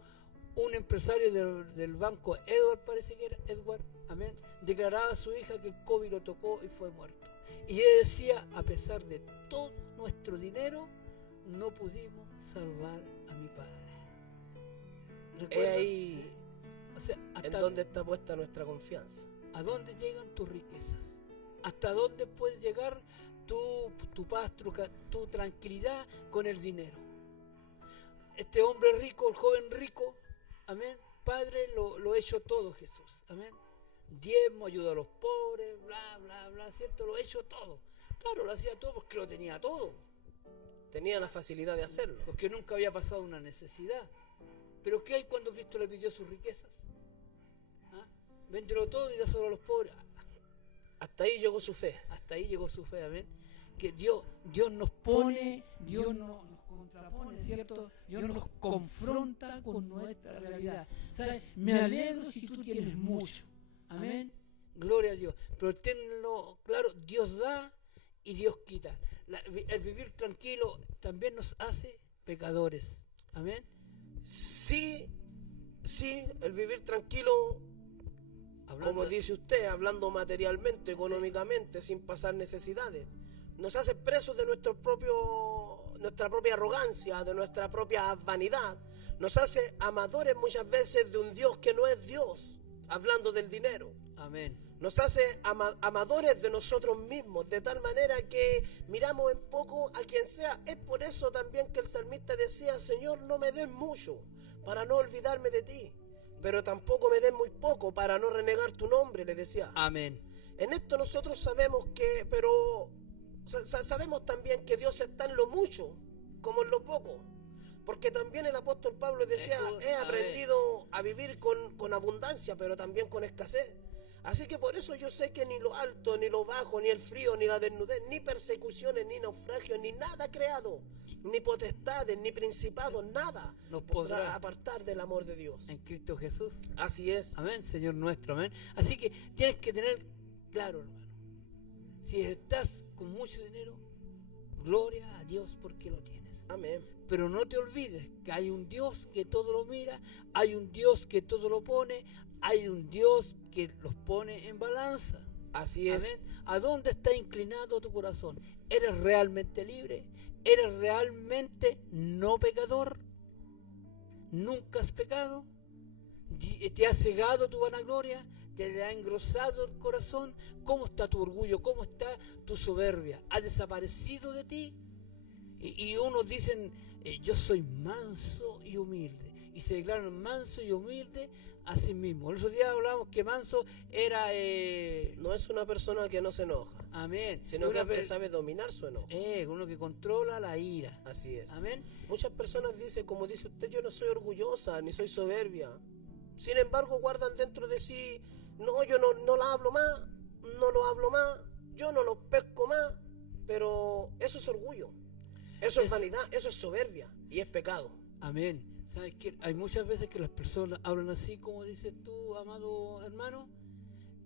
un empresario del banco Edward, parece que era Edward, amén, declaraba a su hija que el COVID lo tocó y fue muerto. Y él decía, a pesar de todo nuestro dinero, no pudimos salvar a mi padre. Es ¿Recuerdas? ahí O sea, en hasta donde está puesta nuestra confianza. ¿a dónde llegan tus riquezas? ¿Hasta dónde puede llegar tu paz, tu tranquilidad con el dinero? Este hombre rico, el joven rico, amén, Padre, lo he hecho todo, Jesús, amén. Diezmo, ayuda a los pobres, bla, bla, bla, ¿cierto? Lo he hecho todo. Claro, lo hacía todo porque lo tenía todo, Tenía la facilidad de hacerlo. porque nunca había pasado una necesidad. Pero ¿qué hay cuando Cristo le pidió sus riquezas? ¿Ah? Véndelo todo y dáselo a los pobres. Hasta ahí llegó su fe. Hasta ahí llegó su fe, amén. Que Dios nos pone, Dios nos contrapone, ¿cierto? Dios nos confronta con nuestra realidad. ¿Sabes? Me alegro si tú tienes mucho, amén. Gloria a Dios. Pero tenlo claro, Dios da y Dios quita. El vivir tranquilo también nos hace pecadores, amén. Sí, el vivir tranquilo, como dice usted, hablando materialmente, económicamente, sin pasar necesidades, nos hace presos de nuestra propia arrogancia, de nuestra propia vanidad. Nos hace amadores muchas veces de un Dios que no es Dios, hablando del dinero. Amén. Nos hace amadores de nosotros mismos, de tal manera que miramos en poco a quien sea. Es por eso también que el salmista decía, Señor, no me des mucho, para no olvidarme de ti, pero tampoco me des muy poco, para no renegar tu nombre, le decía. Amén. En esto nosotros sabemos que, pero sabemos también que Dios está en lo mucho, como en lo poco. Porque también el apóstol Pablo decía, he aprendido a vivir con abundancia, pero también con escasez. Así que por eso yo sé que ni lo alto, ni lo bajo, ni el frío, ni la desnudez, ni persecuciones, ni naufragios, ni nada creado, ni potestades, ni principados, nada Nos podrá podrá apartar del amor de Dios. en Cristo Jesús. Así es. Amén, Señor nuestro, amén. Así que tienes que tener claro, hermano, si estás con mucho dinero, gloria a Dios porque lo tienes. Amén. Pero no te olvides que hay un Dios que todo lo mira, hay un Dios que todo lo pone, hay un Dios que los pone en balanza. Así es. Amén. ¿A dónde está inclinado tu corazón? ¿Eres realmente libre? ¿Eres realmente no pecador? ¿Nunca has pecado? ¿Te ha cegado tu vanagloria? ¿Te ha engrosado el corazón? ¿Cómo está tu orgullo? ¿Cómo está tu soberbia? ¿Ha desaparecido de ti? Y unos dicen, yo soy manso y humilde. Y se declaran manso y humilde a sí mismos. El otro día hablábamos que manso era... No es una persona que no se enoja, amén. sino que sabe dominar su enojo. Uno que controla la ira. Así es. Amén. Muchas personas dicen, como dice usted, yo no soy orgullosa, ni soy soberbia. Sin embargo, guardan dentro de sí, no, yo no la hablo más, no lo hablo más, yo no lo pesco más, pero eso es orgullo, eso es vanidad, eso es soberbia y es pecado. Amén. ¿Sabes qué? Hay muchas veces que las personas hablan así, como dices tú, amado hermano,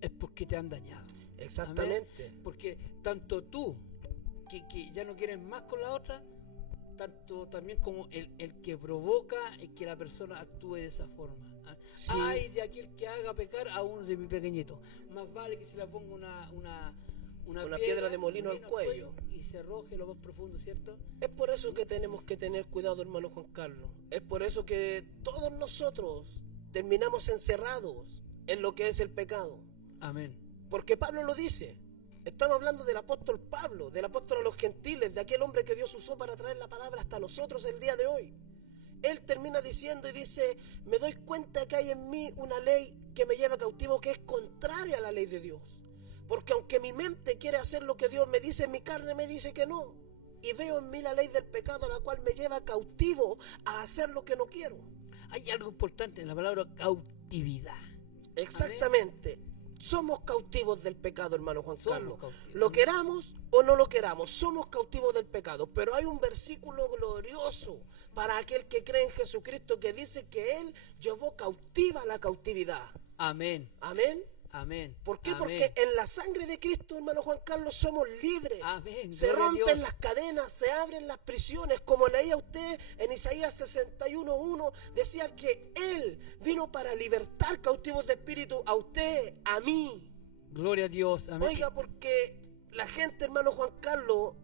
es porque te han dañado. Exactamente. Amén. Porque tanto tú, que ya no quieres más con la otra, tanto también como el que provoca que la persona actúe de esa forma. Sí. Ay de aquel que haga pecar a uno de mi pequeñito. Más vale que se le ponga una piedra de molino al cuello. Y se arroje lo más profundo, ¿cierto? Es por eso que tenemos que tener cuidado, hermano Juan Carlos. Es por eso que todos nosotros terminamos encerrados en lo que es el pecado. Amén. Porque Pablo lo dice. Estamos hablando del apóstol Pablo, del apóstol a los gentiles, de aquel hombre que Dios usó para traer la palabra hasta nosotros el día de hoy. Él termina diciendo y dice, me doy cuenta que hay en mí una ley que me lleva cautivo que es contraria a la ley de Dios. Porque aunque mi mente quiere hacer lo que Dios me dice, mi carne me dice que no. Y veo en mí la ley del pecado, la cual me lleva cautivo a hacer lo que no quiero. Hay algo importante en la palabra cautividad. Exactamente. Amén. Somos cautivos del pecado, hermano Juan Carlos. Lo Amén. queramos o no lo queramos, somos cautivos del pecado. Pero hay un versículo glorioso para aquel que cree en Jesucristo que dice que Él llevó cautiva la cautividad. Amén. Amén. Amén. ¿Por qué? Amén. Porque en la sangre de Cristo, hermano Juan Carlos, somos libres. Amén. Se Gloria a rompen Dios. las cadenas, se abren las prisiones. Como leía usted en Isaías 61:1, decía que Él vino para libertar cautivos de espíritu a usted, a mí. Gloria a Dios. Amén. Oiga, porque la gente, hermano Juan Carlos,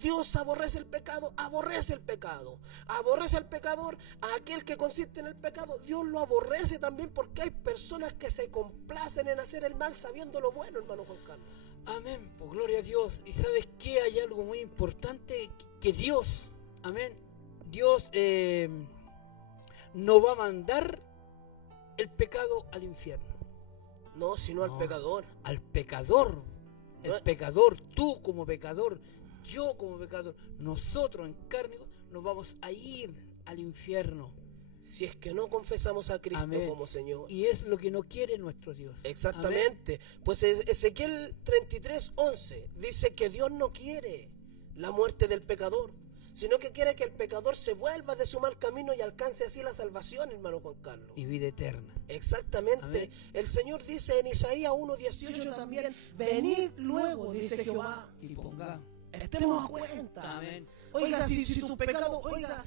Dios aborrece el pecado, aborrece el pecado. Aborrece al pecador, a aquel que consiste en el pecado. Dios lo aborrece también porque hay personas que se complacen en hacer el mal sabiendo lo bueno, hermano Juan Carlos. Amén. Pues gloria a Dios. Y sabes que hay algo muy importante que Dios, amén, Dios no va a mandar el pecado al infierno. No, sino al pecador. Al pecador. El No. pecador, tú como pecador, yo como pecador, nosotros en carne nos vamos a ir al infierno. Si es que no confesamos a Cristo Amén. como Señor. Y es lo que no quiere nuestro Dios. Exactamente. Pues Ezequiel 33:11 dice que Dios no quiere la muerte del pecador, sino que quiere que el pecador se vuelva de su mal camino y alcance así la salvación, hermano Juan Carlos. Y vida eterna. Exactamente. Amén. El Señor dice en Isaías 1:18 también, venid luego, dice Jehová, Y ponga. estemos a cuenta. Amén. Oiga, si tu pecado, oiga,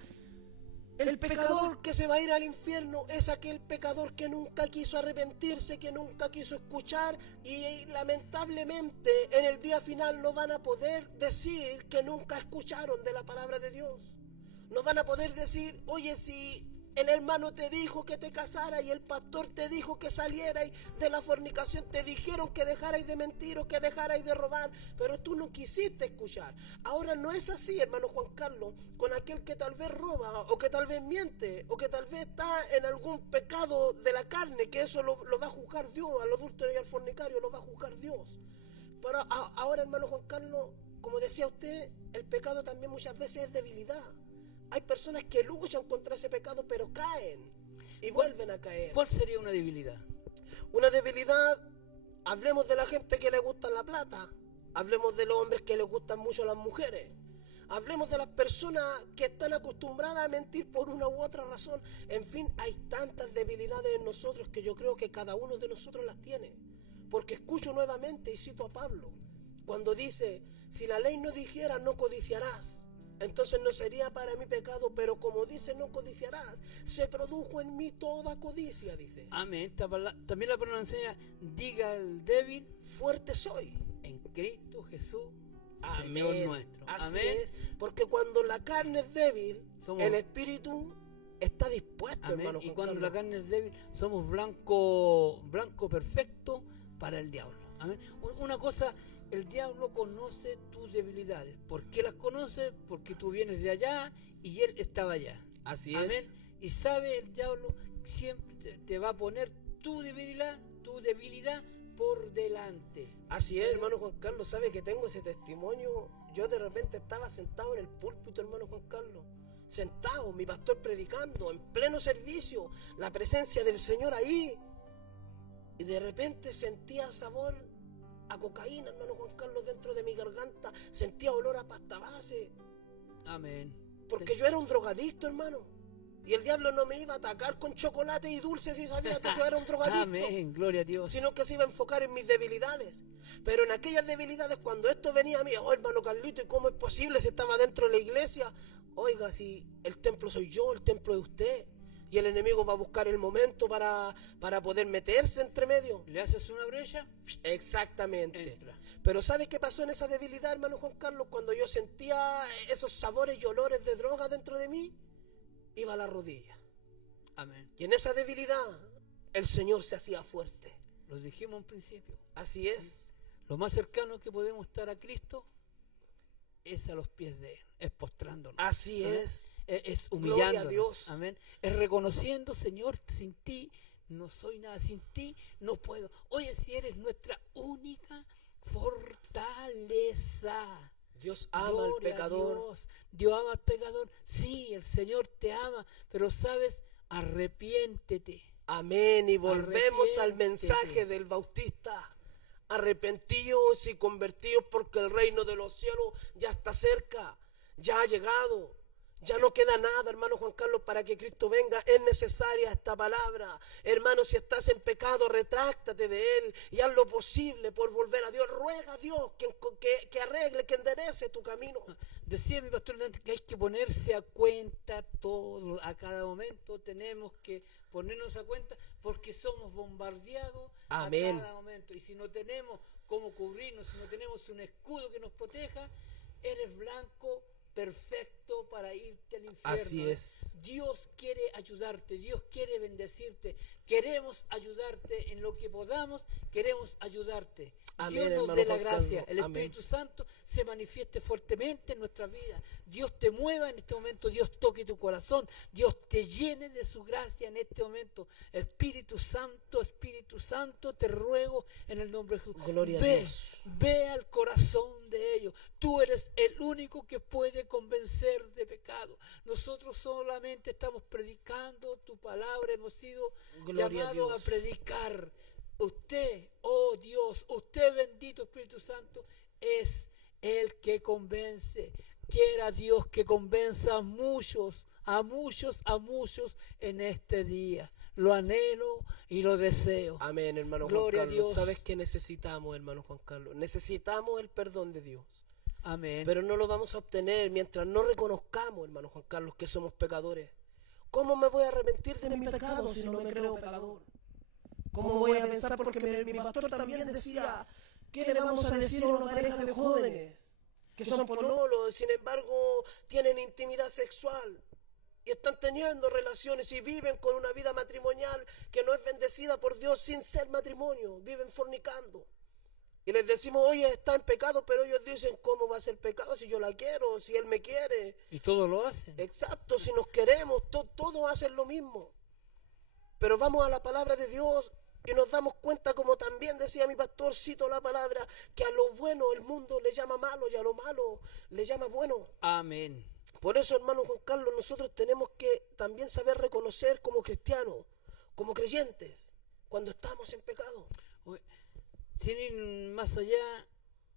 el pecador que se va a ir al infierno es aquel pecador que nunca quiso arrepentirse, que nunca quiso escuchar y lamentablemente en el día final no van a poder decir que nunca escucharon de la palabra de Dios. No van a poder decir, oye, si el hermano te dijo que te casara y el pastor te dijo que salierais de la fornicación, te dijeron que dejarais de mentir o que dejarais de robar, pero tú no quisiste escuchar. Ahora no es así, hermano Juan Carlos, con aquel que tal vez roba o que tal vez miente o que tal vez está en algún pecado de la carne, que eso lo va a juzgar Dios, al adúltero y al fornicario lo va a juzgar Dios. Pero ahora, hermano Juan Carlos, como decía usted, el pecado también muchas veces es debilidad. Hay personas que luchan contra ese pecado, pero caen y vuelven a caer. ¿Cuál sería una debilidad? Una debilidad, hablemos de la gente que le gusta la plata, hablemos de los hombres que les gustan mucho las mujeres, hablemos de las personas que están acostumbradas a mentir por una u otra razón. En fin, hay tantas debilidades en nosotros que yo creo que cada uno de nosotros las tiene. Porque escucho nuevamente y cito a Pablo, cuando dice, si la ley no dijera no codiciarás, entonces no sería para mí pecado, pero como dice no codiciarás, se produjo en mí toda codicia, dice. Amén. También la palabra enseña, diga el débil, Fuerte soy. en Cristo Jesús, Amén. Señor nuestro. Así Amén. es, porque cuando la carne es débil, Somos- el espíritu está dispuesto, Amén. hermano Y Juan cuando Carlos. la carne es débil, somos blanco perfecto para el diablo. Amén. Una cosa, el diablo conoce tus debilidades. ¿Por qué las conoce? Porque tú vienes de allá y él estaba allá. Así Amén. es. Y sabe el diablo, siempre te va a poner tu debilidad por delante. Así es, hermano Juan Carlos, sabe que tengo ese testimonio. Yo de repente estaba sentado en el púlpito, hermano Juan Carlos. Sentado, mi pastor predicando, en pleno servicio, la presencia del Señor ahí. Y de repente sentía sabor a cocaína, hermano Juan Carlos, dentro de mi garganta. Sentía olor a pasta base. Amén. Porque yo era un drogadicto, hermano. Y el diablo no me iba a atacar con chocolate y dulces si sabía que yo era un drogadicto. Amén, gloria a Dios. Sino que se iba a enfocar en mis debilidades. Pero en aquellas debilidades, cuando esto venía a mí, oh hermano Carlito, ¿y cómo es posible si estaba dentro de la iglesia? Oiga, si el templo soy yo, el templo de usted. y el enemigo va a buscar el momento para poder meterse entre medio. Le haces una brecha, Exactamente. entra. Pero ¿sabes qué pasó en esa debilidad, hermano Juan Carlos? Cuando yo sentía esos sabores y olores de droga dentro de mí, iba a la rodilla. Amén. Y en esa debilidad, el Señor se hacía fuerte. Lo dijimos en principio. Así es. Lo más cercano que podemos estar a Cristo es a los pies de Él, es postrándonos. Así Amén. es. Es Gloria a humillándonos. Dios. Amén. Es reconociendo, Señor, sin ti no soy nada, sin ti no puedo. Oye, si eres nuestra única fortaleza. Dios ama Gloria al pecador. a Dios. Dios ama al pecador. Sí, el Señor te ama, pero sabes, arrepiéntete. Amén. Y volvemos al Arrepiéntete. mensaje del Bautista. Arrepentidos y convertidos porque el reino de los cielos ya está cerca, ya ha llegado. Ya no queda nada, hermano Juan Carlos, para que Cristo venga. Es necesaria esta palabra. Hermano, si estás en pecado, retráctate de él y haz lo posible por volver a Dios. Ruega a Dios que arregle, que enderece tu camino. Decía mi pastor antes que hay que ponerse a cuenta todo, a cada momento tenemos que ponernos a cuenta porque somos bombardeados Amén. a cada momento. Y si no tenemos cómo cubrirnos, si no tenemos un escudo que nos proteja, eres blanco perfecto para irte al infierno. Así es. Dios quiere ayudarte, Dios quiere bendecirte. Queremos ayudarte en lo que podamos, queremos ayudarte. Amén, Dios nos hermano dé la Juan gracia, Carlos. el Amén. Espíritu Santo se manifieste fuertemente en nuestras vidas. Dios te mueva en este momento, Dios toque tu corazón, Dios te llene de su gracia en este momento. Espíritu Santo, te ruego en el nombre de Jesús. Gloria a ve, Dios. ve al corazón de ellos. Tú eres el único que puede convencer de pecado. Nosotros solamente estamos predicando tu palabra, hemos sido Gloria a llamados Dios. a predicar. Usted, oh Dios, usted bendito Espíritu Santo, es el que convence. Quiera Dios que convenza a muchos en este día. Lo anhelo y lo deseo. Amén, hermano Gloria a Juan Carlos. Dios. ¿Sabes qué necesitamos, hermano Juan Carlos? Necesitamos el perdón de Dios. Amén. Pero no lo vamos a obtener mientras no reconozcamos, hermano Juan Carlos, que somos pecadores. ¿Cómo me voy a arrepentir de mi pecado si no me creo pecador? ¿Cómo voy a pensar? Porque mi pastor también decía, ¿qué le vamos a decir a una pareja de jóvenes que son pololos, sin embargo tienen intimidad sexual y están teniendo relaciones y viven con una vida matrimonial que no es bendecida por Dios sin ser matrimonio, viven fornicando? Y les decimos, oye, está en pecado, pero ellos dicen, ¿cómo va a ser pecado si yo la quiero, si él me quiere? Y todos lo hacen. Exacto, si nos queremos, todos hacen lo mismo. Pero vamos a la palabra de Dios y nos damos cuenta, como también decía mi pastor, cito la palabra, que a lo bueno el mundo le llama malo y a lo malo le llama bueno. Amén. Por eso, hermano Juan Carlos, nosotros tenemos que también saber reconocer como cristianos, como creyentes, cuando estamos en pecado. Oye, sin ir más allá,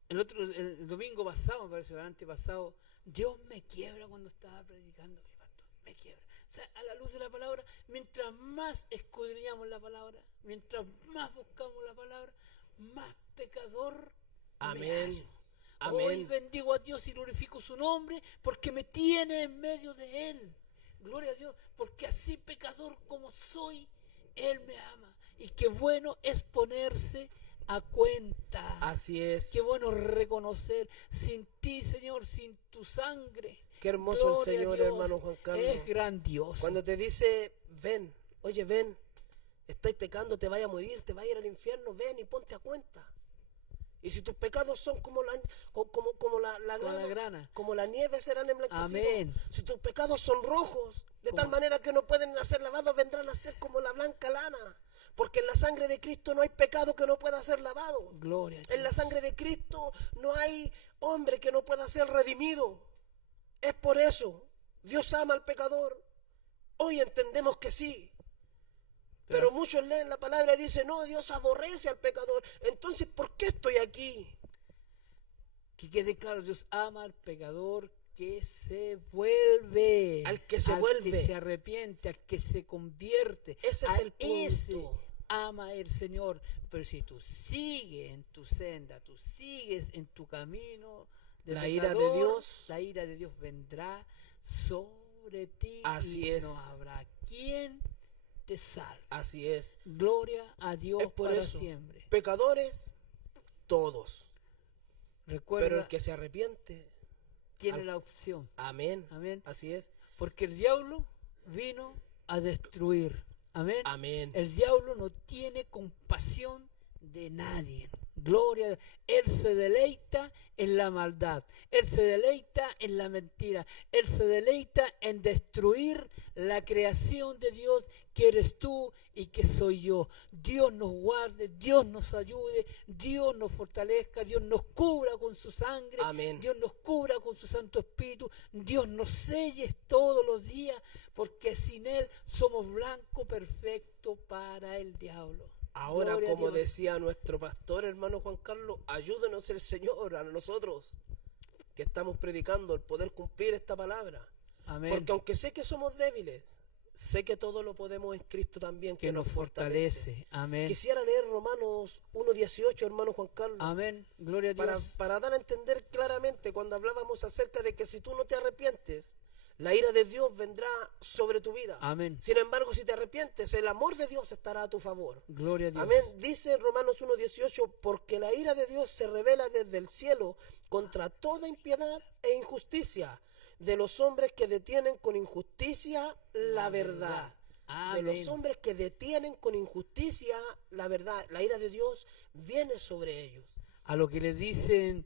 el domingo pasado, me parece, el antepasado, Dios me quiebra cuando estaba predicando, mi pastor, me quiebra. O sea, a la luz de la palabra, mientras más escudriñamos la palabra, mientras más buscamos la palabra, más pecador Amén. me hallo. Amén. Hoy bendigo a Dios y glorifico su nombre porque me tiene en medio de Él. Gloria a Dios, porque así pecador como soy, Él me ama. Y qué bueno es ponerse a cuenta. Así es. Qué bueno reconocer, sin ti, Señor, sin tu sangre. Qué hermoso Gloria el a Señor, Dios, hermano Juan Carlos. Es grandioso. Cuando te dice, ven, oye, ven, estáis pecando, te vaya a morir, te vaya a ir al infierno, ven y ponte a cuenta. Y si tus pecados son como la grana, como la nieve, serán emblanquecidos. Amén. Si tus pecados son rojos, de tal manera que no pueden ser lavados, vendrán a ser como la blanca lana. Porque en la sangre de Cristo no hay pecado que no pueda ser lavado. Gloria a Dios. En la sangre de Cristo no hay hombre que no pueda ser redimido. Es por eso, Dios ama al pecador. Hoy entendemos que sí. Pero muchos leen la palabra y dicen, no, Dios aborrece al pecador. Entonces, ¿por qué estoy aquí? Que quede claro, Dios ama al pecador que se vuelve. Al que se vuelve. Al que se arrepiente, al que se convierte. Ese es el Ese punto. ama el Señor. Pero si tú sigues en tu senda, tú sigues en tu camino de La pecador, ira de Dios. la ira de Dios vendrá sobre sobre ti Así y es. no habrá quien te salve. Así es. Gloria a Dios Es por para eso. siempre. Pecadores, todos. Recuerda, Pero el que se arrepiente, tiene al- la opción. amén. Amén. Así es. Porque el diablo vino a destruir. Amén. Amén. El diablo no tiene compasión de nadie. Gloria a Dios. Él se deleita en la maldad. Él se deleita en la mentira. Él se deleita en destruir la creación de Dios que eres tú y que soy yo. Dios nos guarde, Dios nos ayude, Dios nos fortalezca, Dios nos cubra con su sangre, Amén. Dios nos cubra con su Santo Espíritu, Dios nos selle todos los días, porque sin Él somos blanco perfecto para el diablo. Ahora, Gloria a como Dios. decía nuestro pastor hermano Juan Carlos, ayúdenos el Señor a nosotros que estamos predicando el poder cumplir esta palabra. Amén. Porque aunque sé que somos débiles, sé que todo lo podemos en Cristo también que nos fortalece. Amén. Quisiera leer Romanos 1:18, hermano Juan Carlos, Amén. Gloria a Dios. para dar a entender claramente cuando hablábamos acerca de que si tú no te arrepientes, la ira de Dios vendrá sobre tu vida. Amén. Sin embargo, si te arrepientes, el amor de Dios estará a tu favor. Gloria a Dios. Amén. Dice Romanos 1:18, porque la ira de Dios se revela desde el cielo contra toda impiedad e injusticia de los hombres que detienen con injusticia la verdad. De los Amén. hombres que detienen con injusticia la verdad. La ira de Dios viene sobre ellos. A lo que le dicen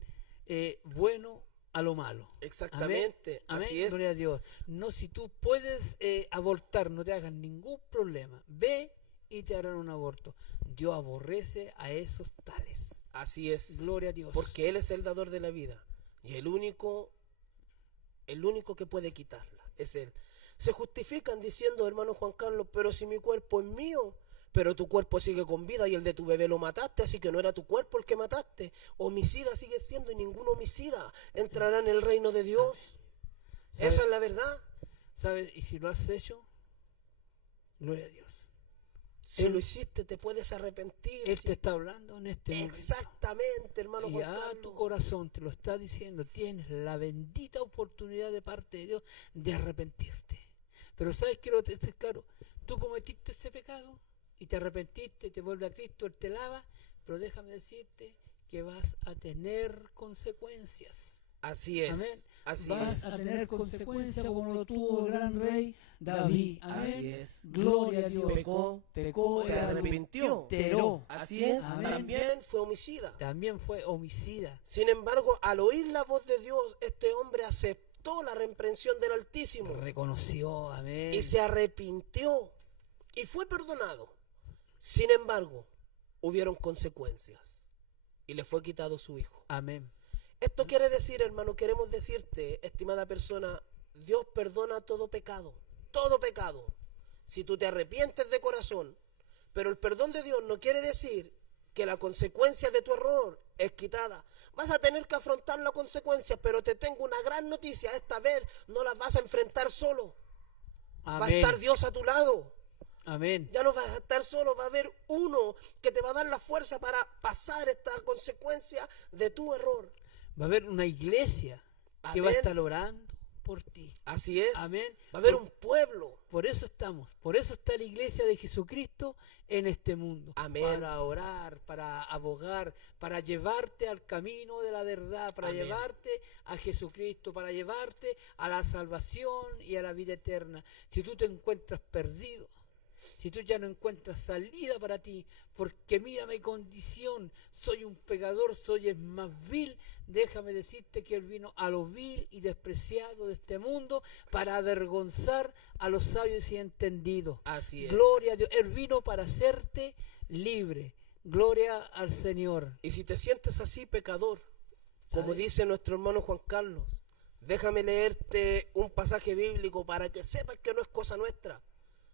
bueno a lo malo. Exactamente, Amén. así es. Gloria a Dios. No, si tú puedes abortar, no te hagas ningún problema. Ve y te harán un aborto. Dios aborrece a esos tales. Así es. Gloria a Dios. Porque Él es el dador de la vida. Y el único que puede quitarla es Él. Se justifican diciendo, hermano Juan Carlos, pero si mi cuerpo es mío, pero tu cuerpo sigue con vida y el de tu bebé lo mataste, así que no era tu cuerpo el que mataste. Homicida sigue siendo y ningún homicida entrará en el reino de Dios. ¿Sabe? Esa es la verdad. ¿Sabes? Y si lo has hecho, gloria a Dios. Si Él- lo hiciste, te puedes arrepentir. Él sí. te está hablando en este momento. Exactamente, hermano Y Juan a Carlos. tu corazón te lo está diciendo, tienes la bendita oportunidad de parte de Dios de arrepentirte. Pero sabes, quiero decir claro, tú cometiste ese pecado y te arrepentiste, te vuelve a Cristo, Él te lava, pero déjame decirte que vas a tener consecuencias. Así es. Amén. Así Vas es. a tener consecuencias como lo tuvo el gran rey David. Amén. Así es. Gloria a Dios. Pecó, se arrepintió. Teró. Así es. Amén. También fue homicida. También fue homicida. Sin embargo, al oír la voz de Dios, este hombre aceptó la reprensión del Altísimo Reconoció, amén. y se arrepintió y fue perdonado. Sin embargo, hubieron consecuencias y le fue quitado su hijo. Amén. Esto quiere decir, hermano, queremos decirte, estimada persona, Dios perdona todo pecado, si tú te arrepientes de corazón. Pero el perdón de Dios no quiere decir que la consecuencia de tu error es quitada. Vas a tener que afrontar la consecuencia, pero te tengo una gran noticia, esta vez no las vas a enfrentar solo. Va a Amén. estar Dios a tu lado. Amén. Ya no vas a estar solo, va a haber uno que te va a dar la fuerza para pasar esta consecuencia de tu error. Va a haber una iglesia que va a Amén. estar orando por ti. Así es. Amén. Va a haber un pueblo. Por eso estamos, por eso está la iglesia de Jesucristo en este mundo. Amén. Para orar, para abogar, para llevarte al camino de la verdad, para Amén. llevarte a Jesucristo, para llevarte a la salvación y a la vida eterna. Si tú te encuentras perdido, si tú ya no encuentras salida para ti, porque mira mi condición, soy un pecador, soy el más vil, déjame decirte que Él vino a lo vil y despreciado de este mundo para avergonzar a los sabios y entendidos. Así es. Gloria a Dios, Él vino para hacerte libre. Gloria al Señor. Y si te sientes así, pecador, como ¿Sabes? dice nuestro hermano Juan Carlos, déjame leerte un pasaje bíblico para que sepas que no es cosa nuestra,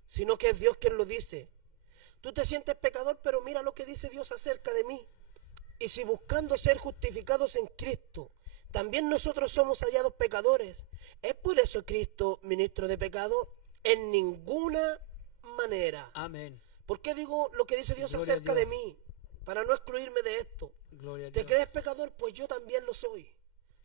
sino que es Dios quien lo dice. Tú te sientes pecador, pero mira lo que dice Dios acerca de mí. Y si buscando ser justificados en Cristo, también nosotros somos hallados pecadores, ¿es por eso Cristo ministro de pecado? En ninguna manera. Amén. ¿Por qué digo lo que dice Dios Gloria a acerca Dios. de mí? Para no excluirme de esto. Gloria a ¿Te Dios. crees pecador? Pues yo también lo soy.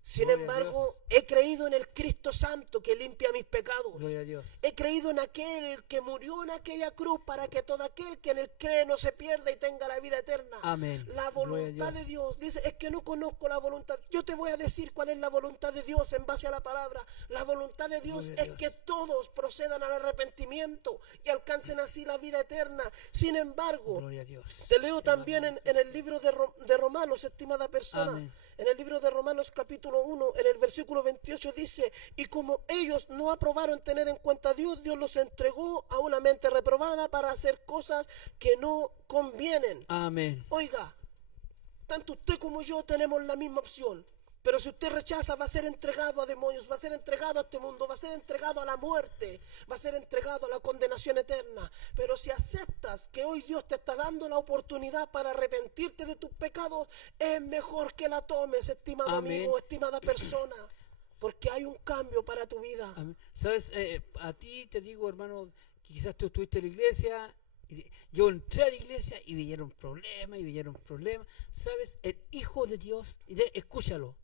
Sin Gloria a embargo, he creído en el Cristo Santo que limpia mis pecados. Gloria a Dios. He creído en aquel que murió en aquella cruz para que todo aquel que en él cree no se pierda y tenga la vida eterna. Amén. La Gloria a voluntad Dios. de Dios. Dice, es que no conozco la voluntad. Yo te voy a decir cuál es la voluntad de Dios en base a la palabra. La voluntad de Dios Gloria a es Dios. que todos procedan al arrepentimiento y alcancen así la vida eterna. Sin embargo, Gloria a Dios. te leo también en el libro de Romanos, estimada persona. Amén. En el libro de Romanos capítulo 1, en el versículo 28 dice, y como ellos no aprobaron tener en cuenta a Dios, Dios los entregó a una mente reprobada para hacer cosas que no convienen. Amén. Oiga, tanto usted como yo tenemos la misma opción. Pero si usted rechaza, va a ser entregado a demonios, va a ser entregado a este mundo, va a ser entregado a la muerte, va a ser entregado a la condenación eterna. Pero si aceptas que hoy Dios te está dando la oportunidad para arrepentirte de tus pecados, es mejor que la tomes, estimado Amén. amigo, estimada persona, porque hay un cambio para tu vida. Amén. Sabes, a ti te digo, hermano, que quizás tú estuviste en la iglesia. Yo entré a la iglesia y vinieron problemas, ¿Sabes? El Hijo de Dios, escúchalo.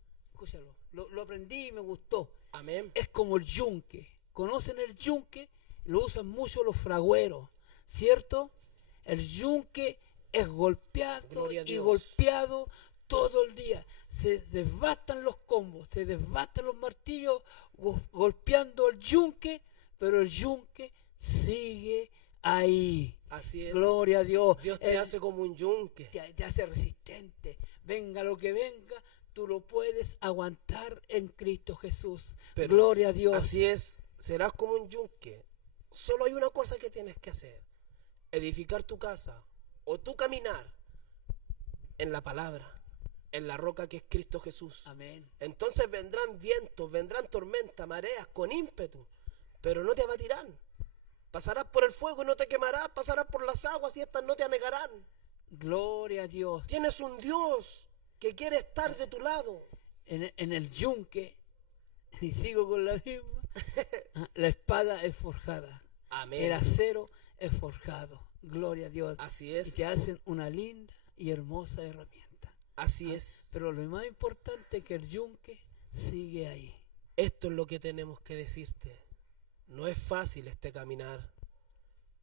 Lo aprendí y me gustó. Amén. Es como el yunque. ¿Conocen el yunque? Lo usan mucho los fragueros, ¿cierto? El yunque es golpeado Gloria a y Dios. golpeado todo el día. Se desbastan los combos, se desbastan los martillos golpeando el yunque, pero el yunque sigue ahí. Así es. Gloria a Dios. Dios te hace como un yunque. Te hace resistente. Venga lo que venga, tú lo puedes aguantar en Cristo Jesús. Pero Gloria a Dios. Así es, serás como un yunque. Solo hay una cosa que tienes que hacer: edificar tu casa o tú caminar en la palabra, en la roca que es Cristo Jesús. Amén. Entonces vendrán vientos, vendrán tormentas, mareas con ímpetu, pero no te abatirán. Pasarás por el fuego y no te quemarás, pasarás por las aguas y estas no te anegarán. Gloria a Dios. Tienes un Dios que quiere estar de tu lado. En el yunque, y sigo con la misma, la espada es forjada. Amén. El acero es forjado. Gloria a Dios. Así Y es, te hacen una linda y hermosa herramienta. así es. Pero lo más importante es que el yunque sigue ahí. Esto es lo que tenemos que decirte. No es fácil este caminar,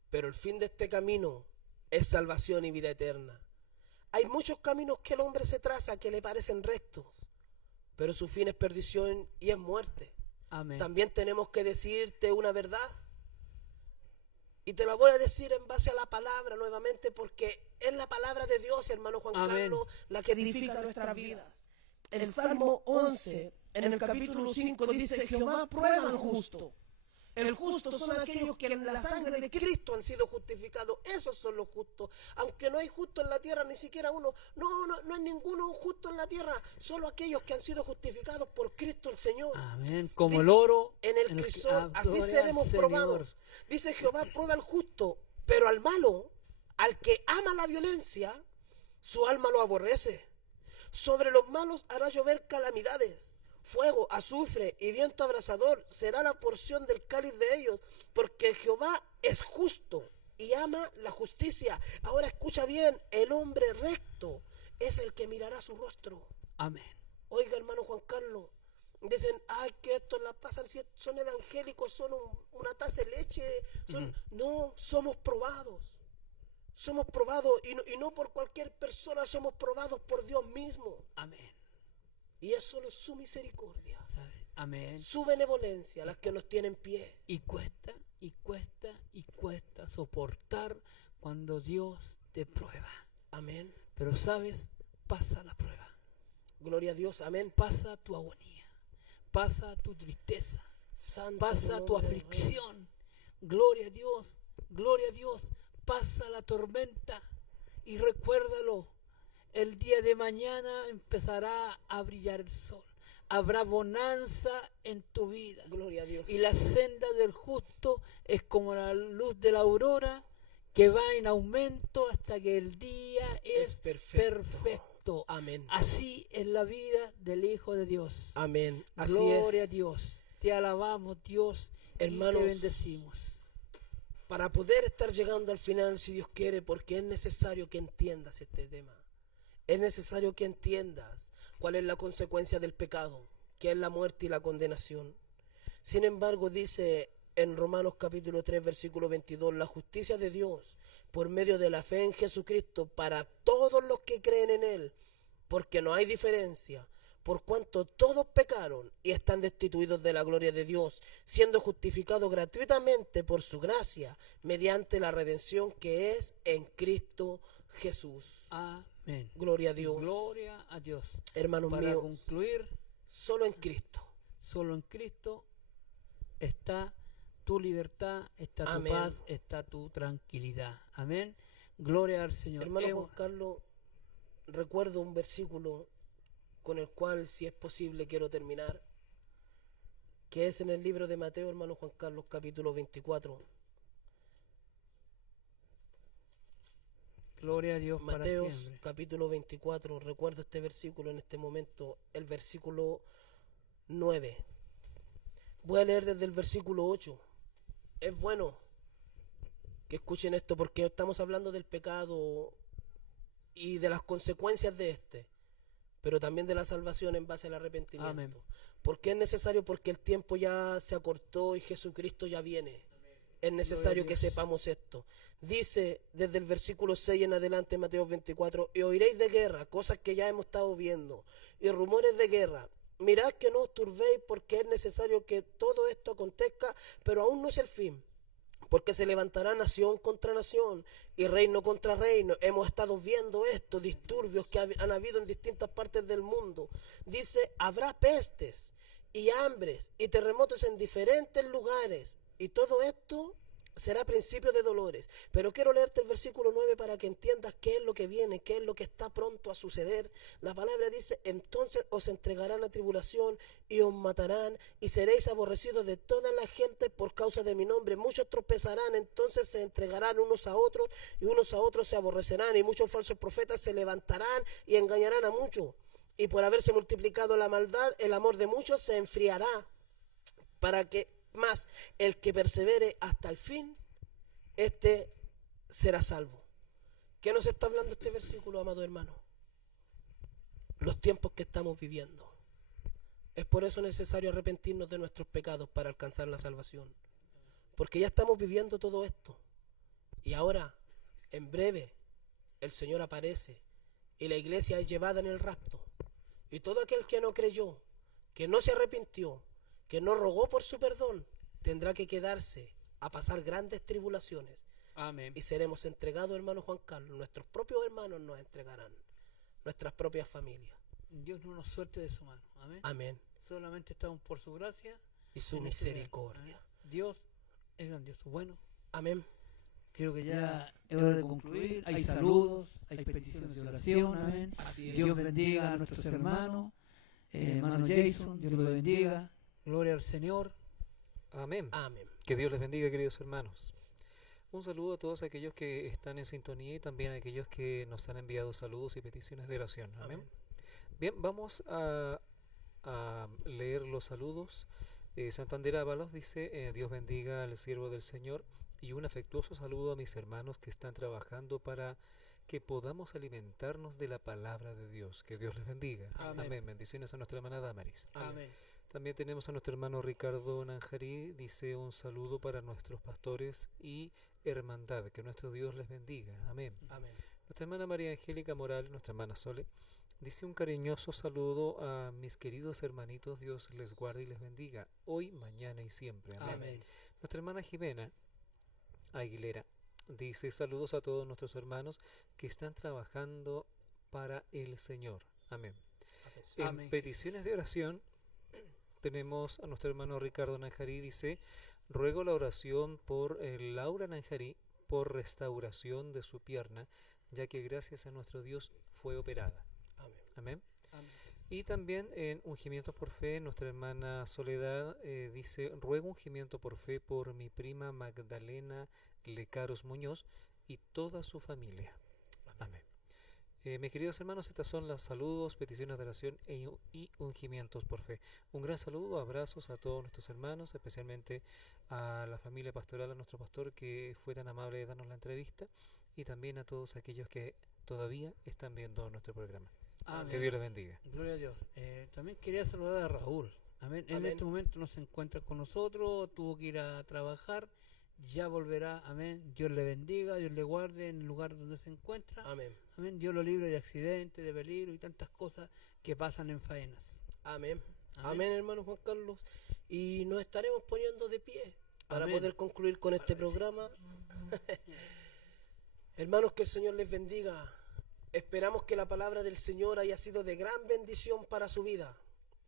pero el fin de este camino es salvación y vida eterna. Hay muchos caminos que el hombre se traza que le parecen rectos, pero su fin es perdición y es muerte. Amén. También tenemos que decirte una verdad, y te la voy a decir en base a la palabra nuevamente, porque es la palabra de Dios, hermano Juan Amén. Carlos, la que edifica nuestras vidas. En el Salmo 11, en el capítulo 5, dice: Jehová prueba al justo. El justo son aquellos que en la sangre de Cristo han sido justificados. Esos son los justos. Aunque no hay justo en la tierra, ni siquiera uno. No hay ninguno justo en la tierra. Solo aquellos que han sido justificados por Cristo el Señor. Amén. Como Dice, el oro en el crisol, así seremos probados. Dice: Jehová prueba al justo, pero al malo, al que ama la violencia, su alma lo aborrece. Sobre los malos hará llover calamidades. Fuego, azufre y viento abrasador será la porción del cáliz de ellos, porque Jehová es justo y ama la justicia. Ahora escucha bien: el hombre recto es el que mirará su rostro. Amén. Oiga, hermano Juan Carlos, dicen: ay, que esto la pasan, si son evangélicos, son una taza de leche. No, somos probados. Somos probados, y no por cualquier persona, somos probados por Dios mismo. Amén. Y es solo su misericordia, ¿Sabe? Amén. su benevolencia, las que nos tienen en pie. Y cuesta soportar cuando Dios te prueba. Amén. Pero sabes, pasa la prueba. Gloria a Dios. Amén. Pasa tu agonía. Pasa tu tristeza. Santo Pasa tu tu nombre, Rey. aflicción. Gloria a Dios. Gloria a Dios. Pasa la tormenta. Y recuérdalo. El día de mañana empezará a brillar el sol. Habrá bonanza en tu vida. Gloria a Dios. Y la senda del justo es como la luz de la aurora, que va en aumento hasta que el día es perfecto. Amén. Así es la vida del Hijo de Dios. Amén. Así Gloria es. a Dios. Te alabamos, Dios, Hermanos, y te bendecimos. Para poder estar llegando al final, si Dios quiere, porque es necesario que entiendas este tema. Es necesario que entiendas cuál es la consecuencia del pecado. que es la muerte y la condenación. Sin embargo, dice en Romanos capítulo 3, versículo 22, la justicia de Dios por medio de la fe en Jesucristo para todos los que creen en Él, porque no hay diferencia, por cuanto todos pecaron y están destituidos de la gloria de Dios, siendo justificados gratuitamente por su gracia, mediante la redención que es en Cristo Jesús. Amén. Gloria a Dios. Gloria a Dios. Hermanos Para míos, concluir, solo en Cristo. solo en Cristo está tu libertad, está tu Amén. paz, está tu tranquilidad. Amén. Gloria al Señor. Hermano Juan Carlos, recuerdo un versículo con el cual, si es posible, quiero terminar, que es en el libro de Mateo, hermano Juan Carlos, capítulo 24. Gloria a Dios para Mateo, siempre. capítulo 24, recuerdo este versículo en este momento, el versículo 9. Voy a leer desde el versículo 8. Es bueno que escuchen esto porque estamos hablando del pecado y de las consecuencias de este, pero también de la salvación en base al arrepentimiento. Amén. ¿Por qué es necesario? Porque el tiempo ya se acortó y Jesucristo ya viene. Es necesario que Dios. sepamos esto. Dice desde el versículo 6 en adelante, Mateo 24, y oiréis de guerra, cosas que ya hemos estado viendo, y rumores de guerra. Mirad que no os turbéis, porque es necesario que todo esto acontezca, pero aún no es el fin. Porque se levantará nación contra nación y reino contra reino. Hemos estado viendo estos disturbios que han habido en distintas partes del mundo. Dice, habrá pestes y hambres y terremotos en diferentes lugares. Y todo esto será principio de dolores. Pero quiero leerte el versículo 9 para que entiendas qué es lo que viene, qué es lo que está pronto a suceder. La palabra dice, entonces os entregarán a tribulación y os matarán y seréis aborrecidos de toda la gente por causa de mi nombre. Muchos tropezarán, entonces se entregarán unos a otros y unos a otros se aborrecerán y muchos falsos profetas se levantarán y engañarán a muchos. Y por haberse multiplicado la maldad, el amor de muchos se enfriará, para que más el que persevere hasta el fin, este será salvo. ¿Qué nos está hablando este versículo, amado hermano? Los tiempos que estamos viviendo. Es por eso necesario arrepentirnos de nuestros pecados para alcanzar la salvación. Porque ya estamos viviendo todo esto. Y ahora, en breve, el Señor aparece y la iglesia es llevada en el rapto. Y todo aquel que no creyó, que no se arrepintió, que no rogó por su perdón, tendrá que quedarse a pasar grandes tribulaciones. Amén. Y seremos entregados, hermano Juan Carlos. Nuestros propios hermanos nos entregarán. Nuestras propias familias. Dios no nos suelte de su mano. Amén. Amén. Solamente estamos por su gracia Y su en este día. misericordia. Amén. Dios es grandioso. Bueno, Amén. creo que ya es hora de concluir. Hay saludos, hay peticiones de oración. Amén. Dios bendiga a nuestros hermanos. Hermano Jason, Dios lo bendiga. Gloria al Señor. Amén. Amén. Que Dios les bendiga, queridos hermanos. Un saludo a todos aquellos que están en sintonía y también a aquellos que nos han enviado saludos y peticiones de oración. Amén. Bien, vamos a leer los saludos. Santander Ábalos dice, Dios bendiga al siervo del Señor y un afectuoso saludo a mis hermanos que están trabajando para que podamos alimentarnos de la palabra de Dios. Que Dios les bendiga. Amén. Bendiciones a nuestra hermana Damaris. Amén. También tenemos a nuestro hermano Ricardo Nanjarí, dice un saludo para nuestros pastores y hermandad, que nuestro Dios les bendiga. Amén. Amén. Nuestra hermana María Angélica Morales, nuestra hermana Sole, dice un cariñoso saludo a mis queridos hermanitos, Dios les guarde y les bendiga, hoy, mañana y siempre. Amén. Amén. Nuestra hermana Jimena Aguilera dice saludos a todos nuestros hermanos que están trabajando para el Señor. Amén. En Amén. peticiones de oración tenemos a nuestro hermano Ricardo Nanjarí, dice, ruego la oración por Laura Nanjarí por restauración de su pierna, ya que gracias a nuestro Dios fue operada. Amén. Amén. Amén. Y también en ungimientos por fe, nuestra hermana Soledad dice, ruego ungimiento por fe por mi prima Magdalena Lecaros Muñoz y toda su familia. Amén. Mis queridos hermanos, estas son los saludos, peticiones de oración y ungimientos por fe. Un gran saludo, abrazos a todos nuestros hermanos, especialmente a la familia pastoral, a nuestro pastor que fue tan amable de darnos la entrevista y también a todos aquellos que todavía están viendo nuestro programa. Amén. Que Dios les bendiga. Gloria a Dios. También quería saludar a Raúl. Amén. En Amén. este momento no se encuentra con nosotros, tuvo que ir a trabajar, ya volverá. Amén. Dios le bendiga, Dios le guarde en el lugar donde se encuentra. Amén. Amén. Dios lo libre de accidentes, de peligro y tantas cosas que pasan en faenas. Amén. Amén. Amén, hermano Juan Carlos. Y nos estaremos poniendo de pie para Amén. poder concluir con este programa. Hermanos, que el Señor les bendiga. Esperamos que la palabra del Señor haya sido de gran bendición para su vida.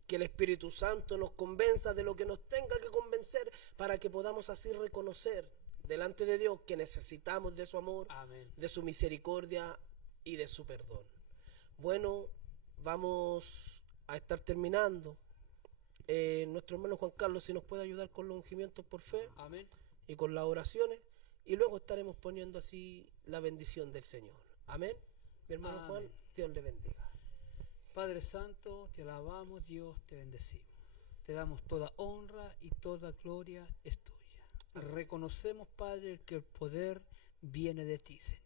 Que el Espíritu Santo nos convenza de lo que nos tenga que convencer para que podamos así reconocer delante de Dios que necesitamos de su amor, Amén. de su misericordia y de su perdón. Bueno, vamos a estar terminando. Nuestro hermano Juan Carlos, si nos puede ayudar con los ungimientos por fe Amén. y con las oraciones, y luego estaremos poniendo así la bendición del Señor. Amén. Mi hermano Amén. Juan, Dios le bendiga. Padre Santo, te alabamos, Dios, te bendecimos. Te damos toda honra y toda gloria es tuya. Reconocemos, Padre, que el poder viene de ti, Señor.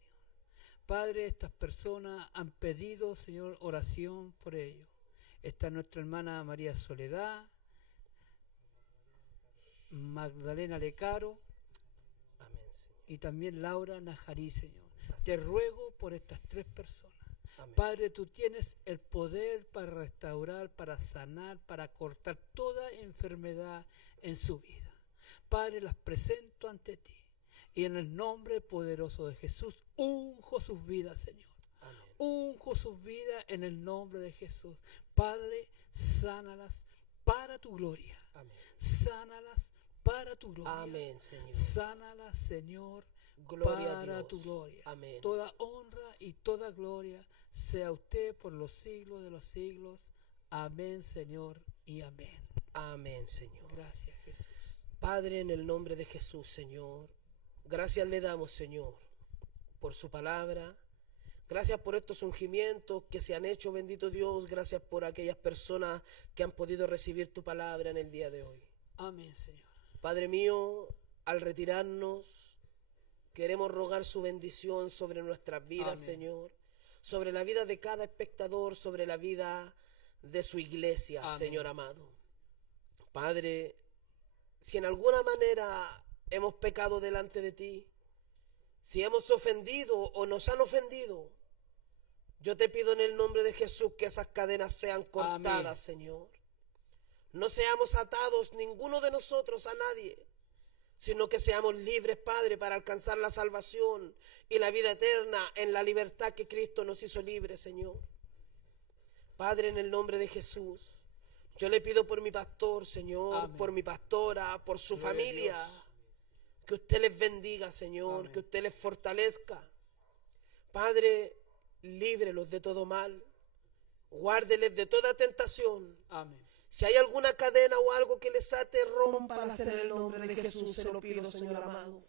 Padre, estas personas han pedido, Señor, oración por ellos. Está nuestra hermana María Soledad, Magdalena Lecaro Amén, Señor. y también Laura Najarí, Señor. Así Te es. ruego por estas tres personas. Amén. Padre, tú tienes el poder para restaurar, para sanar, para cortar toda enfermedad en su vida. Padre, las presento ante ti y en el nombre poderoso de Jesús, unjo sus vidas, Señor. Amén. Unjo sus vidas en el nombre de Jesús. Padre, sánalas para tu gloria. Amén. Sánalas para tu gloria. Amén, Señor. Sánalas, Señor, Gloria a para Dios. tu gloria. Amén. Toda honra y toda gloria sea usted por los siglos de los siglos. Amén, Señor, y amén. Amén, Señor. Gracias, Jesús. Padre, en el nombre de Jesús, Señor, gracias le damos, Señor, por su palabra. Gracias por estos ungimientos que se han hecho, bendito Dios. Gracias por aquellas personas que han podido recibir tu palabra en el día de hoy. Amén, Señor. Padre mío, al retirarnos, queremos rogar su bendición sobre nuestras vidas, Amén. Señor, sobre la vida de cada espectador, sobre la vida de su iglesia, Amén. Señor amado. Padre, si en alguna manera hemos pecado delante de ti, si hemos ofendido o nos han ofendido, yo te pido en el nombre de Jesús que esas cadenas sean cortadas, Amén. Señor. No seamos atados ninguno de nosotros a nadie, sino que seamos libres, Padre, para alcanzar la salvación y la vida eterna en la libertad que Cristo nos hizo libres, Señor. Padre, en el nombre de Jesús, yo le pido por mi pastor, Señor, Amén. por mi pastora, por su Gloria a familia, Dios. que usted les bendiga, Señor, Amén. que usted les fortalezca. Padre, líbrelos de todo mal, guárdeles de toda tentación. Amén. Si hay alguna cadena o algo que les ate, rómpalas en el nombre de Jesús, se lo pido, Señor amado.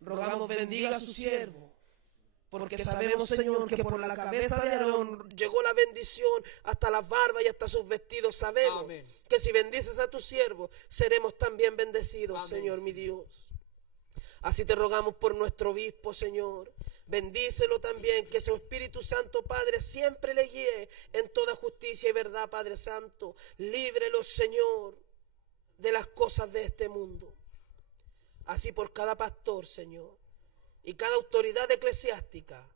Rogamos bendiga a su siervo, porque sabemos, Señor, que por la cabeza de Aarón llegó la bendición hasta las barbas y hasta sus vestidos. Sabemos Amén. que si bendices a tu siervo, seremos también bendecidos, Amén, Señor mi Señor. Dios. Así te rogamos por nuestro obispo, Señor. Bendícelo también, que su Espíritu Santo, Padre, siempre le guíe en toda justicia y verdad, Padre Santo. Líbrelo, Señor, de las cosas de este mundo. Así por cada pastor, Señor, y cada autoridad eclesiástica,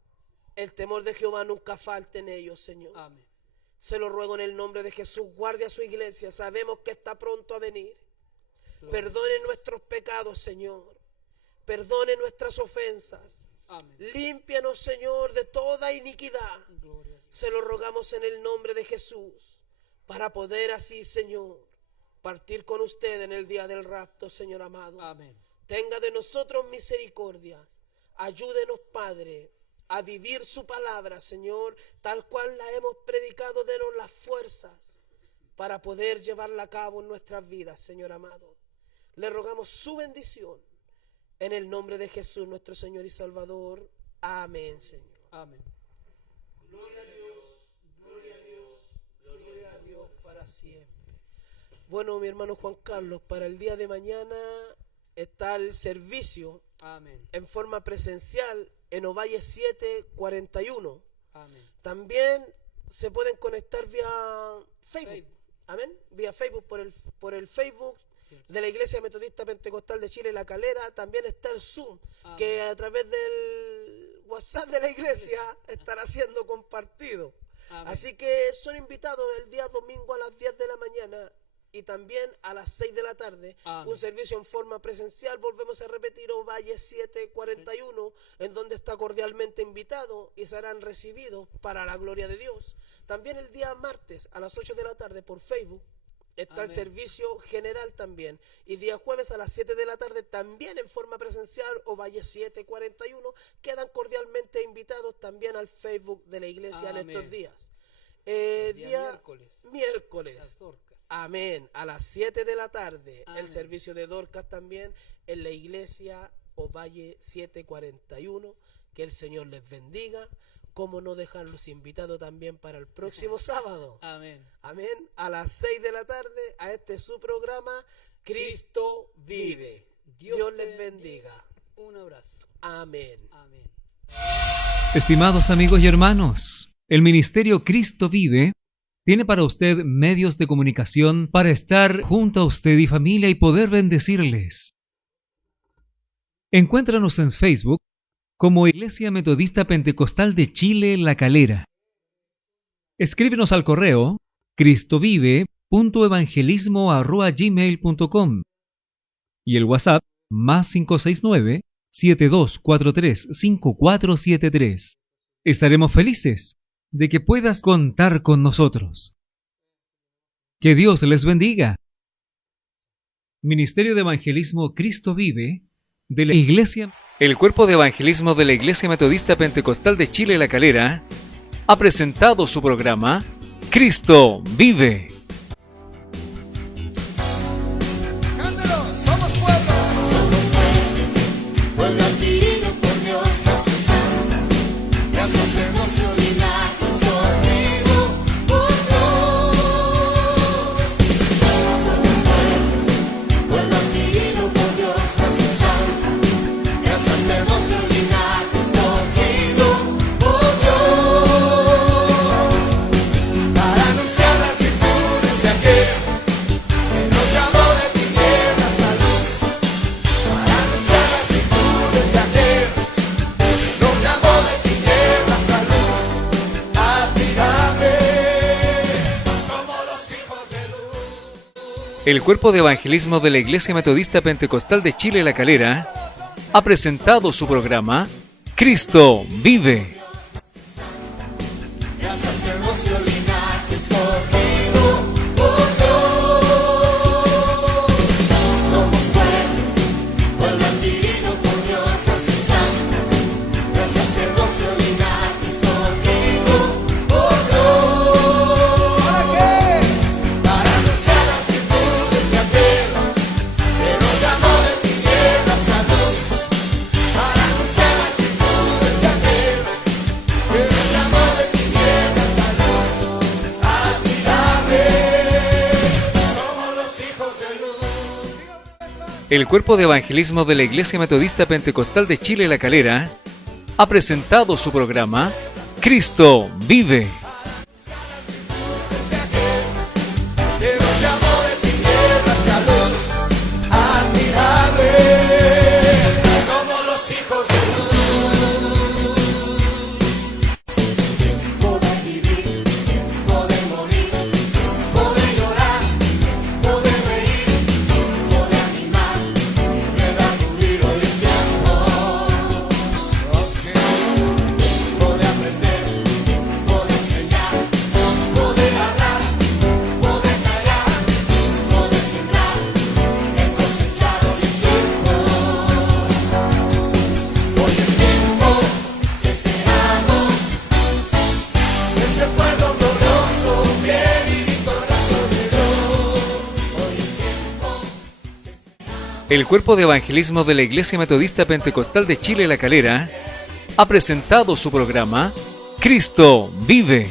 el temor de Jehová nunca falte en ellos, Señor. Amén. Se lo ruego en el nombre de Jesús. Guarde a su iglesia. Sabemos que está pronto a venir. Gloria. Perdone nuestros pecados, Señor. Perdone nuestras ofensas. Amén. Límpianos, Señor, de toda iniquidad. Gloria a Dios. Se lo rogamos en el nombre de Jesús, para poder así, Señor, partir con usted en el día del rapto, Señor amado. Amén. Tenga de nosotros misericordia. Ayúdenos, Padre, a vivir su palabra, Señor, tal cual la hemos predicado. Denos las fuerzas para poder llevarla a cabo en nuestras vidas, Señor amado. Le rogamos su bendición en el nombre de Jesús, nuestro Señor y Salvador. Amén, Señor. Amén. Gloria a Dios, gloria a Dios, gloria a Dios para siempre. Bueno, mi hermano Juan Carlos, para el día de mañana está el servicio Amén. en forma presencial en Ovalle 741. Amén. También se pueden conectar vía Facebook. Amén. Vía Facebook, por el Facebook de la Iglesia Metodista Pentecostal de Chile, La Calera. También está el Zoom, que a través del WhatsApp de la iglesia estará siendo compartido. Amén. Así que son invitados el día domingo a las 10 de la mañana y también a las 6 de la tarde. Amén. Un servicio en forma presencial. Volvemos a repetir, Ovalle 741, en donde está cordialmente invitado y serán recibidos para la gloria de Dios. También el día martes a las 8 de la tarde por Facebook está Amén. El servicio general también. Y día jueves a las 7 de la tarde también en forma presencial, Ovalle 741. Quedan cordialmente invitados también al Facebook de la iglesia Amén. En estos días. Día miércoles. Amén. A las 7 de la tarde, Amén. El servicio de Dorcas también en la iglesia Ovalle 741. Que el Señor les bendiga. Cómo no dejarlos invitados también para el próximo sábado. Amén. Amén. A las 6 de la tarde, a su programa, Cristo Vive. Dios les bendiga. Un abrazo. Amén. Amén. Estimados amigos y hermanos, el Ministerio Cristo Vive tiene para usted medios de comunicación para estar junto a usted y familia y poder bendecirles. Encuéntranos en Facebook como Iglesia Metodista Pentecostal de Chile, La Calera. Escríbenos al correo cristovive.evangelismo@gmail.com y el WhatsApp +569 7243 5473. Estaremos felices de que puedas contar con nosotros. Que Dios les bendiga. Ministerio de Evangelismo Cristo Vive de la Iglesia. El Cuerpo de Evangelismo de la Iglesia Metodista Pentecostal de Chile, La Calera, ha presentado su programa Cristo Vive. Pueblo adquirido por Dios, nación santa, gran sacerdocio linaje escogido por Dios. Somos pueblo adquirido por Dios, nación santa, gran sacerdocio linaje escogido por Dios. Para anunciar las virtudes de aquel que nos llamó de tinieblas a luz. Para anunciar las virtudes de aquel que nos llamó de tinieblas a luz. Admirable, somos los hijos de luz. El Cuerpo de Evangelismo de la Iglesia Metodista Pentecostal de Chile, La Calera, ha presentado su programa Cristo Vive. Gran sacerdocio linaje escogido por Dios. Somos pueblo adquirido por Dios, nación santa, gran sacerdocio linaje escogido por Dios. ¿Para qué? Para anunciar las virtudes de aquel que nos llamó de tinieblas a luz. Para anunciar las virtudes de aquel que nos llamó de tinieblas a luz. Admirable, somos los hijos de luz. El Cuerpo de Evangelismo de la Iglesia Metodista Pentecostal de Chile, La Calera, ha presentado su programa Cristo Vive. Que nos llamó de tinieblas a luz. Admirable, somos los hijos de luz. Tiempo de vivir, tiempo de morir, tiempo de llorar, tiempo de reír, tiempo de animar, de acudir. Hoy es tiempo. Tiempo de aprender, tiempo de enseñar, tiempo de hablar, tiempo de callar, tiempo de sembrar, de cosechar. Hoy es tiempo. Hoy es tiempo que seamos ese pueblo glorioso, fiel y victorioso de Dios. Hoy es tiempo. El Cuerpo de Evangelismo de la Iglesia Metodista Pentecostal de Chile, La Calera, ha presentado su programa Cristo Vive.